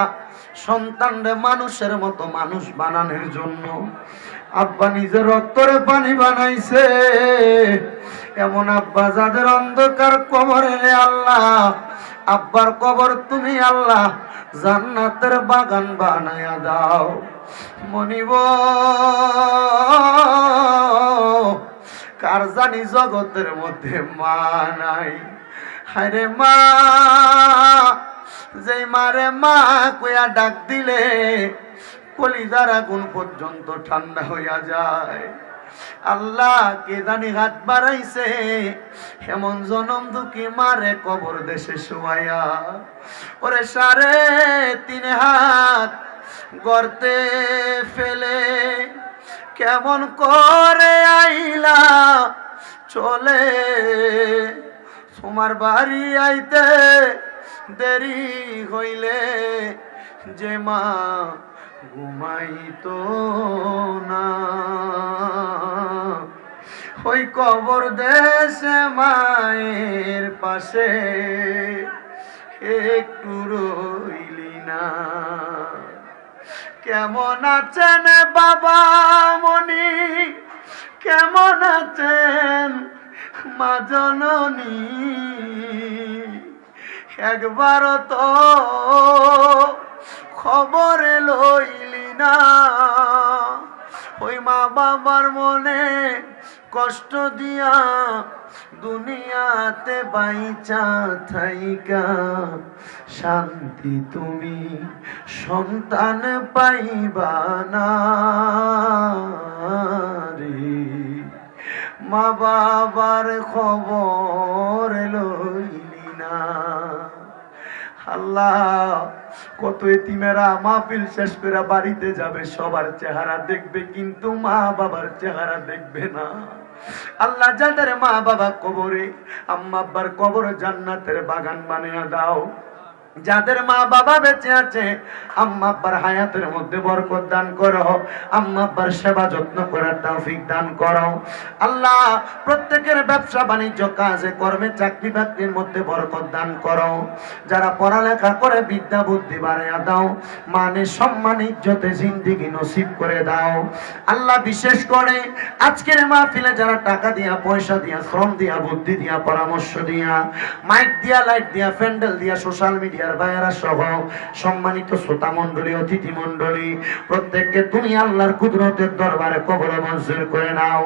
সন্তানরে মানুষের মতো মানুষ বানানোর জন্য আব্বা নিজের রক্তরে পানি বানাইছে এমন আব্বা যাদের অন্ধকার কবরে আল্লাহ আব্বার কবর তুমি আল্লাহ জান্নাতের বাগান বানায়া দাও মনিব কার জানি জগতের মধ্যে মা নাই হায়রে মা যেই মারে মা কইয়া ডাক দিলে কলিজার আগুন পর্যন্ত ঠান্ডা হইয়া যায় আল্লাহ কে জানি হাত বাড়াইছে, এমন জনম দুঃখী মারে কবর দেশে শুয়াইয়া। ওরে 3.5 হাত গর্তে ফেলে কেমন করে আইলা চলে, তোমার বাড়ি আইতে দেরি হইলে যে মা ঘুমাইতো না, ওই কবর দেশে মায়ের পাশে একটু রইলি না। কেমন আছেন বাবা মনি, কেমন আছেন মা জননী, একবার তো খবর লইলি না। ওই মা বাবার মনে কষ্ট দিয়া দুনিয়াতে বাইচা থাইকা শান্তি তুমি সন্তান পাইবা না রে। মা বাবার খবর লইলি না। আল্লাহ কত এতিমেরা মাহফিল শেষ করে বাড়িতে যাবে, সবার চেহারা দেখবে কিন্তু মা বাবার চেহারা দেখবে না। আল্লাহ যাদের মা বাবা কবরে, আম্মা আব্বার কবর জান্নাতের বাগান বানিয়ে দাও। যাদের মা বাবা বেঁচে আছে আম্মা আব্বার হায়াতের মধ্যে বরকত দান করো, আম্মা আব্বার সেবা যত্ন করার তৌফিক দান করো। আল্লাহ প্রত্যেকের ব্যবসা বাণিজ্য কাজে কর্মে চাকরি বাকরির মধ্যে বরকত দান করো। যারা পড়ালেখা করে বিদ্যা বুদ্ধি বাড়াইয়া দাও, মানে সম্মান ইজ্জতে জিন্দেগি নসিব করে দাও। আল্লাহ বিশেষ করে আজকের মাহফিলে যারা টাকা দিয়া, পয়সা দিয়া, শ্রম দিয়া, বুদ্ধি দিয়া, পরামর্শ দিয়া, মাইক দিয়া, লাইট দিয়া, প্যান্ডেল দিয়া, সোশ্যাল মিডিয়া ভাইয়েরা সহ সম্মানিত শ্রোতা মন্ডলী, অতিথি মন্ডলী, প্রত্যেককে তুমি আল্লাহর কুদরতের দরবারে কবুল মঞ্জুর করে নাও।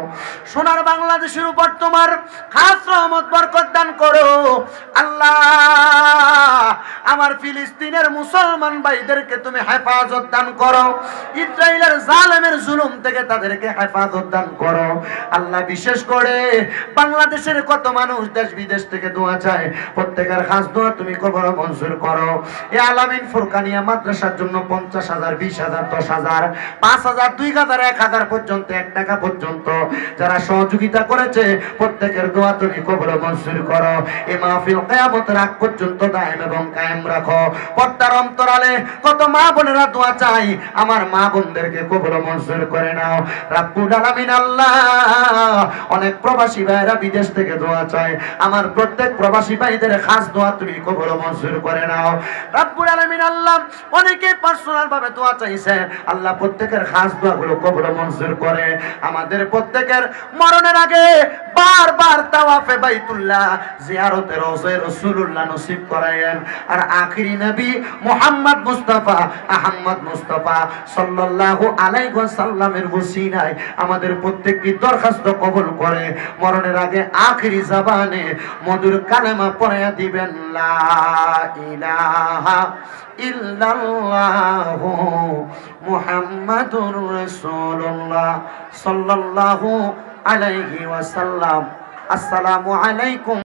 সোনার বাংলাদেশের উপর তোমার খাস রহমত বরকত দান করো। আল্লাহ আমার ফিলিস্তিনের মুসলমান ভাইদেরকে তুমি হেফাজত দান করো, ইসরায়েলের জালেমের জুলুম থেকে তাদেরকে হেফাজত দান করো। আল্লাহ বিশেষ করে বাংলাদেশের কত মানুষ দেশ বিদেশ থেকে দোয়া চায়, প্রত্যেকের খাস দোয়া তুমি কবুল মঞ্জুর করো। এই আলামিন ফুরকানিয়া মাদ্রাসার জন্য 50,000, 20,000, 10,000, 5,000, 2,000, 1,000 পর্যন্ত, 1 টাকা পর্যন্ত যারা সহযোগিতা করেছে প্রত্যেকের দোয়া তুমি কবুল মঞ্জুর করো। এই মাহফিল কিয়ামতের আগ পর্যন্ত দায়েম এবং কায়েম রাখো। পর্দার অন্তরালে কত মা বোনেরা দোয়া চাই, আমার মা বোনদেরকে কবুল মঞ্জুর করে নাও রাব্বুল আলামিন। আল্লাহ অনেক প্রবাসী ভাইরা বিদেশ থেকে দোয়া চায়, আমার প্রত্যেক প্রবাসী ভাইদের খাস দোয়া তুমি কবুল মঞ্জুর করে নাও রাব্বুল আলামিন। আল্লাহ অনেকে পার্সোনাল ভাবে দোয়া চাইছে, আল্লাহ প্রত্যেকের খাস দোয়াগুলো কবুল মঞ্জুর করে। আমাদের প্রত্যেকের মরণের আগে বারবার তাওয়াফে বাইতুল্লাহ, জিয়ারতে রওজা রাসূলুল্লাহ নসিব করায়েন। আর আখিরি নবী মুহাম্মদ মুস্তাফা আহমদ মুস্তাফা সাল্লাল্লাহু আলাইহি ওয়াসাল্লামের ওসিলায় আমাদের প্রত্যেককে দরখাস্ত কবুল করে মরণের আগে আখিরি জবানে মধুর কালেমা পড়ায়া দিবেন, লা ইলাহা ইল্লাল্লাহু মুহাম্মাদুর রাসূলুল্লাহ সাল্লাল্লাহু আলাইহি ওয়াসাল্লাম। আসসালামু আলাইকুম।